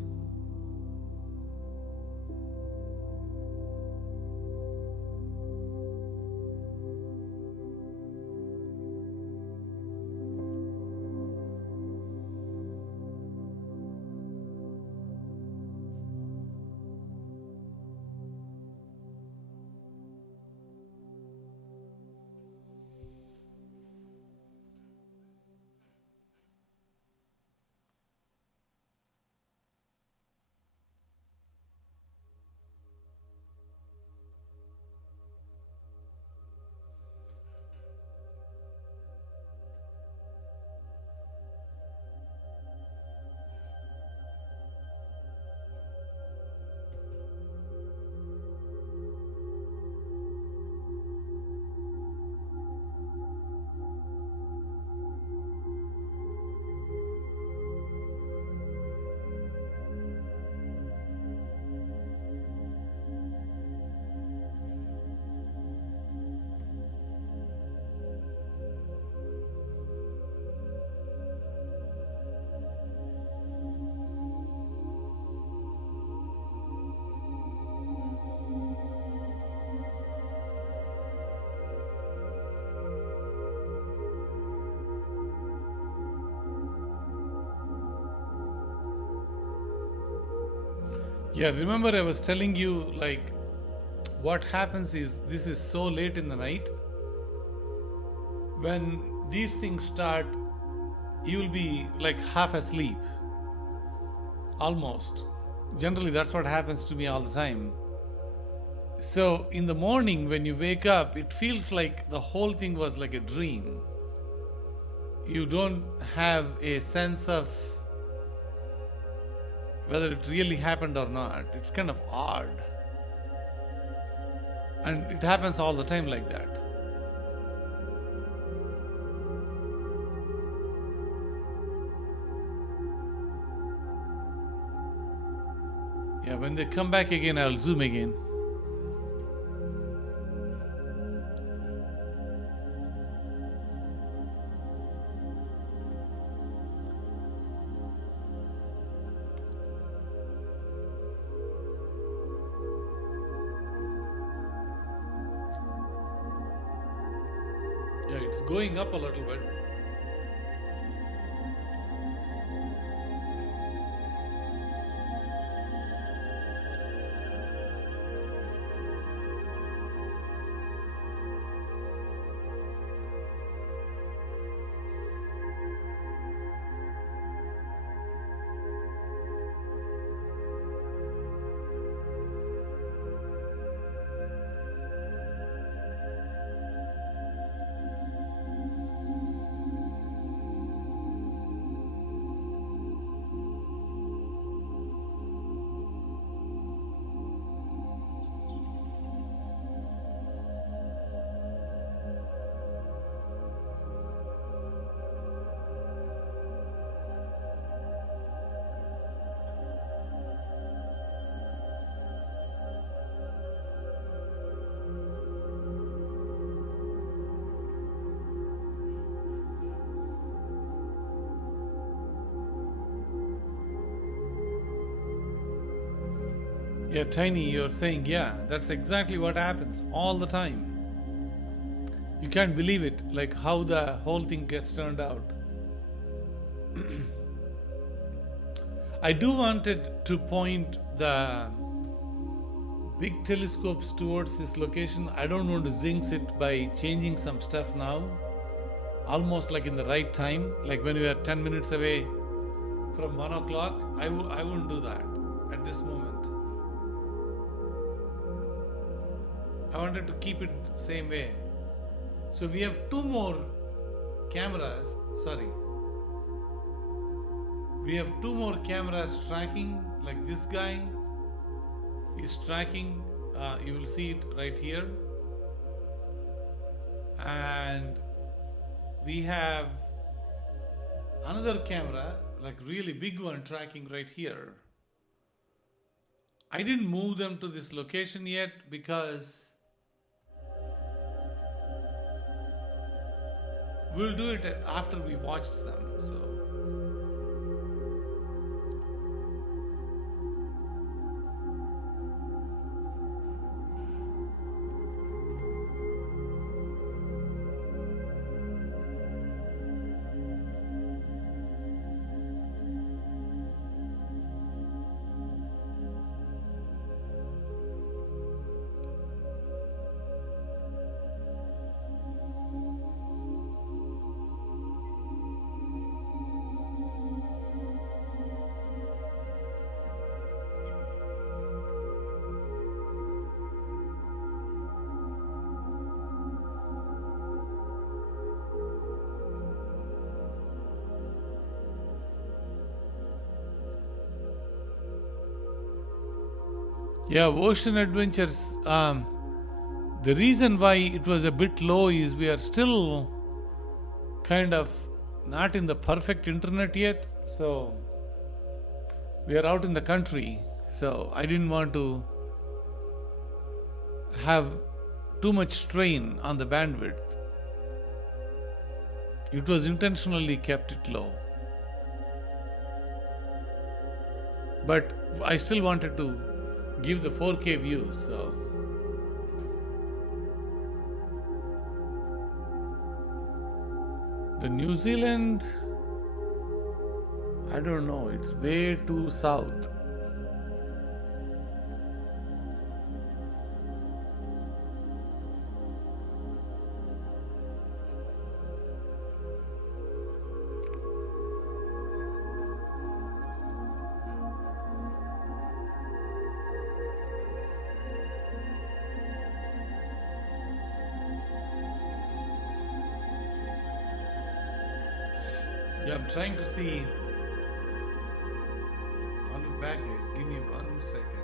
Yeah, remember I was telling you, like, what happens is this is so late in the night. When these things start, you will be like half asleep, almost. Generally, that's what happens to me all the time. So in the morning, when you wake up, it feels like the whole thing was like a dream. You don't have a sense of whether it really happened or not. It's kind of odd. And it happens all the time like that. Yeah, when they come back again, I'll zoom again. Yeah, it's going up a little bit. Yeah, Tiny, you're saying, yeah, that's exactly what happens all the time. You can't believe it, like how the whole thing gets turned out. I do wanted to point the big telescopes towards this location. I don't want to jinx it by changing some stuff now, almost like in the right time, like when we are 10 minutes away from 1 o'clock. I wouldn't do that at this moment. I wanted to keep it the same way. So we have two more cameras, we have two more cameras tracking, like this guy is tracking, you will see it right here. And we have another camera, like really big one, tracking right here. I didn't move them to this location yet because we'll do it after we watch them. So yeah, Ocean Adventures. The reason why it was a bit low is we are still kind of not in the perfect internet yet. So we are out in the country. So I didn't want to have too much strain on the bandwidth. It was intentionally kept it low. But I still wanted to give the 4K views, so the New Zealand, I don't know, it's way too south. Yeah, I'm trying to see. I'll be back, guys. Give me 1 second.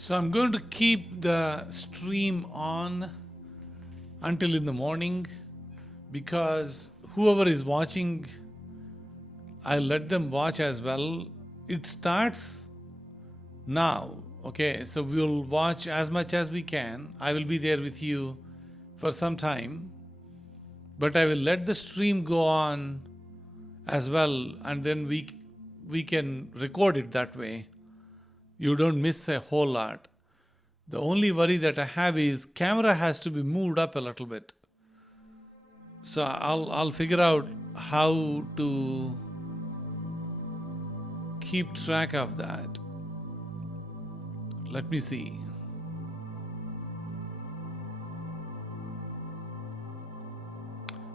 So I'm going to keep the stream on until in the morning. because whoever is watching, I let them watch as well. It starts now. Okay, so we'll watch as much as we can. I will be there with you for some time, but I will let the stream go on as well, and then we can record it that way. You don't miss a whole lot. The only worry that I have is camera has to be moved up a little bit. So I'll figure out how to keep track of that. Let me see.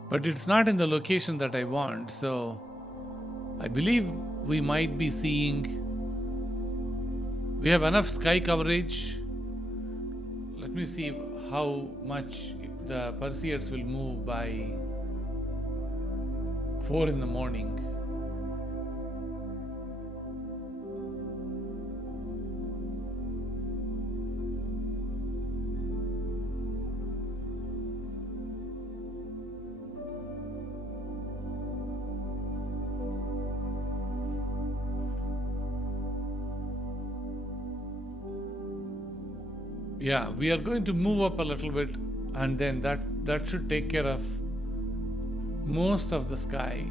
But it's not in the location that I want, so I believe we might be seeing. We have enough sky coverage. Let me see how much the Perseids will move by 4 in the morning. Yeah, we are going to move up a little bit, and then that should take care of most of the sky.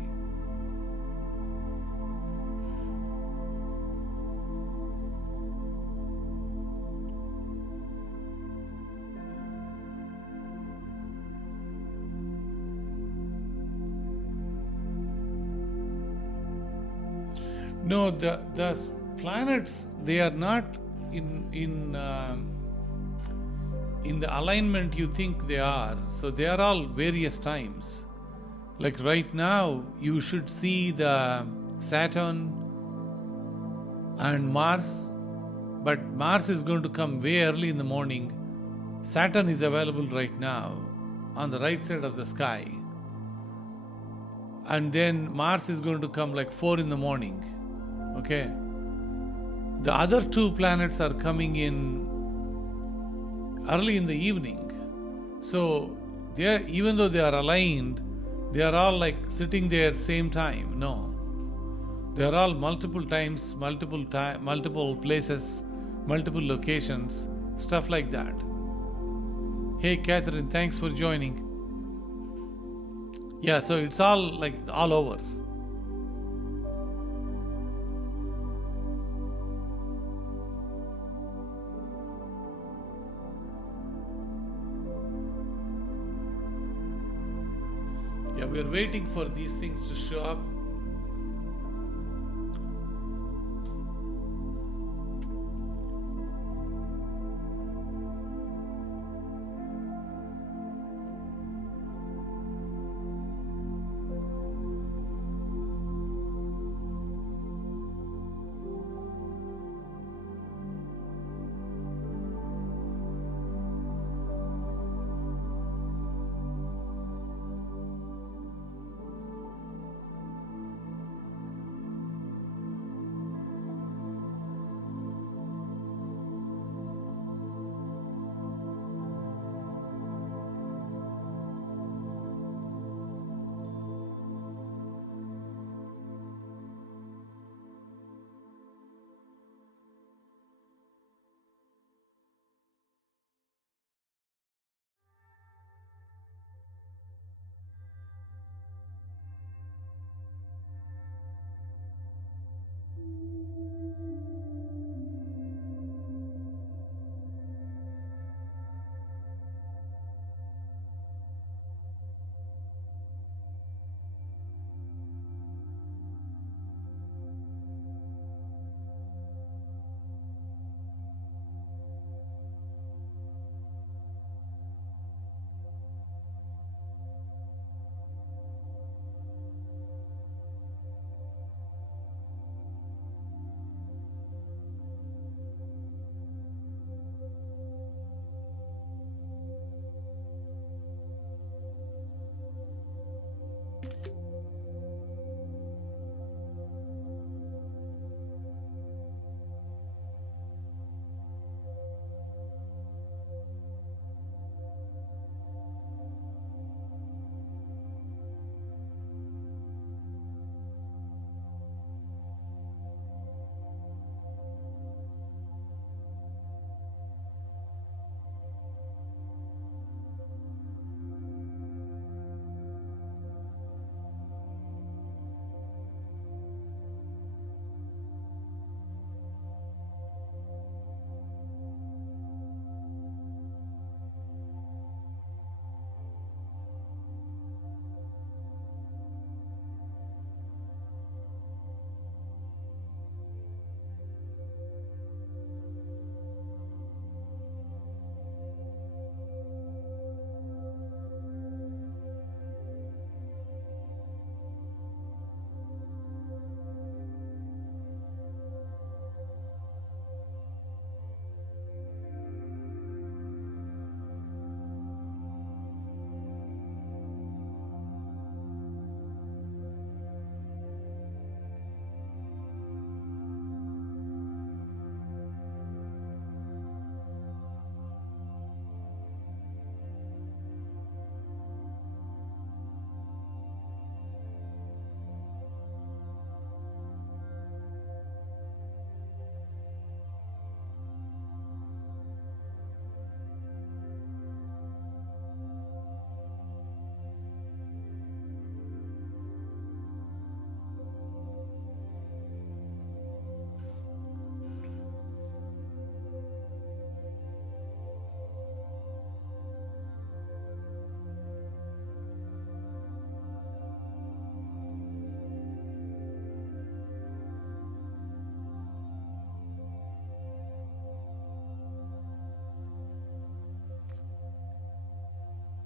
No, the planets, they are not in the alignment you think they are. So they are all various times. Like right now, you should see the Saturn and Mars, but Mars is going to come way early in the morning. Saturn is available right now on the right side of the sky. And then Mars is going to come like 4 in the morning. Okay. The other two planets are coming in early in the evening. So even though they are aligned, they are all like sitting there same time. No. They are all multiple times, multiple places, multiple locations, stuff like that. Hey Catherine, thanks for joining. Yeah, so it's all like all over. Yeah, we are waiting for these things to show up.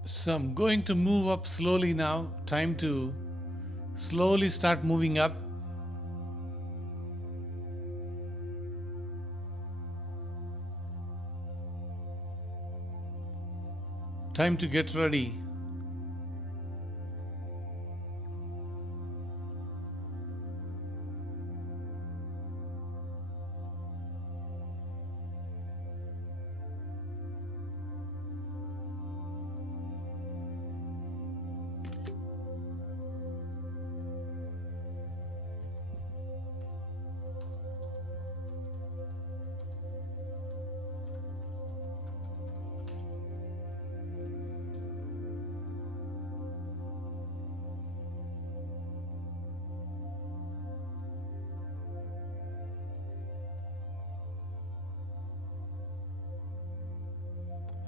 So I'm going to move up slowly now. Time to slowly start moving up. Time to get ready.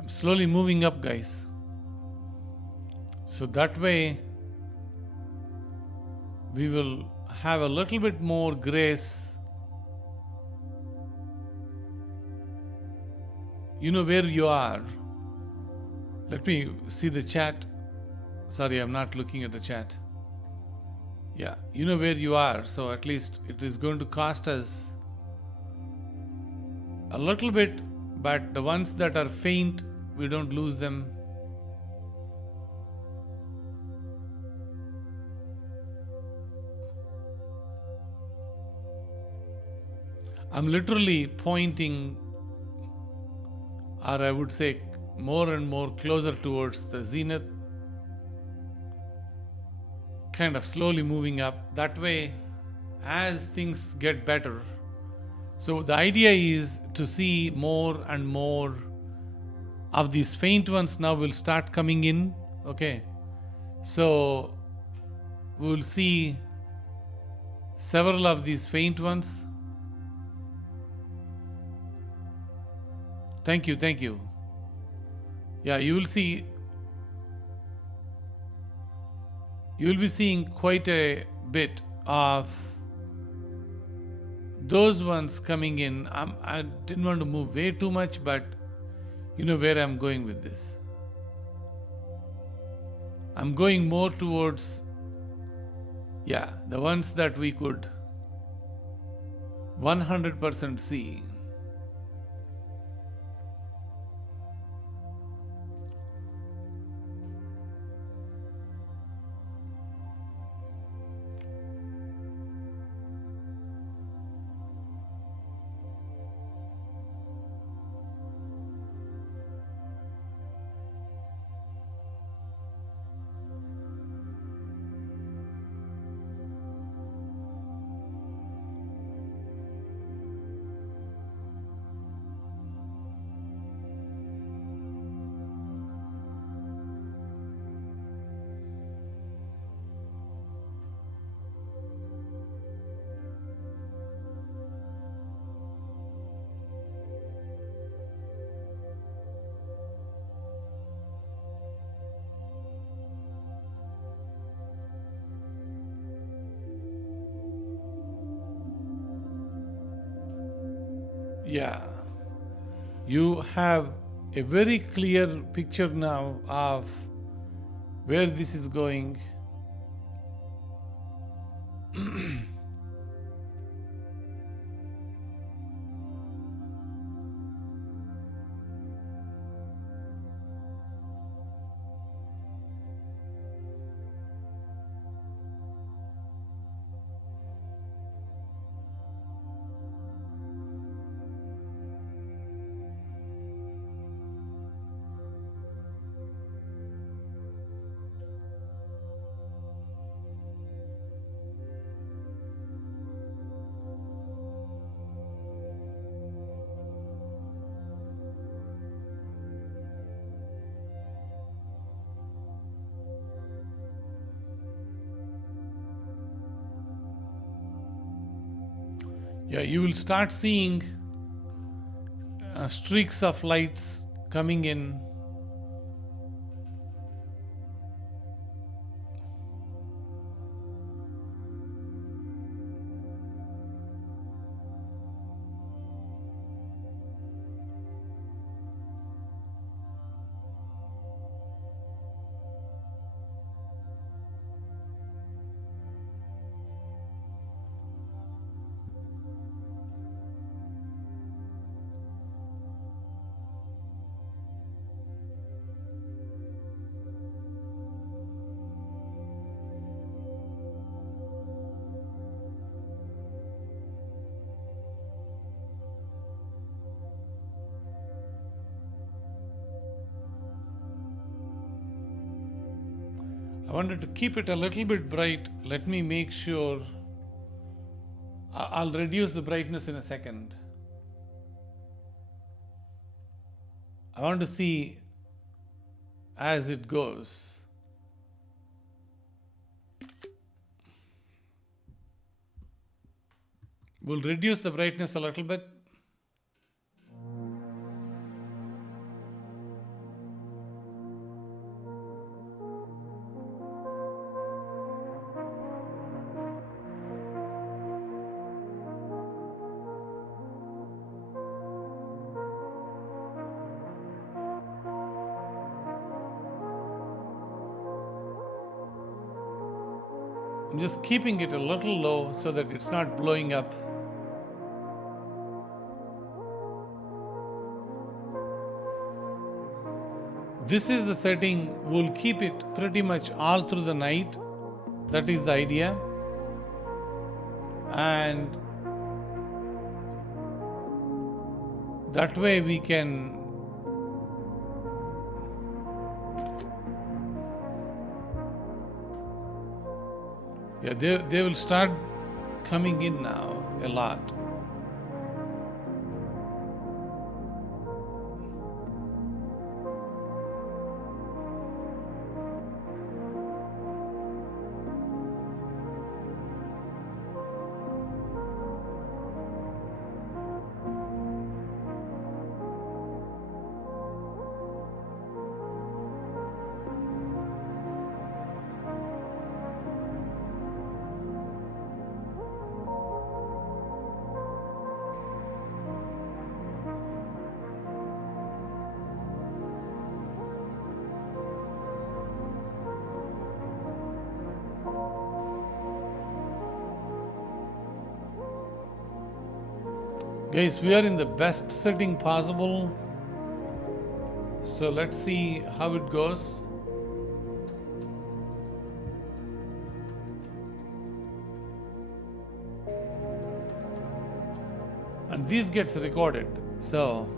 I'm slowly moving up, guys. So that way we will have a little bit more grace. You know where you are. Let me see the chat. Sorry, I'm not looking at the chat. Yeah, you know where you are. So at least it is going to cost us a little bit, but the ones that are faint, we don't lose them. I'm literally pointing, or I would say more and more closer towards the zenith, kind of slowly moving up. That way, as things get better. So the idea is to see more and more of these faint ones now will start coming in. Okay. So we will see several of these faint ones. Thank you, thank you. Yeah, you will be seeing quite a bit of those ones coming in. I didn't want to move way too much, but you know where I'm going with this. I'm going more towards, the ones that we could 100% see. Yeah, you have a very clear picture now of where this is going. Yeah, you will start seeing streaks of lights coming in. I wanted to keep it a little bit bright. Let me make sure. I'll reduce the brightness in a second. I want to see as it goes. We'll reduce the brightness a little bit. I'm just keeping it a little low so that it's not blowing up. This is the setting. We'll keep it pretty much all through the night. That is the idea. And that way we can they will start coming in now a lot. Guys, we are in the best setting possible. So let's see how it goes. And this gets recorded. So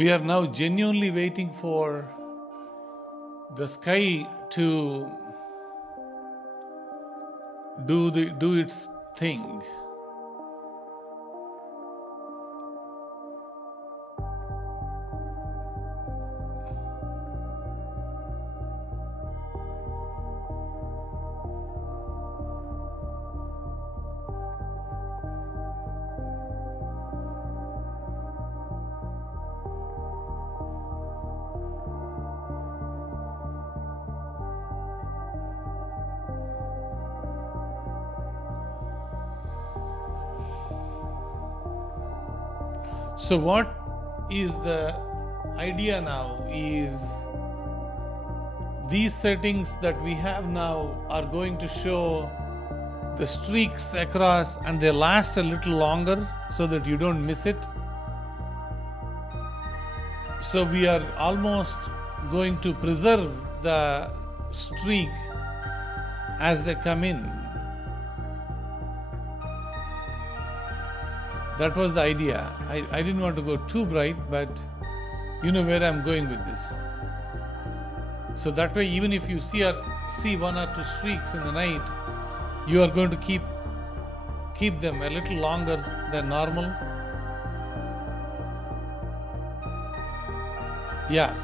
we are now genuinely waiting for the sky to do its thing. So what is the idea now is these settings that we have now are going to show the streaks across, and they last a little longer so that you don't miss it. So we are almost going to preserve the streak as they come in. That was the idea. I didn't want to go too bright, but you know where I'm going with this. So that way, even if you see one or two streaks in the night, you are going to keep them a little longer than normal. Yeah.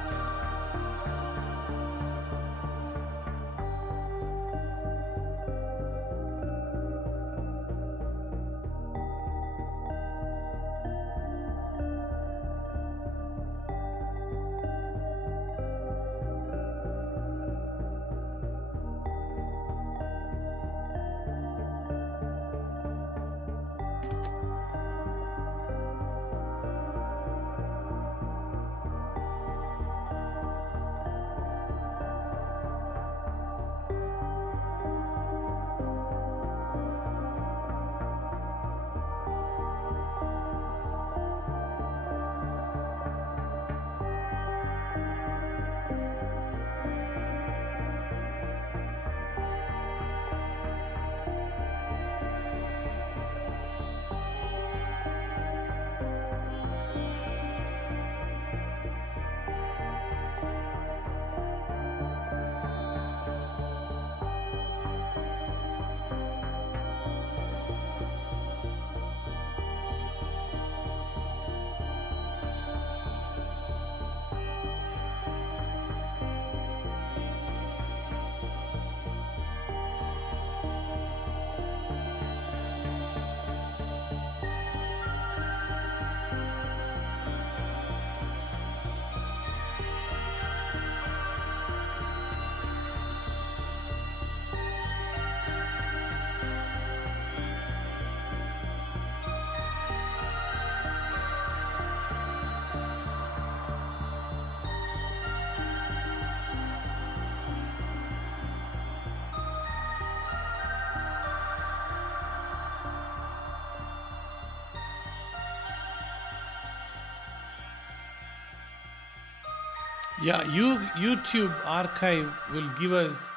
Yeah, YouTube archive will give us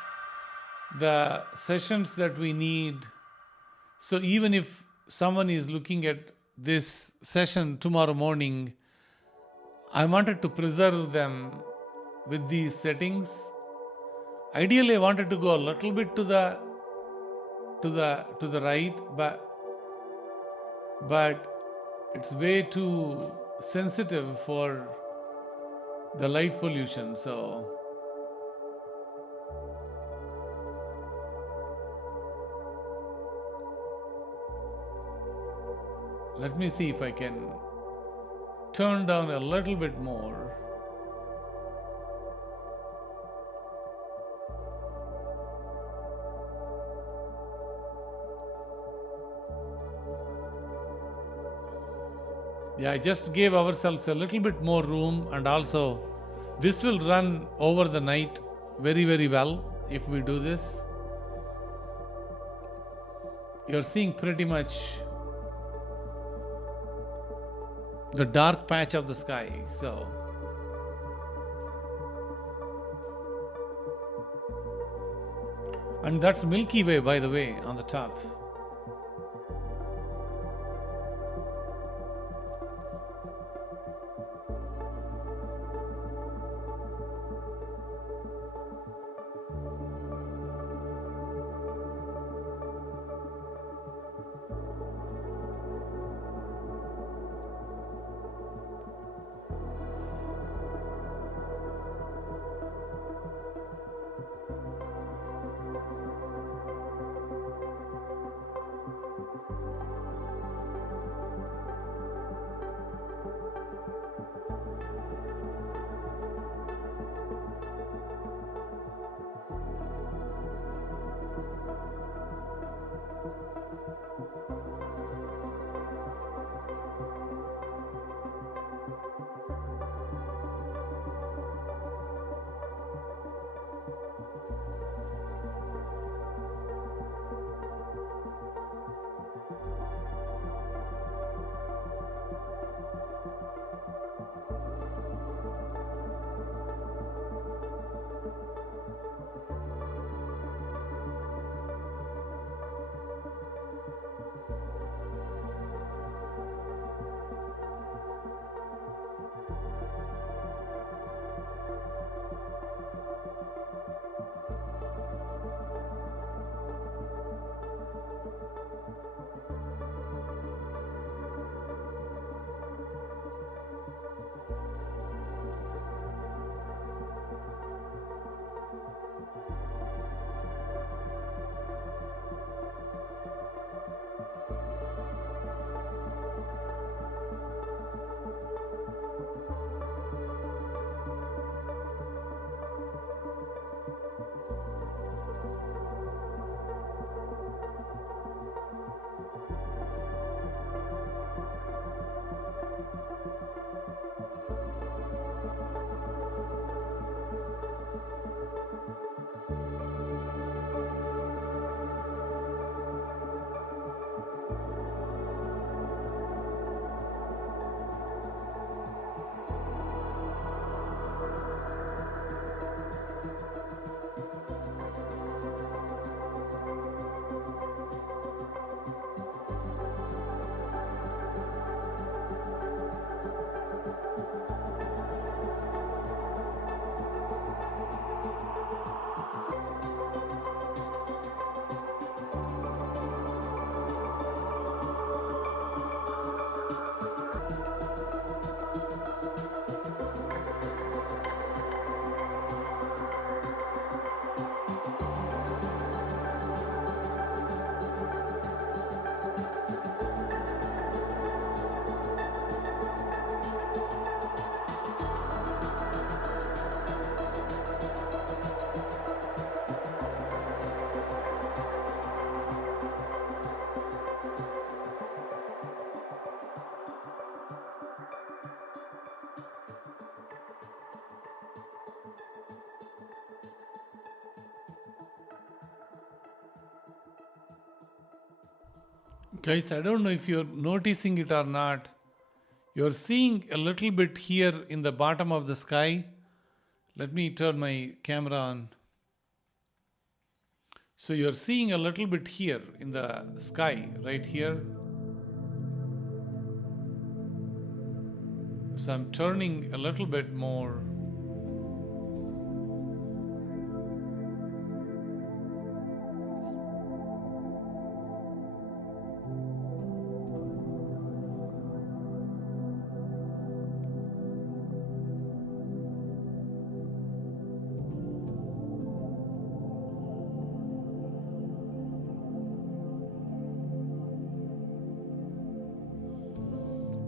the sessions that we need. So even if someone is looking at this session tomorrow morning, I wanted to preserve them with these settings. Ideally, I wanted to go a little bit to the right, but it's way too sensitive for the light pollution. So let me see if I can turn down a little bit more. Yeah, I just gave ourselves a little bit more room, and also this will run over the night very, very well if we do this. You're seeing pretty much the dark patch of the sky. So and that's Milky Way, by the way, on the top. Guys, I don't know if you're noticing it or not. You're seeing a little bit here in the bottom of the sky. Let me turn my camera on. So you're seeing a little bit here in the sky, right here. So I'm turning a little bit more.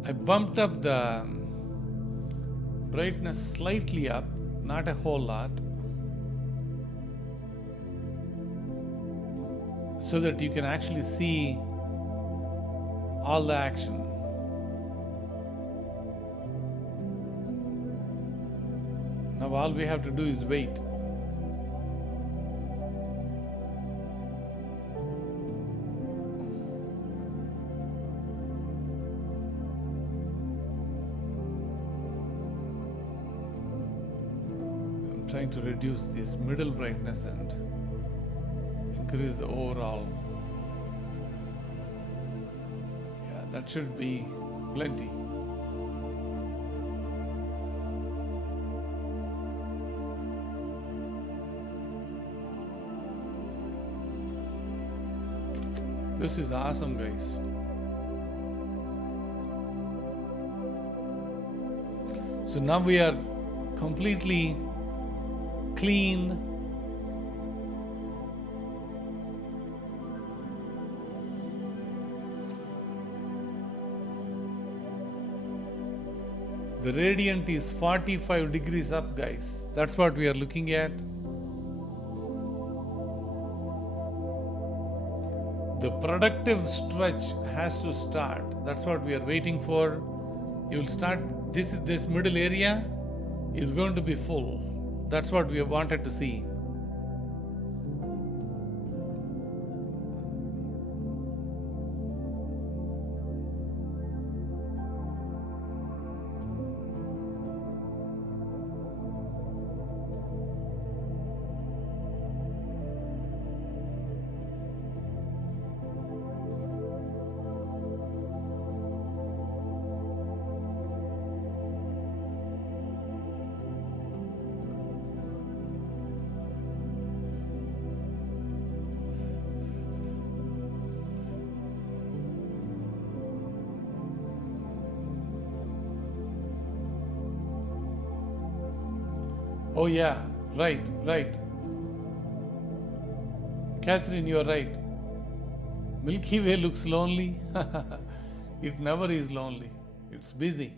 I bumped up the brightness slightly up, not a whole lot, so that you can actually see all the action. Now all we have to do is wait. Trying to reduce this middle brightness and increase the overall. Yeah, that should be plenty. This is awesome, guys. So now we are completely clean. The radiant is 45 degrees up, guys. That's what we are looking at. The productive stretch has to start. That's what we are waiting for. You will start, this middle area is going to be full. That's what we wanted to see. Oh yeah, right. Catherine, you're right. Milky Way looks lonely. It never is lonely. It's busy.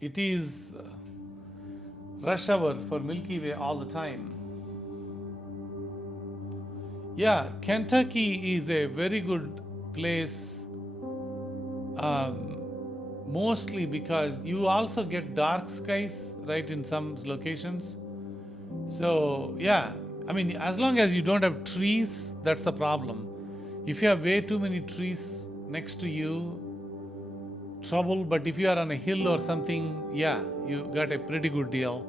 It is rush hour for Milky Way all the time. Yeah, Kentucky is a very good place. Mostly because you also get dark skies, right, in some locations. So yeah, I mean, as long as you don't have trees, that's the problem. If you have way too many trees next to you, trouble. But if you are on a hill or something, yeah, you got a pretty good deal.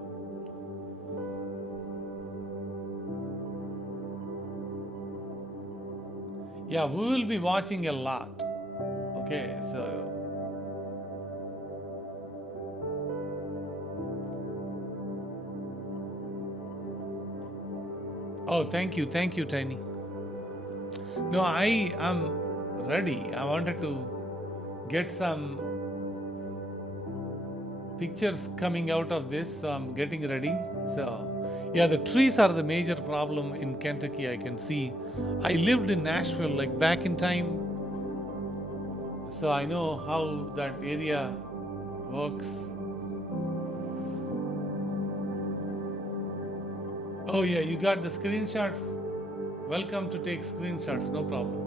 Yeah, we will be watching a lot. Okay, so oh, thank you, Tiny. No, I am ready. I wanted to get some pictures coming out of this, so I'm getting ready. So, yeah, the trees are the major problem in Kentucky, I can see. I lived in Nashville, like back in time, so I know how that area works. Oh yeah, you got the screenshots? Welcome to take screenshots, no problem.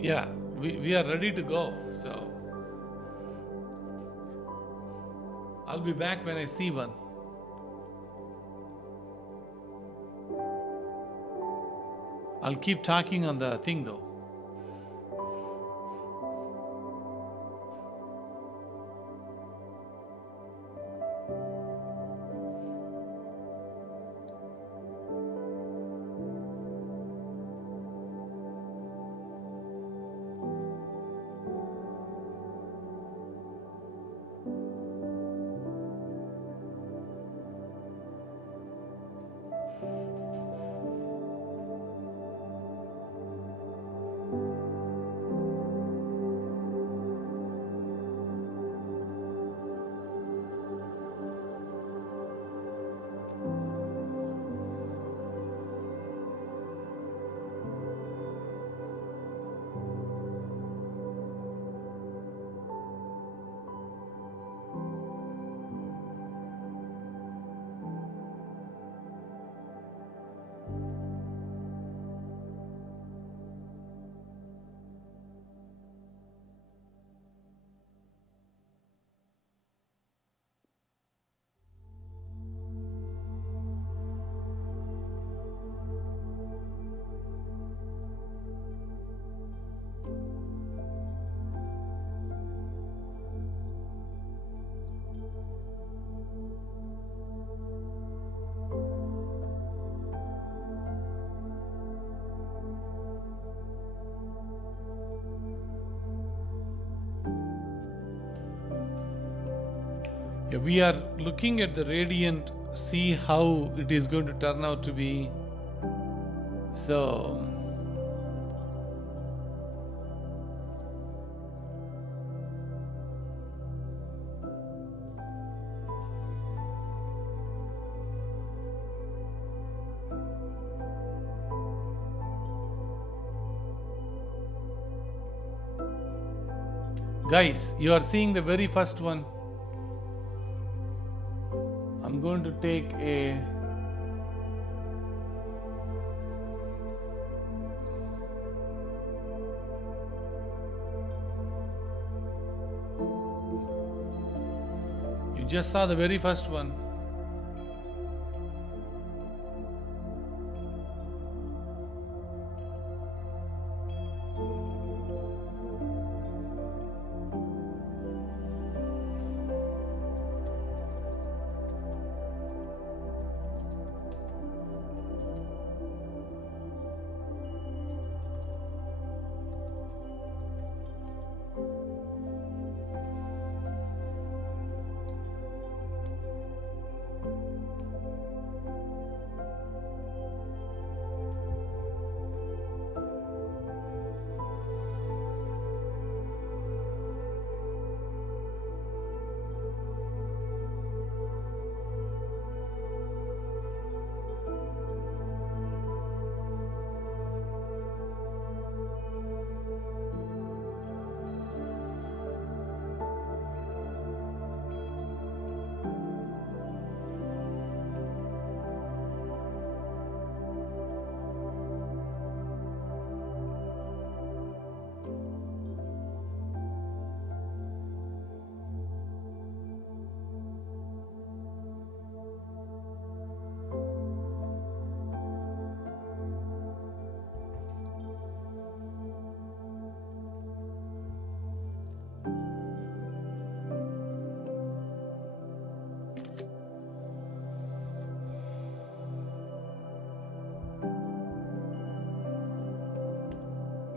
Yeah, we are ready to go, so I'll be back when I see one. I'll keep talking on the thing though. Yeah, we are looking at the radiant, see how it is going to turn out to be. So guys, you are seeing the very first one. I'm going to take a you just saw the very first one.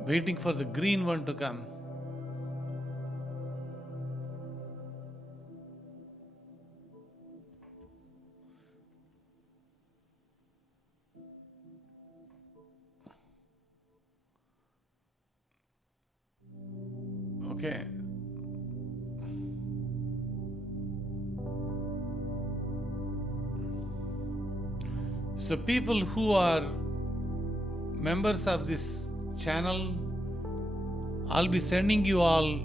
Waiting for the green one to come. Okay. So people who are members of this channel, I'll be sending you all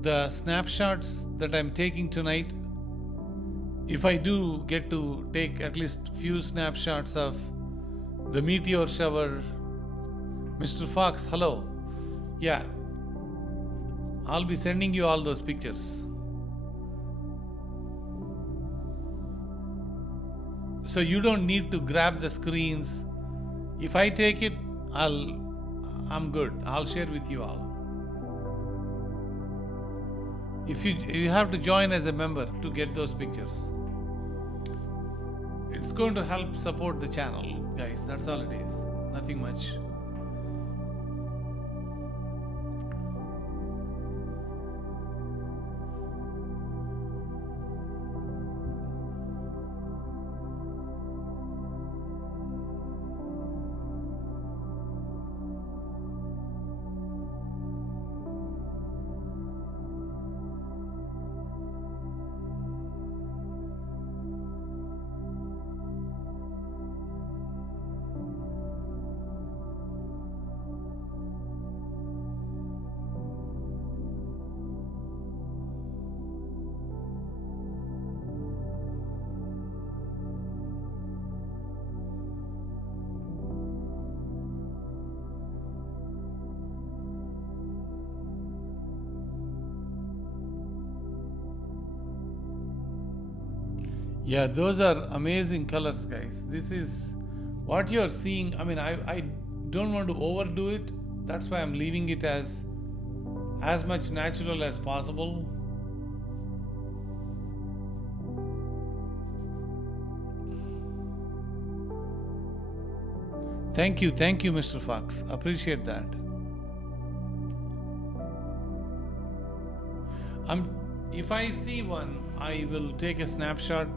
the snapshots that I'm taking tonight. If I do get to take at least few snapshots of the meteor shower. Mr. Fox, hello. Yeah, I'll be sending you all those pictures. So you don't need to grab the screens. If I take it, I'm good. I'll share with you all. If you have to join as a member to get those pictures. It's going to help support the channel, guys. That's all it is. Nothing much. Yeah, those are amazing colors, guys. This is what you're seeing. I mean, I don't want to overdo it. That's why I'm leaving it as much natural as possible. Thank you, Mr. Fox. Appreciate that. If I see one, I will take a snapshot.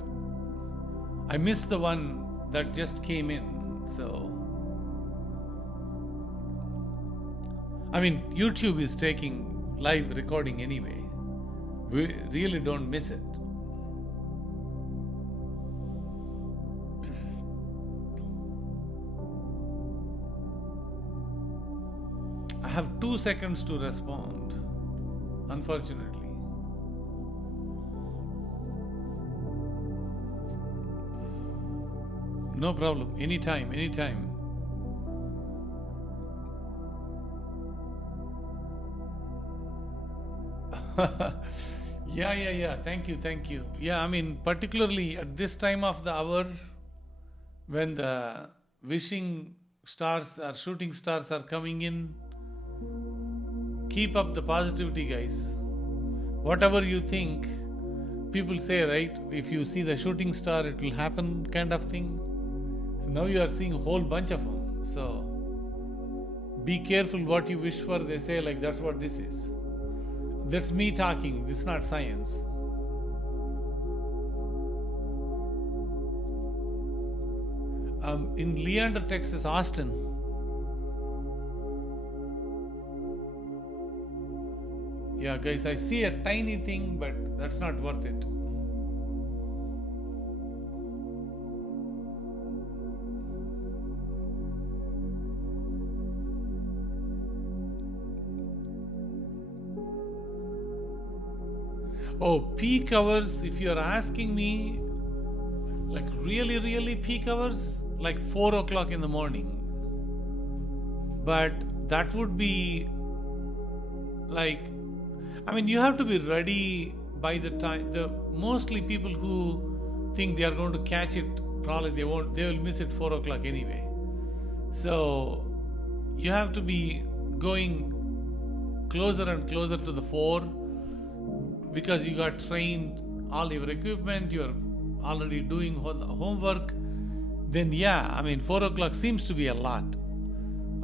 I missed the one that just came in, so I mean, YouTube is taking live recording anyway. We really don't miss it. I have 2 seconds to respond, unfortunately. No problem. Anytime. Yeah. Thank you. Yeah, I mean, particularly at this time of the hour, when the wishing stars or shooting stars are coming in, keep up the positivity, guys. Whatever you think, people say, right, if you see the shooting star, it will happen, kind of thing. So now you are seeing a whole bunch of them. So be careful what you wish for. They say, like, that's what this is. That's me talking. This is not science. In Leander, Texas, Austin. Yeah, guys, I see a tiny thing, but that's not worth it. Oh, peak hours, if you're asking me, like really peak hours, like 4 o'clock in the morning. But that would be like, I mean, you have to be ready by the time. Mostly people who think they are going to catch it, probably they will miss it 4 o'clock anyway. So you have to be going closer and closer to the 4, because you got trained all your equipment, you're already doing homework. Then yeah, I mean, 4 o'clock seems to be a lot.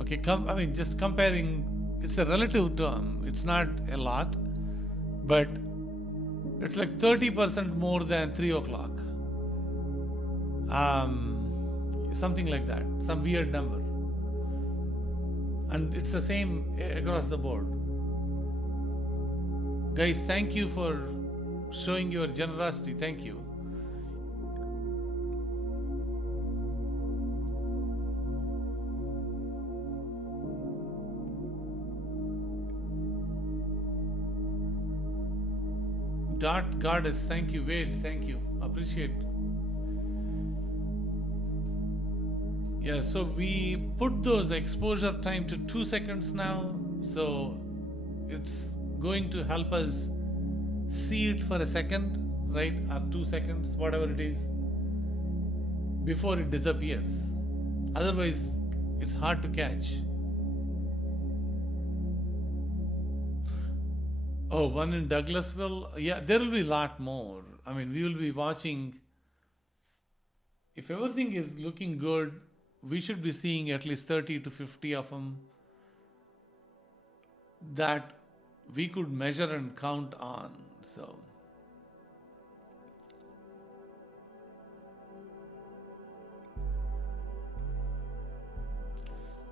Okay, I mean, just comparing, it's a relative term. It's not a lot, but it's like 30% more than 3 o'clock. Something like that, some weird number. And it's the same across the board. Guys, thank you for showing your generosity. Thank you. Dot Goddess, thank you. Wade, thank you. Appreciate. Yeah, so we put those exposure time to 2 seconds now. So it's going to help us see it for a second, right? Or 2 seconds, whatever it is, before it disappears. Otherwise, It's hard to catch. Oh, one in Douglasville? Yeah, there will be a lot more. I mean, we will be watching. If everything is looking good, we should be seeing at least 30 to 50 of them that we could measure and count on. So,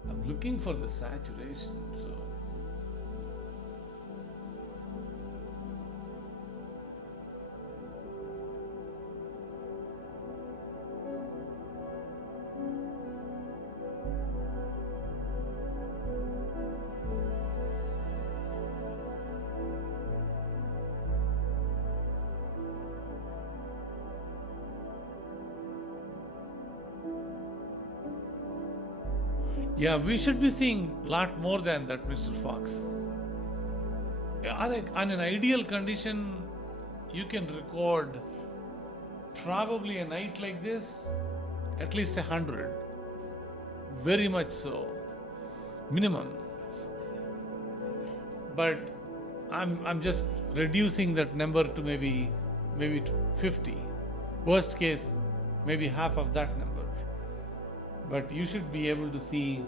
I'm looking for the saturation. So, yeah, we should be seeing a lot more than that, Mr. Fox. On an ideal condition, you can record probably a night like this at least 100. Very much so. Minimum. But I'm just reducing that number to maybe 50. Worst case, maybe half of that number. But you should be able to see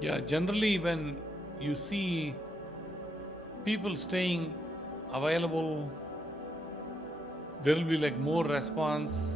yeah, generally when you see people staying available, there will be like more response.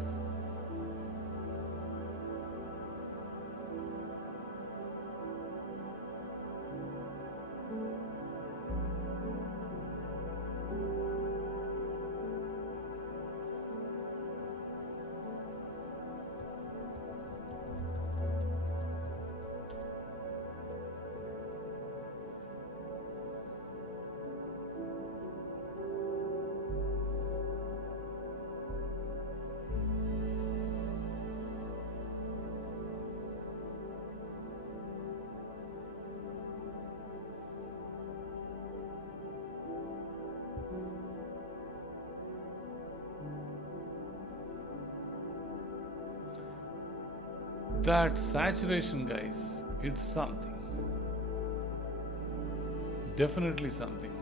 That saturation, guys, it's something. Definitely something.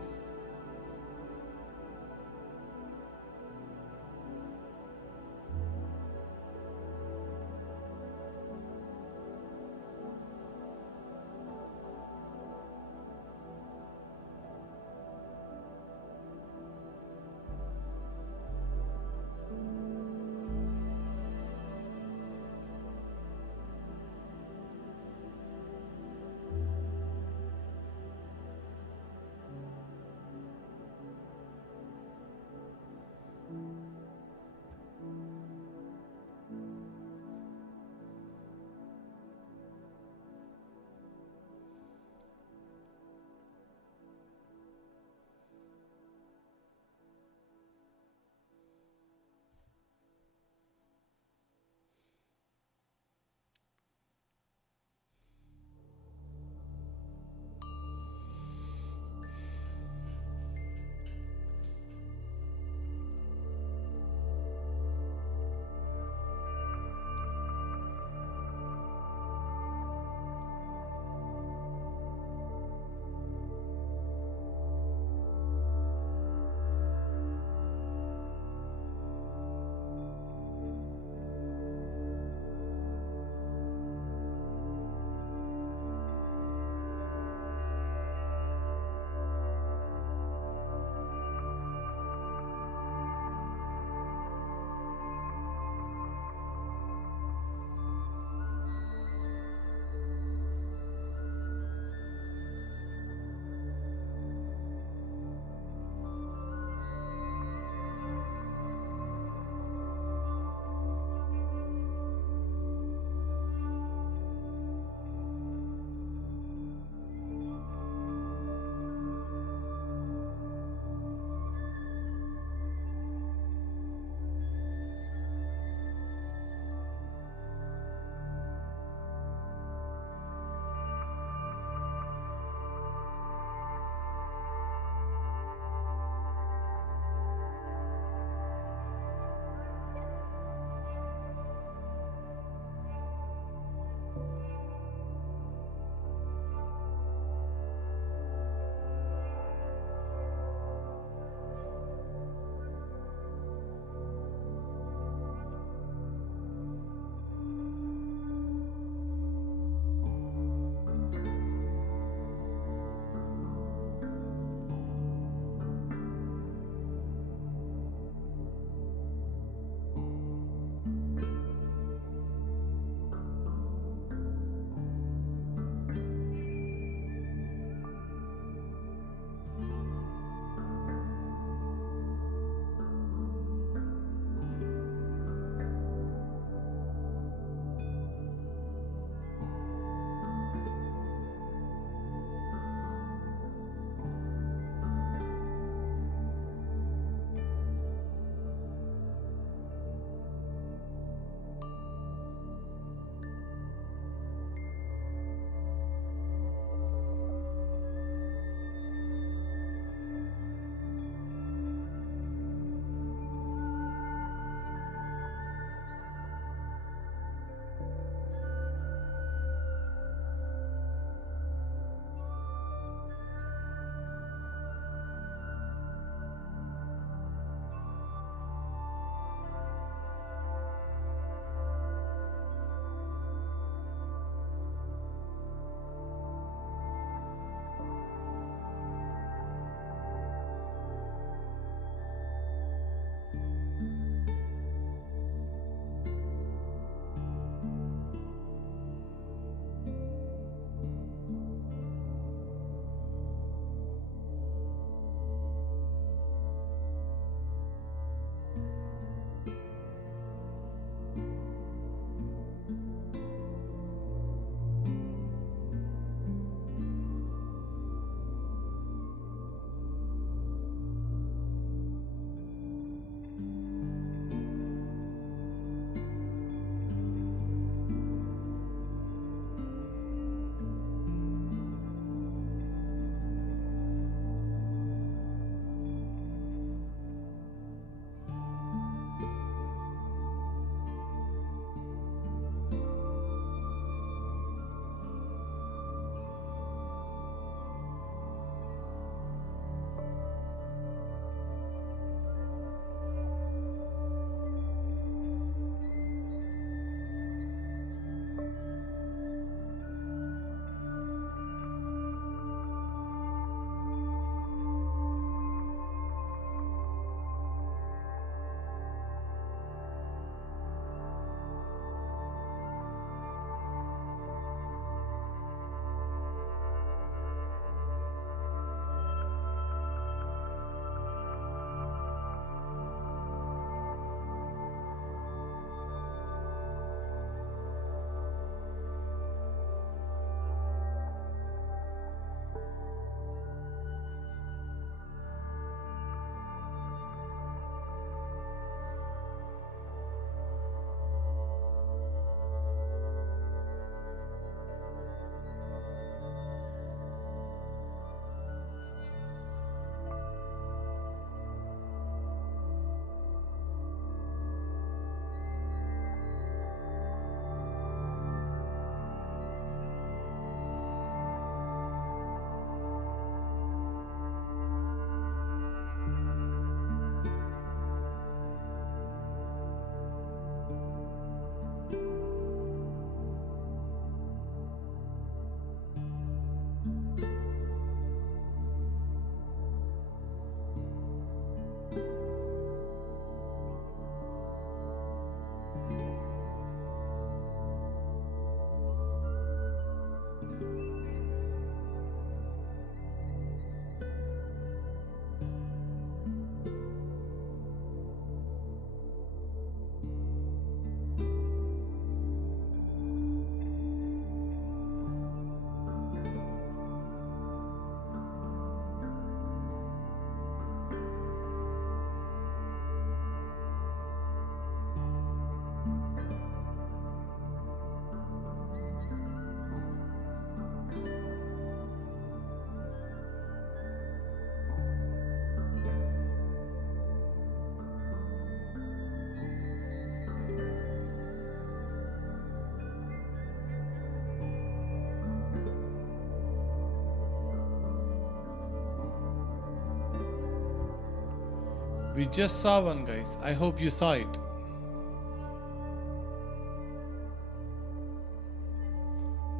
We just saw one, guys. I hope you saw it.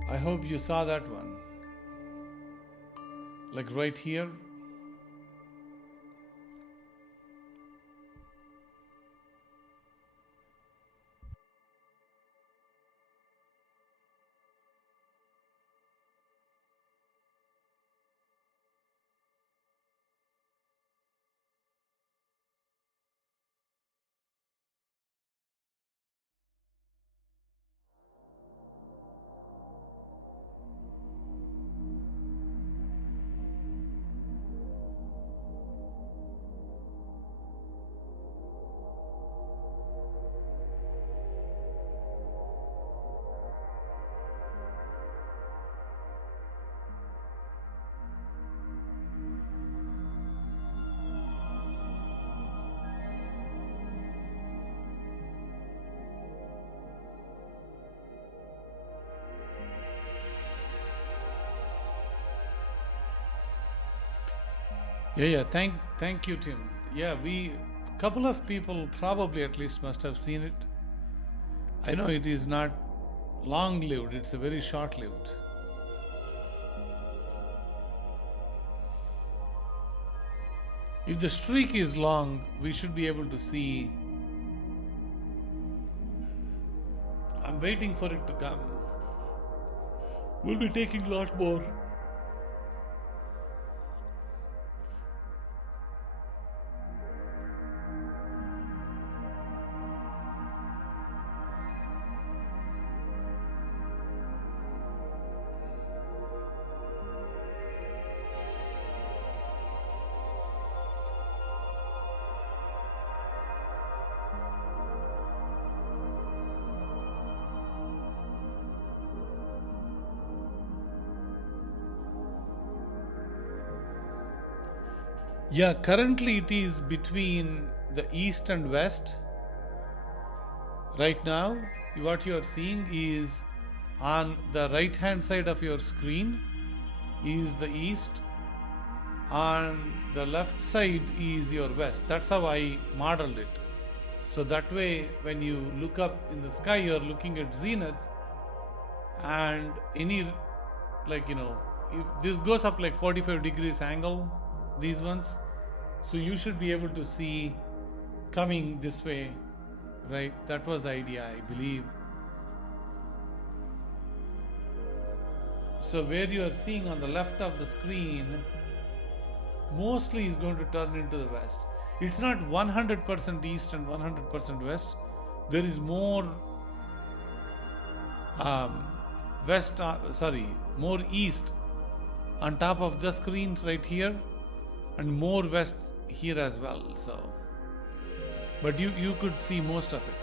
I hope you saw that one. Like right here. Yeah. Thank you, Tim. Yeah, we couple of people probably at least must have seen it. I know it is not long lived, it's a very short lived. If the streak is long, we should be able to see. I'm waiting for it to come. We'll be taking a lot more. Yeah, currently it is between the east and west. Right now, what you are seeing is on the right hand side of your screen is the east, on the left side is your west. That's how I modeled it. So that way, when you look up in the sky, you're looking at zenith, and any, like, if this goes up like 45 degrees angle, these ones, so you should be able to see coming this way, right? That was the idea, I believe. So where you are seeing on the left of the screen mostly is going to turn into the west. It's not 100% east and 100% west. There is more more east on top of the screen right here, and more west here as well. So, but you could see most of it.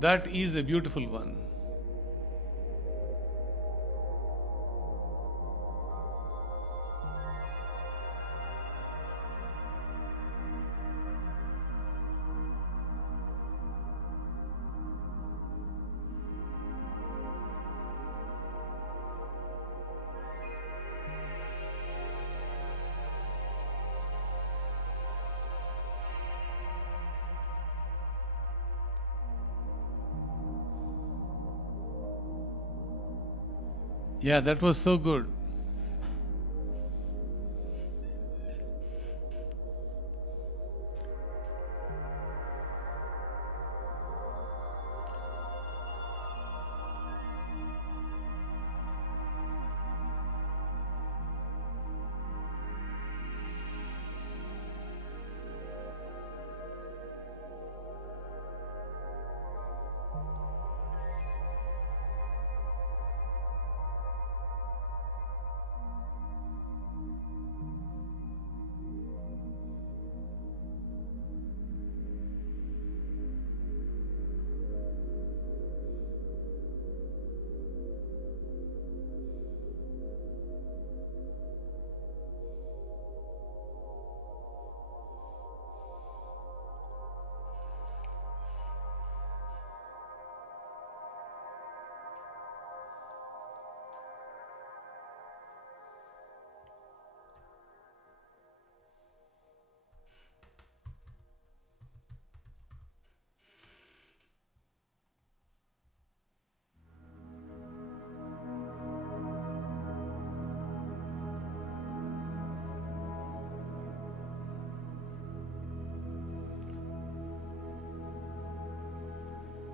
That is a beautiful one. Yeah, that was so good.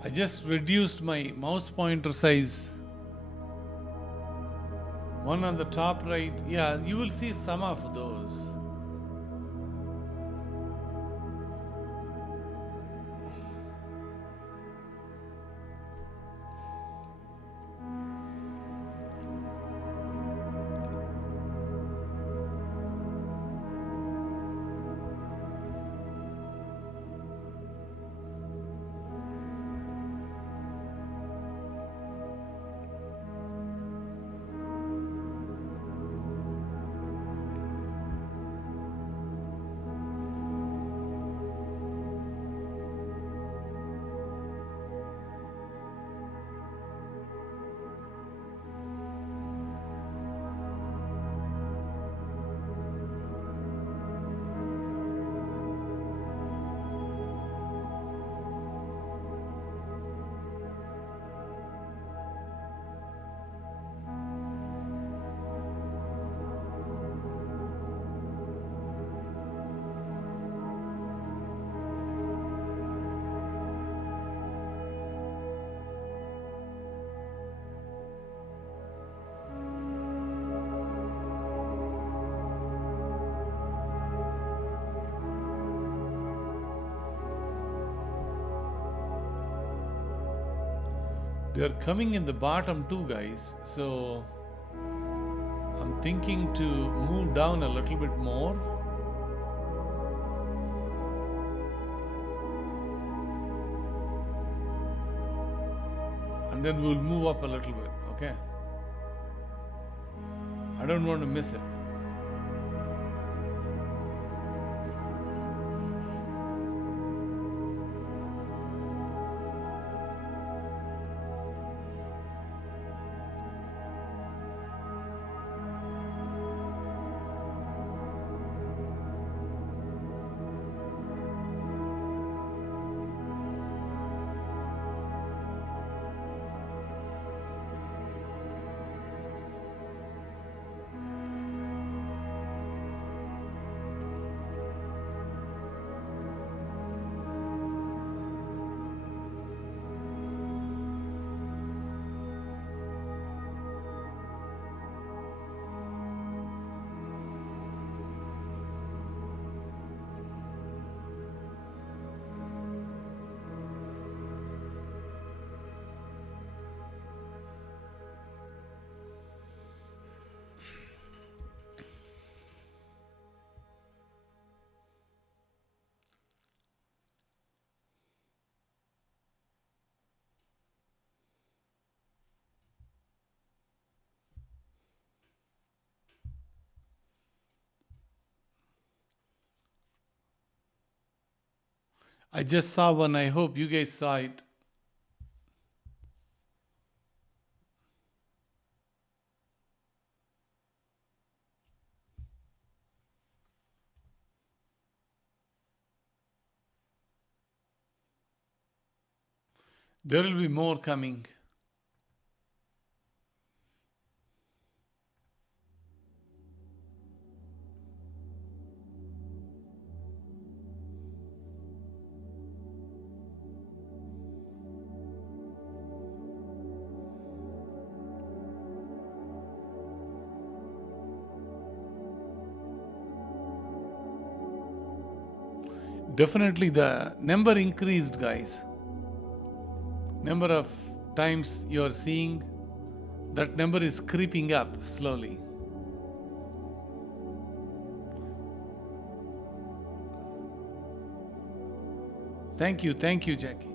I just reduced my mouse pointer size. One on the top right. Yeah, you will see some of those. They are coming in the bottom too, guys. So I'm thinking to move down a little bit more. And then we'll move up a little bit, okay? I don't want to miss it. I just saw one. I hope you guys saw it. There will be more coming. Definitely the number increased, guys. Number of times you are seeing, that number is creeping up slowly. Thank you, Jackie.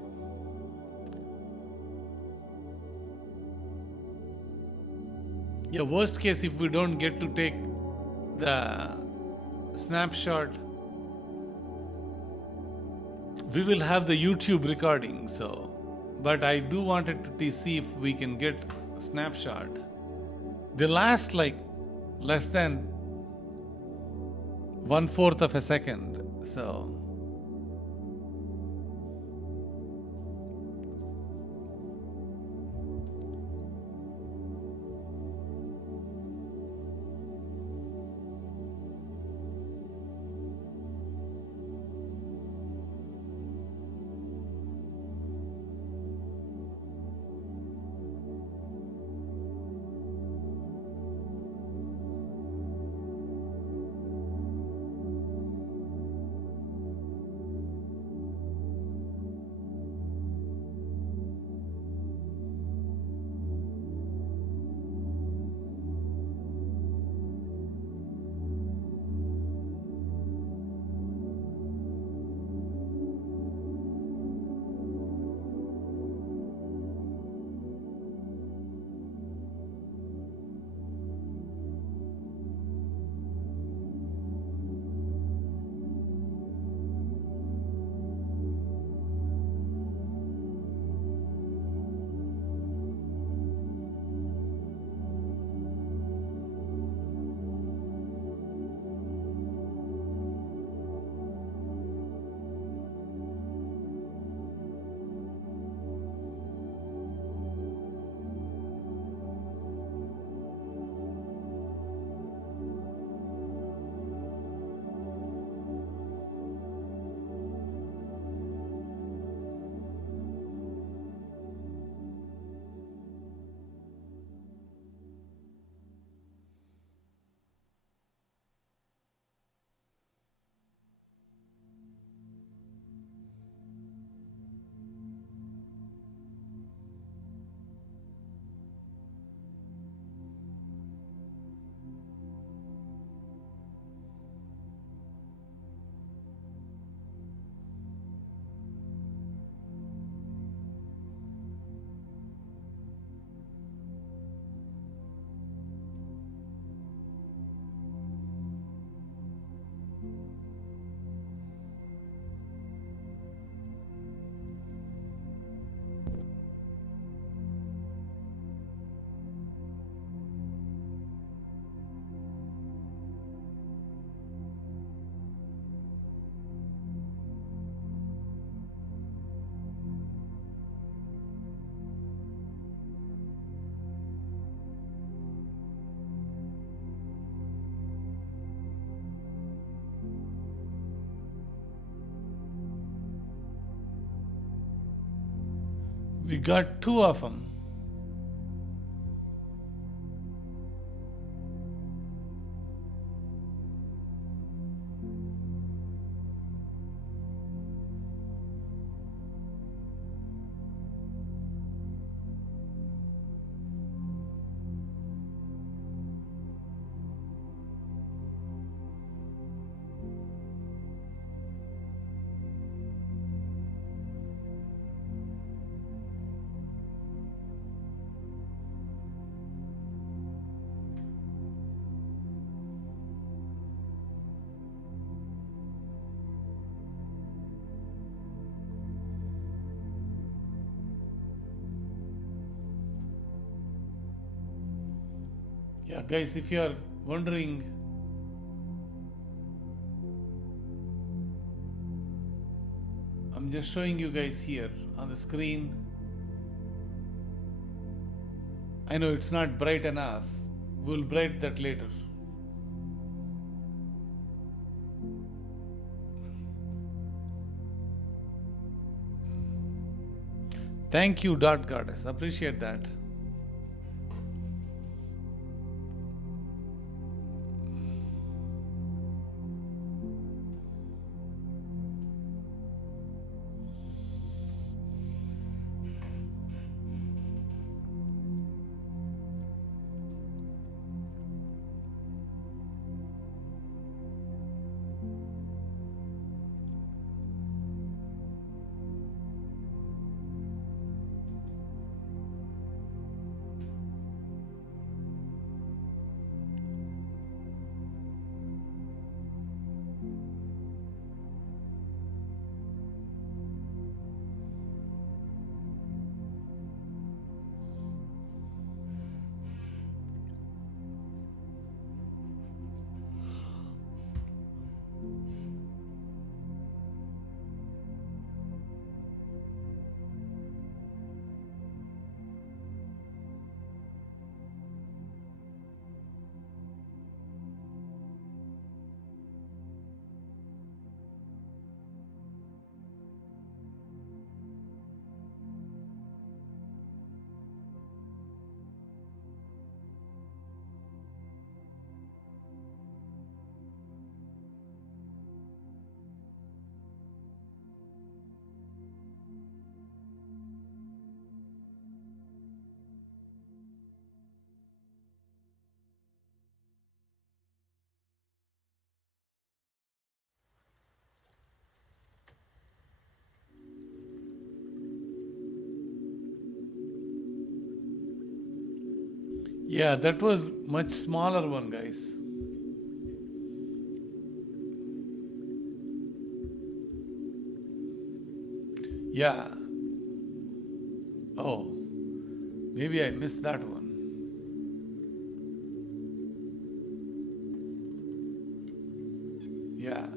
Yeah, worst case, if we don't get to take the snapshot, we will have the YouTube recording. So, but I do wanted to see if we can get a snapshot. They last like less than 1/4 of a second. So, we got 2 of them. Yeah, guys, if you are wondering, I'm just showing you guys here on the screen. I know it's not bright enough. We'll bright that later. Thank you, Dot Goddess. Appreciate that. Yeah, that was much smaller one, guys. Yeah. Oh, maybe I missed that one. Yeah.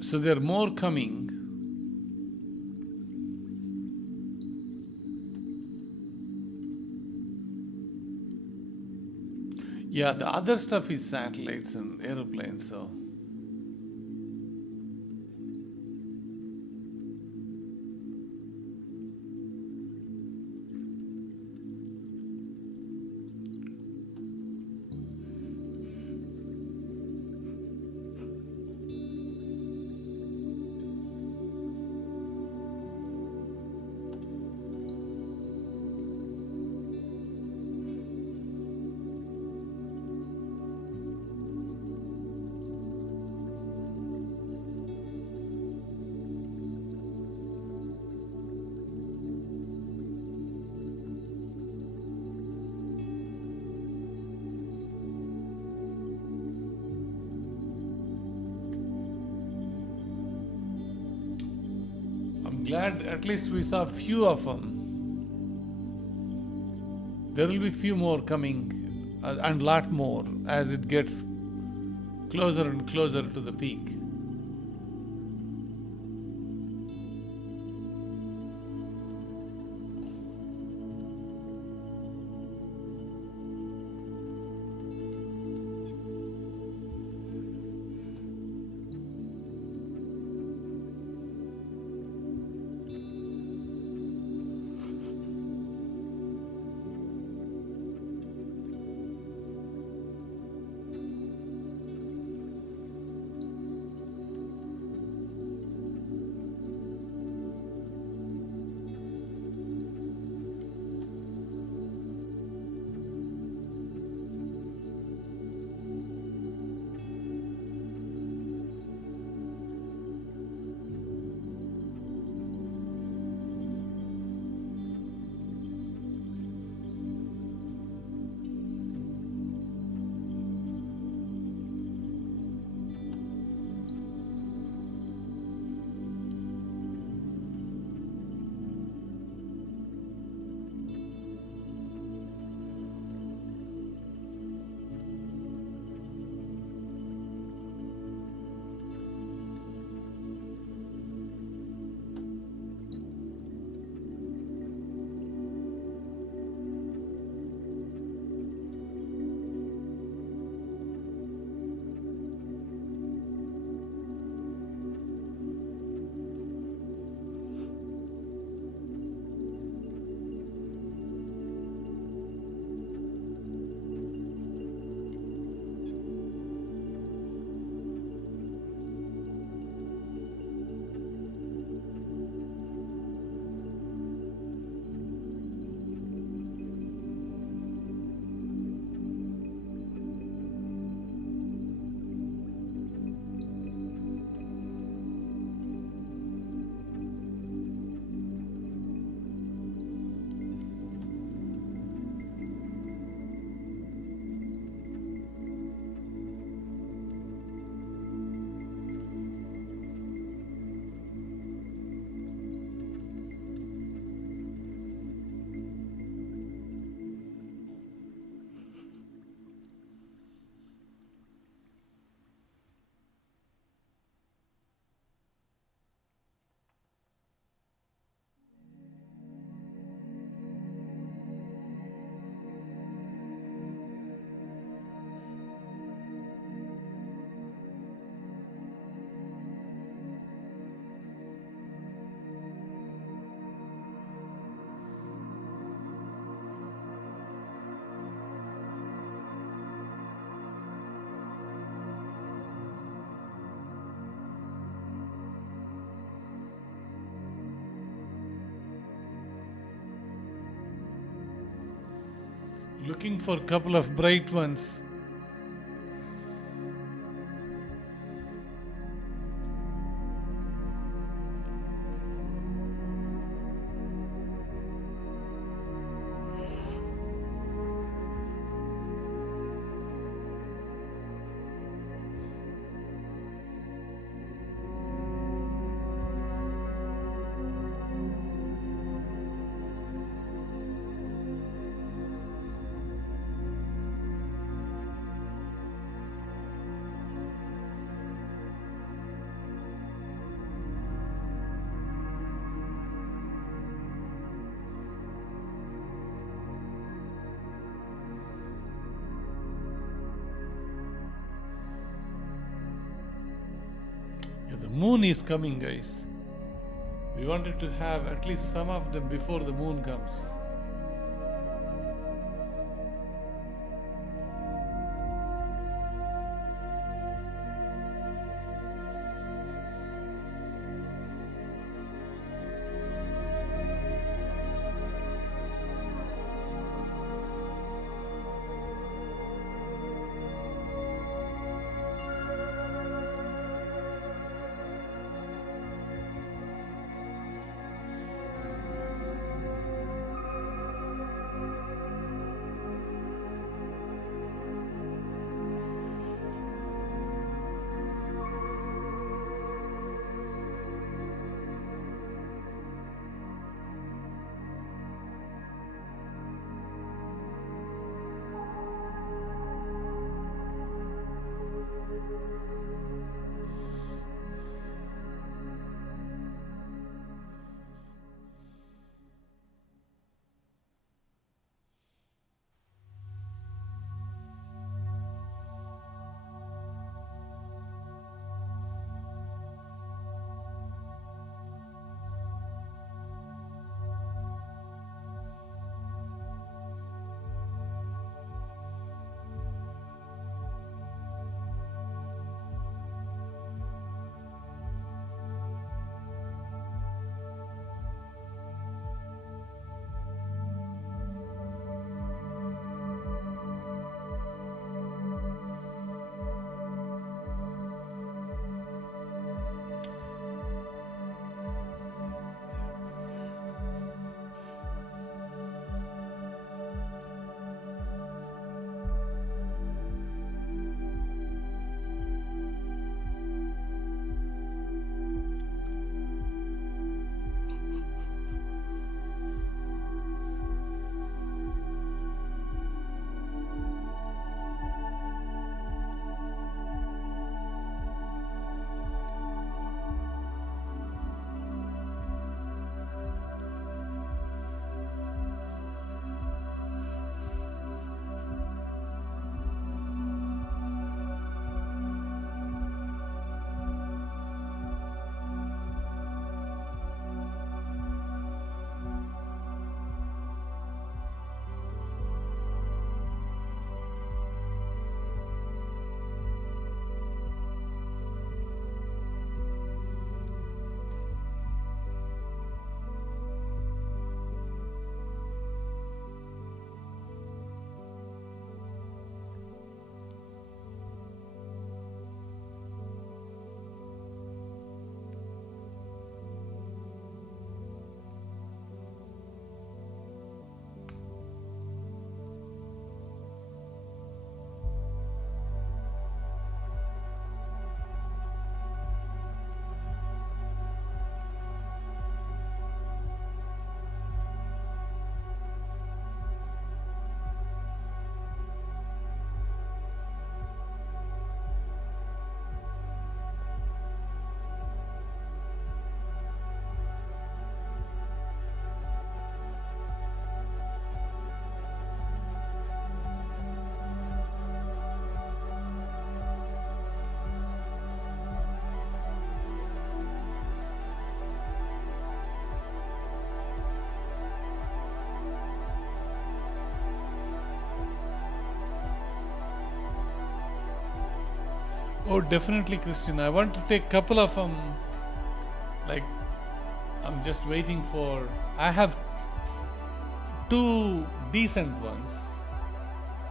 So there are more coming. Yeah, the other stuff is satellites and aeroplanes, so. I'm glad at least we saw a few of them. There will be few more coming and lot more as it gets closer and closer to the peak. Looking for a couple of bright ones. The moon is coming, guys. We wanted to have at least some of them before the moon comes. Oh, definitely, Christian. I want to take a couple of them. Like, I'm just waiting for. I have two decent ones.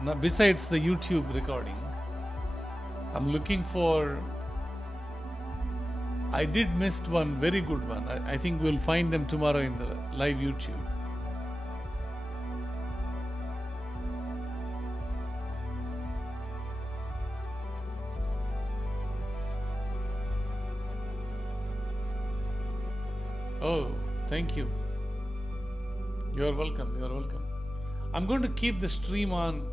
Now, besides the YouTube recording, I'm looking for. I did missed one very good one. I think we'll find them tomorrow in the live YouTube. Oh, thank you. You're welcome. You're welcome. I'm going to keep the stream on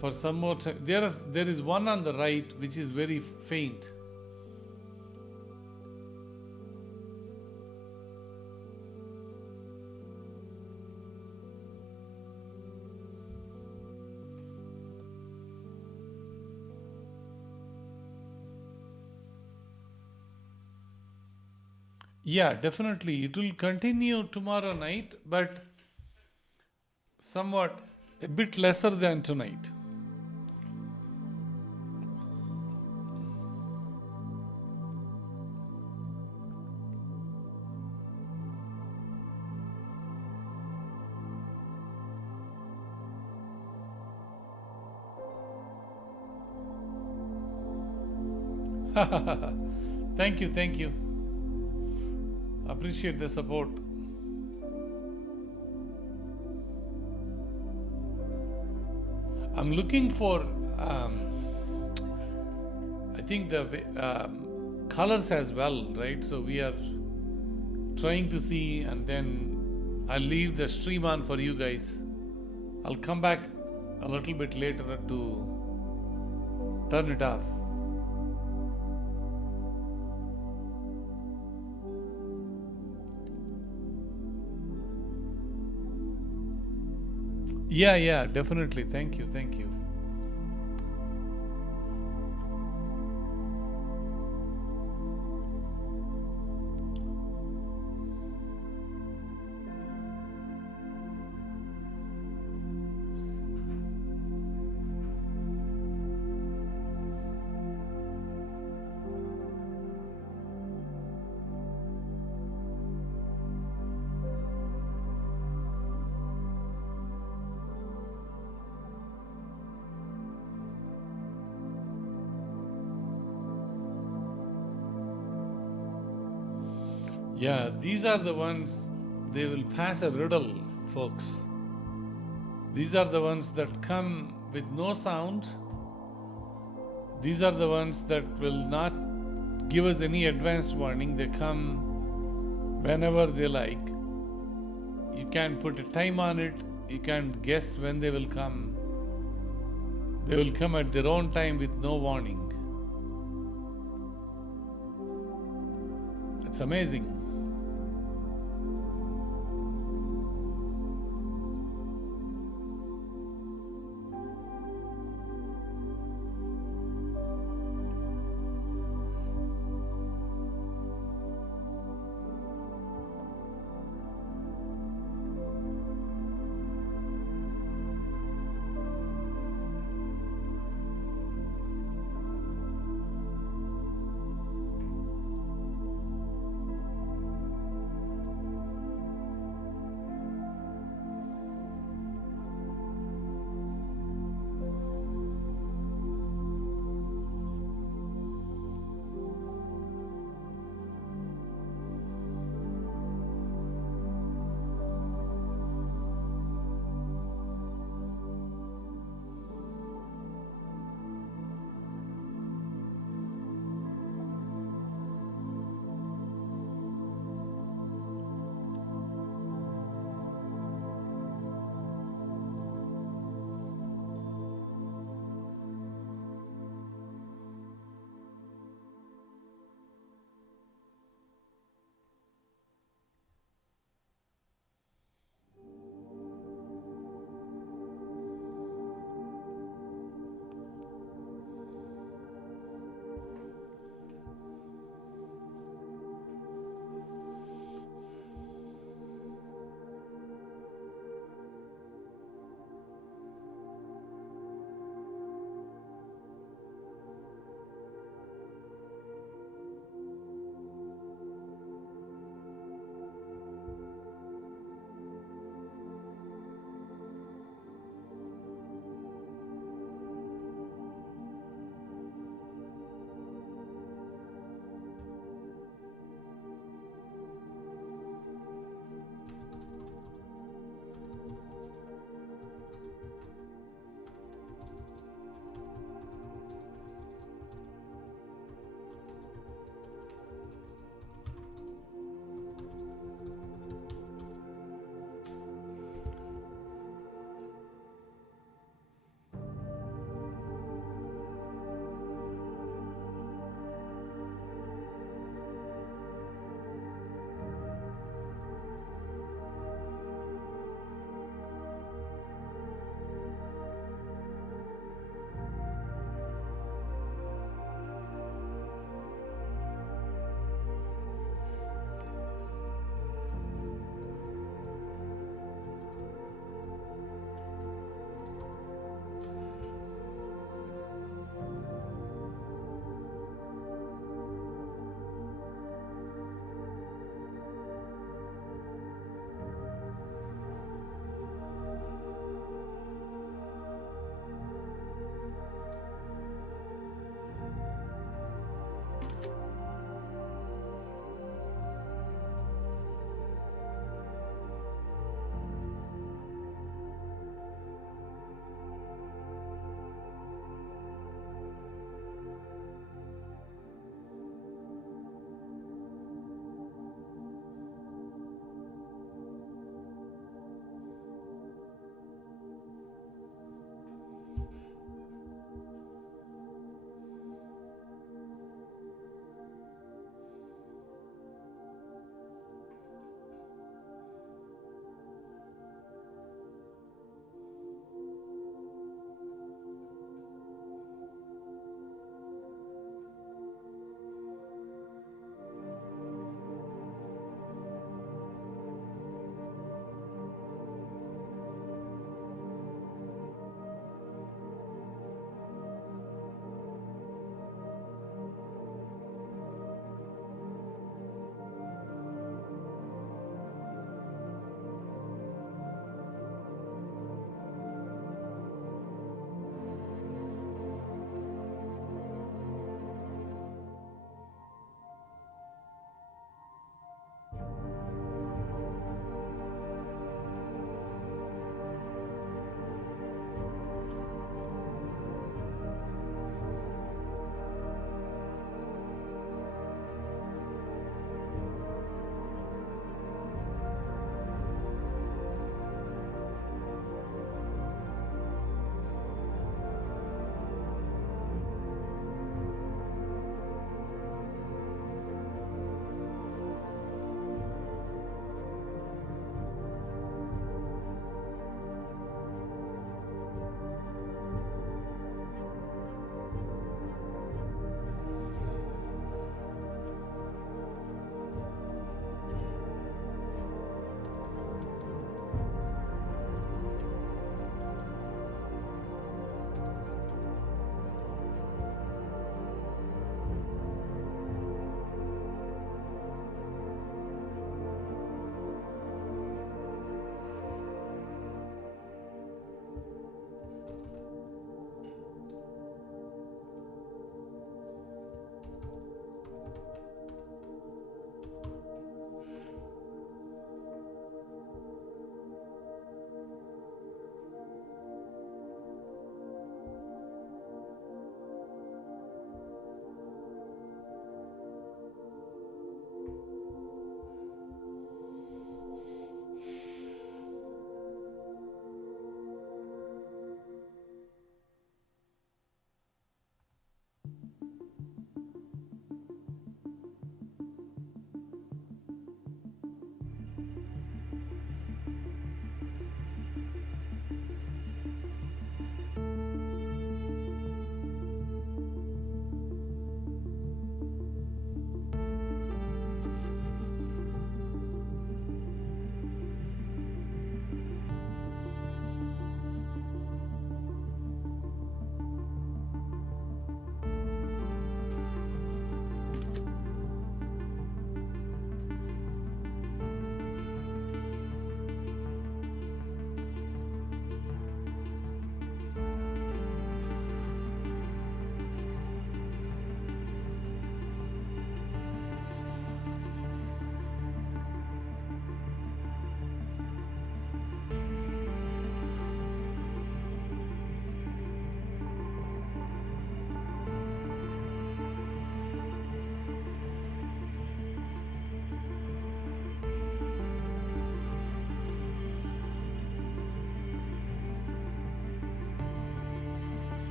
for some more time. There is one on the right which is very faint. Yeah, definitely. It will continue tomorrow night, but somewhat a bit lesser than tonight. Thank you, thank you. Appreciate the support. I'm looking for, I think the colors as well, right? So we are trying to see, and then I'll leave the stream on for you guys. I'll come back a little bit later to turn it off. Yeah, yeah, definitely. Thank you, thank you. Yeah, these are the ones, they will pass a riddle, folks. These are the ones that come with no sound. These are the ones that will not give us any advanced warning. They come whenever they like. You can't put a time on it. You can't guess when they will come. They will come at their own time with no warning. It's amazing.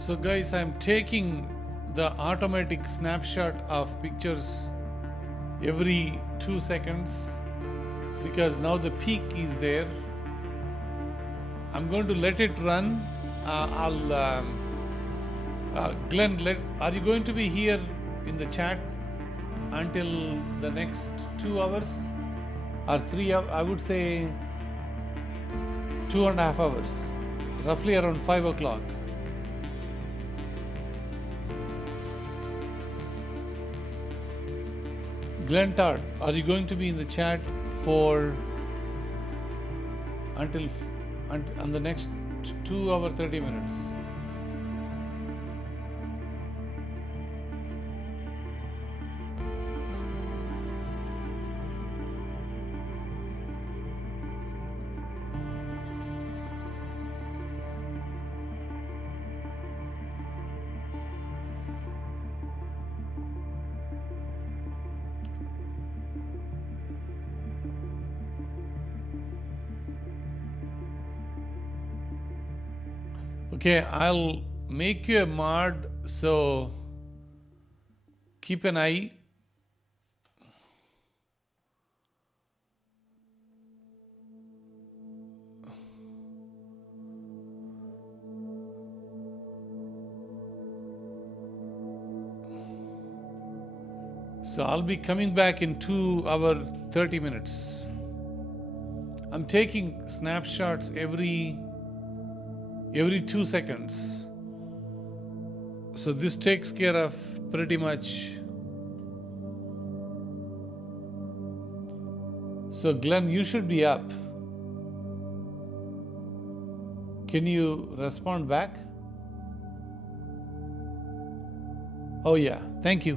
So guys, I'm taking the automatic snapshot of pictures every 2 seconds because now the peak is there. I'm going to let it run. Glenn, are you going to be here in the chat until the next 2 hours or 3 hours? I would say 2.5 hours, roughly around 5 o'clock. Glenn Todd, are you going to be in the chat for until on the next 2 hour 30 minutes? Okay, I'll make you a mod, so keep an eye. So I'll be coming back in 2 hour 30 minutes. I'm taking snapshots every 2 seconds. So this takes care of pretty much. So Glenn, you should be up. Can you respond back? Oh yeah, thank you.